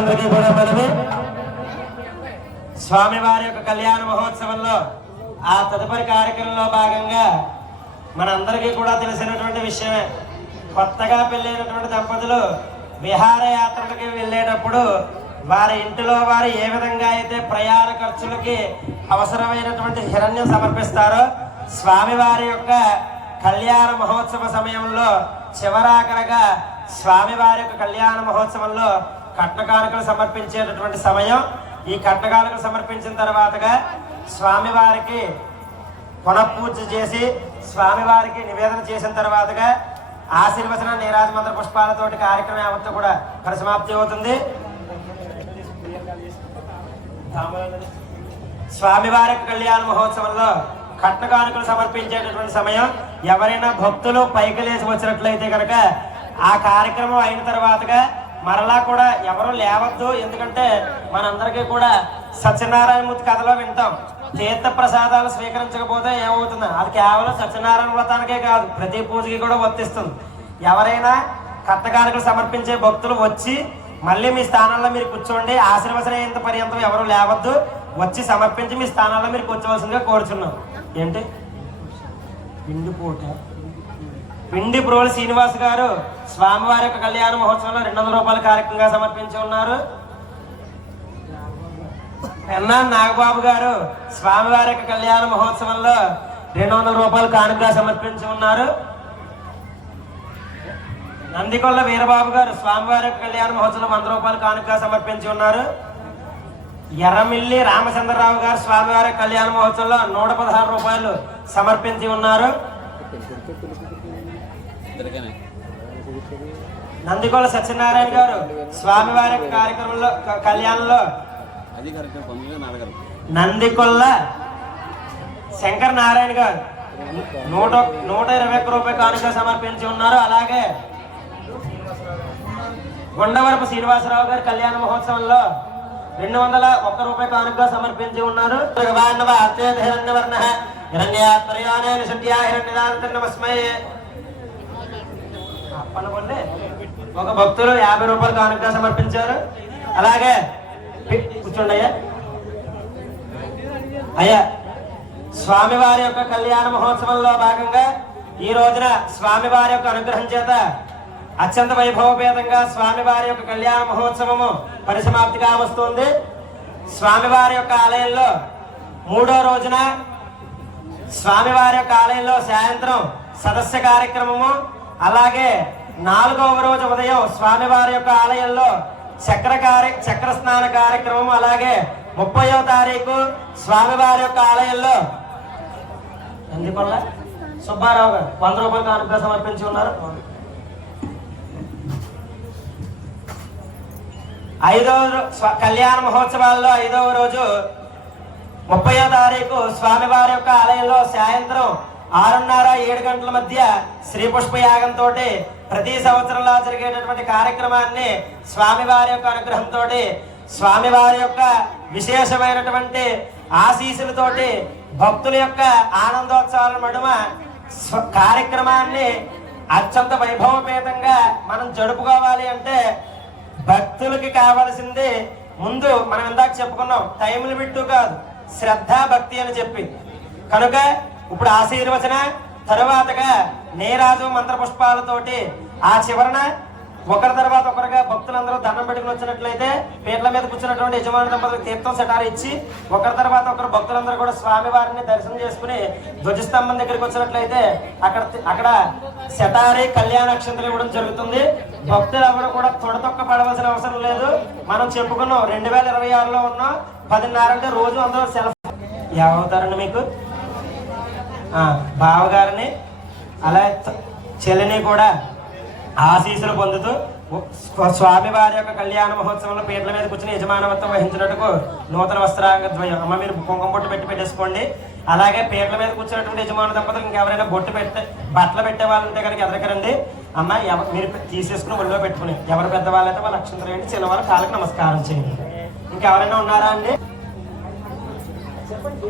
భక్తులందరికీ కూడా మనవి స్వామివారి యొక్క కళ్యాణ మహోత్సవంలో ఆ తదుపరి కార్యక్రమంలో భాగంగా మనందరికీ కూడా తెలిసినటువంటి విషయమే. కొత్తగా పెళ్ళైనటువంటి దంపతులు విహారయాత్రలకి వెళ్ళేటప్పుడు వారి ఇంటిలో వారు ఏ విధంగా అయితే ప్రయాణ ఖర్చులకి అవసరమైనటువంటి హిరణ్యం సమర్పిస్తారో స్వామివారి యొక్క కళ్యాణ మహోత్సవ సమయంలో చివరాఖరగా స్వామివారి యొక్క కళ్యాణ మహోత్సవంలో కట్నకానుకలు సమర్పించేటటువంటి సమయం. ఈ కట్నకానుకలు సమర్పించిన తర్వాతగా స్వామివారికి పునఃపూజ చేసి స్వామివారికి నివేదన చేసిన తర్వాతగా ఆశీర్వచన నీరాజమంత్ర పుష్పాలతోటి కార్యక్రమం యావత్తు కూడా పరిసమాప్తి అవుతుంది. స్వామివారి కళ్యాణ మహోత్సవంలో కట్నకానుకలు సమర్పించేటటువంటి సమయం. ఎవరైనా భక్తులు పైకి లేచి వచ్చినట్లయితే కనుక ఆ కార్యక్రమం అయిన తర్వాతగా మరలా కూడా ఎవరు లేవద్దు. ఎందుకంటే మనందరికీ కూడా సత్యనారాయణ మూర్తి కథలో వింటాం, తీర్థ ప్రసాదాలు స్వీకరించకపోతే ఏమవుతుంది, అది కేవలం సత్యనారాయణ వ్రతానికే కాదు ప్రతి పూజకి కూడా వర్తిస్తుంది. ఎవరైనా కట్నకానుకలు సమర్పించే భక్తులు వచ్చి మళ్ళీ మీ స్థానాల్లో మీరు కూర్చోండి. ఆశీర్వచన పర్యంతం ఎవరు లేవద్దు, వచ్చి సమర్పించి మీ స్థానాల్లో మీరు కూర్చోవలసిందిగా కోరుచున్నాం. ఏంటి పిండి ప్రోలు శ్రీనివాస్ గారు స్వామివారి యొక్క కళ్యాణ మహోత్సవంలో 200 రూపాయల కార్యక్రమంగా సమర్పించి ఉన్నారు. పెన్నా నాగబాబు గారు స్వామివారి యొక్క కళ్యాణ మహోత్సవంలో 200 రూపాయల కానుకగా సమర్పించి ఉన్నారు. నందికొల్ల వీరబాబు గారు స్వామివారి యొక్క కళ్యాణ మహోత్సవం 100 రూపాయల కానుకగా సమర్పించి ఉన్నారు. ఎర్రమిల్లి రామచంద్రరావు గారు స్వామివారి కళ్యాణ మహోత్సవంలో 116 రూపాయలు సమర్పించి ఉన్నారు. నందికొల్ల సత్యనారాయణ గారు స్వామివారి కార్యక్రమంలో కళ్యాణంలో నందికొల్ల శంకర్ నారాయణ గారు 121 రూపాయల కానుక సమర్పించి ఉన్నారు. అలాగే కొండవరపు శ్రీనివాసరావు గారు కళ్యాణ మహోత్సవంలో 201 రూపాయల కానుక సమర్పించి ఉన్నారు. ఒక భక్తులు 50 రూపాయల కానుక సమర్పించారు. అలాగే కూర్చోండి అయ్యా. స్వామివారి యొక్క కళ్యాణ మహోత్సవంలో భాగంగా ఈ రోజున స్వామివారి యొక్క అనుగ్రహం చేత అత్యంత వైభవపేతంగా స్వామివారి యొక్క కళ్యాణ మహోత్సవము పరిసమాప్తిగా వస్తుంది. స్వామివారి యొక్క ఆలయంలో 3వ రోజున స్వామివారి యొక్క ఆలయంలో సాయంత్రం సదస్య కార్యక్రమము, అలాగే 4వ రోజు ఉదయం స్వామివారి యొక్క ఆలయంలో చక్ర స్నాన కార్యక్రమము, అలాగే 30వ తారీఖు స్వామివారి యొక్క ఆలయంలో సుబ్బారావు గారు 100 రూపాయల కానుక సమర్పించి ఉన్నారు. 5వ కళ్యాణ మహోత్సవాల్లో 5వ రోజు 30వ తారీఖు స్వామివారి యొక్క ఆలయంలో సాయంత్రం 6:30-7 గంటల మధ్య శ్రీ పుష్ప యాగంతో ప్రతి సంవత్సరంలో జరిగేటటువంటి కార్యక్రమాన్ని స్వామివారి యొక్క అనుగ్రహంతో స్వామివారి యొక్క విశేషమైనటువంటి ఆశీస్సులతోటి భక్తుల యొక్క ఆనందోత్సవాల నడుమ కార్యక్రమాన్ని అత్యంత వైభవపేతంగా మనం జరుపుకోవాలి అంటే భక్తులకి కావాల్సింది ముందు మనం ఇందాక చెప్పుకున్నాం, టైం లిమిట్ కాదు, శ్రద్ధ భక్తి అని చెప్పి. కనుక ఇప్పుడు ఆశీర్వచన తరువాతగా నీరాజు మంత్ర పుష్పాలతోటి ఆ చివరన ఒకరి తర్వాత ఒకరుగా భక్తులందరూ దండం పెట్టుకుని వచ్చినట్లయితే పీటల మీద కూర్చున్నటువంటి యజమాని దంపతులకు తీర్థం సెటారు ఇచ్చి ఒకరి తర్వాత ఒకరు భక్తులందరూ కూడా స్వామివారిని దర్శనం చేసుకుని ధ్వజస్తంభం దగ్గరికి వచ్చినట్లయితే అక్కడ సెటారి కళ్యాణ అక్షంతలు ఇవ్వడం జరుగుతుంది. భక్తులు ఎవరు కూడా తొడతొక్క పడవలసిన అవసరం లేదు. మనం చెప్పుకున్నాం 2026లో ఉన్నాం. 10:30 అంటే రోజు అందరూ సెల్ఫ్ ఏమవుతారండి మీకు బావగారిని అలా చెల్లిని కూడా ఆశీస్సులు పొందుతూ స్వామివారి యొక్క కళ్యాణ మహోత్సవంలో పీటల మీద కూర్చుని యజమానవత్వం వహించినట్టుకు నూతన వస్త్రాంగ ద్వయం అమ్మ మీరు కుంకుమ బొట్టు పెట్టేసుకోండి. అలాగే పీటల మీద కూర్చున్నటువంటి యజమాన దంపతులు ఇంకెవరైనా బట్టలు పెట్టే వాళ్ళు ఉంటే కనుక ఎదరకరండి. అమ్మ మీరు తీసేసుకుని ఒళ్ళో పెట్టుకుని ఎవరు పెద్దవాళ్ళు అయితే వాళ్ళు అక్షంతరం ఏంటి, చిన్నవాళ్ళు కాళ్ళకి నమస్కారం చేయండి. ఇంకెవరైనా ఉన్నారా అండి? చెప్పండి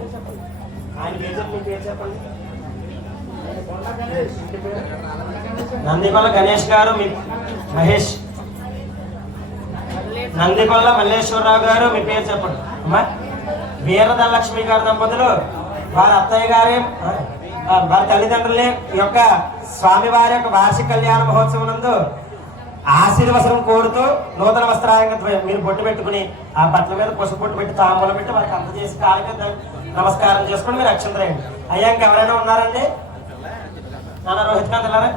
ఆయన పేరు చెప్పండి. నందికొల్ల గణేష్ గారు, మహేష్ నందికొల్ల మల్లేశ్వరరావు గారు, మీ పేరు చెప్పండి అమ్మా. వీరధనలక్ష్మి గారి దంపతులు వారి అత్తయ్య గారి వారి తల్లిదండ్రులే ఈ యొక్క స్వామివారి యొక్క వార్షిక కళ్యాణ మహోత్సవం నందు ఆశీర్వచనం కోరుతూ నూతన వస్త్రాయంగా మీరు బొట్టు పెట్టుకుని ఆ బట్టల మీద పసుపు బొట్టు పెట్టి తాంబూలం పెట్టి వారికి అందజేసి కాళ్ళకి నమస్కారం చేసుకుని మీరు అక్షంతరేయండి. అయ్యా ఇంకెవరైనా ఉన్నారండి? నాన్న రోహిత్ కాంత్ వెళ్ళారా?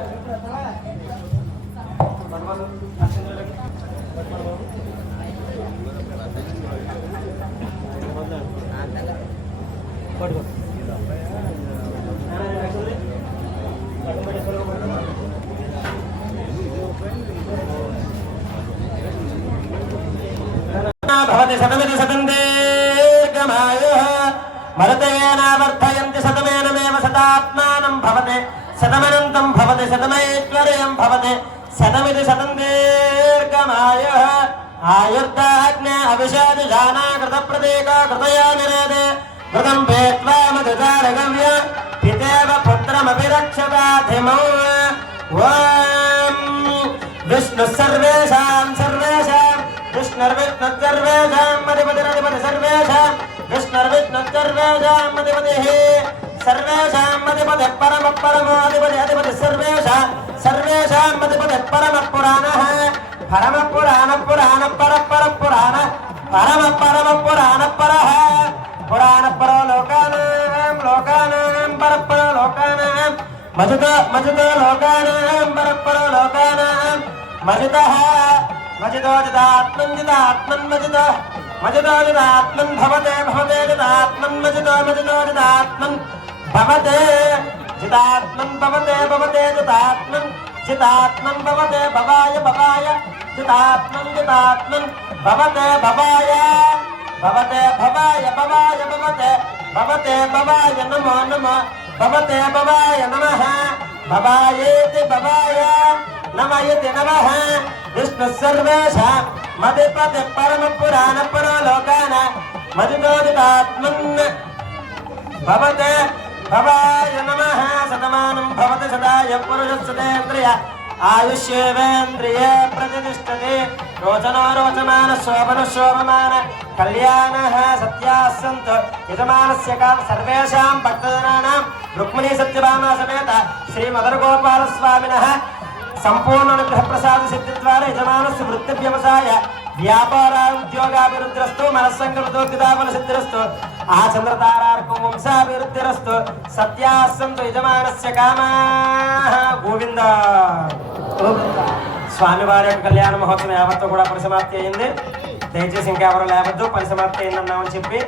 భవతి శతమితి శతం దీర్ఘమాయుః మరుతయేన వర్ధయంతి శతమేనమేవ శతాత్మానం భవతి శతమనంతం భవతి శతమైశ్వర్యం భవతి శతమితి శతం దీర్ఘమాయుః ఆయుర్దాగ్నే అవిషాది జానాకృత ప్రతీక కృతయా నిరేదే కృతం భేత్వా మధుచారగమ్య పితేవ పుత్రమభిరక్షతాధిమౌ ఓం విష్ణు సర్వేషాం సర్వేషాం విష్ణుర్విష్ణుర్వేషాం మధిపతిరధిపతి సర్వేషాం విష్ణుర్విష్ణుర్వేషాం మధిపతిః సర్వేషాం మధిపతిః పరమ పరమో అధిపతి అధిపతి సర్వేషాం సర్వేషాం మధిపతిః పరమ పురాణః పరమ పురాణ పురాణ పర పర పురాణ పరమ పరమ పురాణ పరః పురాణ పరో లోకానాం లోకానాం పరపర లోకానాం మజుత మజుత లోకానాం పరపర లోకానాం మజితః మజితోజితాత్మన్ జితాత్మన్ మజిత మజితోజితాత్మన్ భవతే భవతే జితాత్మన్ మజితో మజితోజితాత్మన్ భవతే జితాత్మన్ భవతే భవతే జితాత్మన్ జితాత్మన్ భవతే భవాయ భవాయ జితాత్మన్ జితాత్మన్ భవతే భవాయ భవతే భవాయ భవాయ భవతే భవతే భవాయ నమో నమః భవతే భవాయ నమః భవాయేతి భవాయ నమయతి నమః విష్ణు సర్వేషాం మధిపతి పరమ పురాణ పరో లోకాన మధితోజితాత్మన్ భవతే భవాయ నమః శతమానం భవతి సదాయ పురుషస్తేంద్రియ ఆయుష్యేవేంద్రియే ప్రతిష్టతే రోచనో రోచమాన శోభన శోభమాన కళ్యాణ సత్యాసంతు యజమానస్య కామ సర్వేషాం భక్తజనానాం రుక్మిణీ సత్యభామా సమేత శ్రీ మదన గోపాల స్వామినః సంపూర్ణ అనుగ్రహ ప్రసాద సిద్ధిద్వారా యజమానస్య వృత్తి వ్యవసాయ వ్యాపార ఉద్యోగాభివృద్ధిరస్తు మనస్సంకల్పతోద్గతాఫల సిద్ధిరస్తు ఆ చంద్రతారార్కం వంశాభివృద్ధిరస్తు సత్యాసంతు యజమానస్య కామాః గోవింద. స్వామివారి యొక్క కళ్యాణ మహోత్సవం యావత్తు కూడా పరిసమాప్తి అయింది. దయచేసి ఇంకెవరు లేవద్దు, పరిసమాప్తి అయిందన్నామని చెప్పి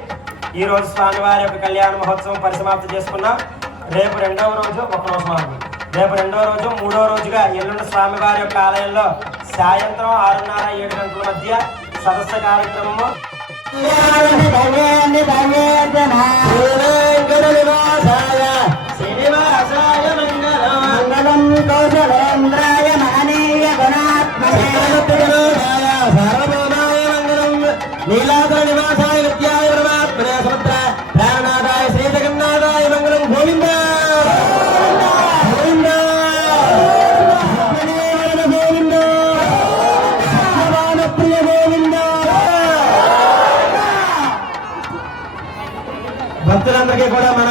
ఈ రోజు స్వామివారి యొక్క కళ్యాణ మహోత్సవం పరిసమాప్తి చేసుకున్నాం. రేపు రెండవ రోజు ఒక్కరోజు మాకు రేపు రెండో రోజు మూడో రోజుగా ఎల్లుండి స్వామివారి యొక్క ఆలయంలో సాయంత్రం 6:30 7 గంటల మధ్య సదస్సు కార్యక్రమము. శ్రీనివాసాయ మంగళం కౌశలేంద్రాయ మహనీయ గుణాత్మనే సార్వభౌమాయ మంగళం నీలాద్ర నివాసాయ విద్యాయ పరమాత్మనే సముద్ర ప్రాణనాథాయ శ్రీ జగన్నాథాయ మంగళం. గోవింద భక్తులందరికీ కూడా మన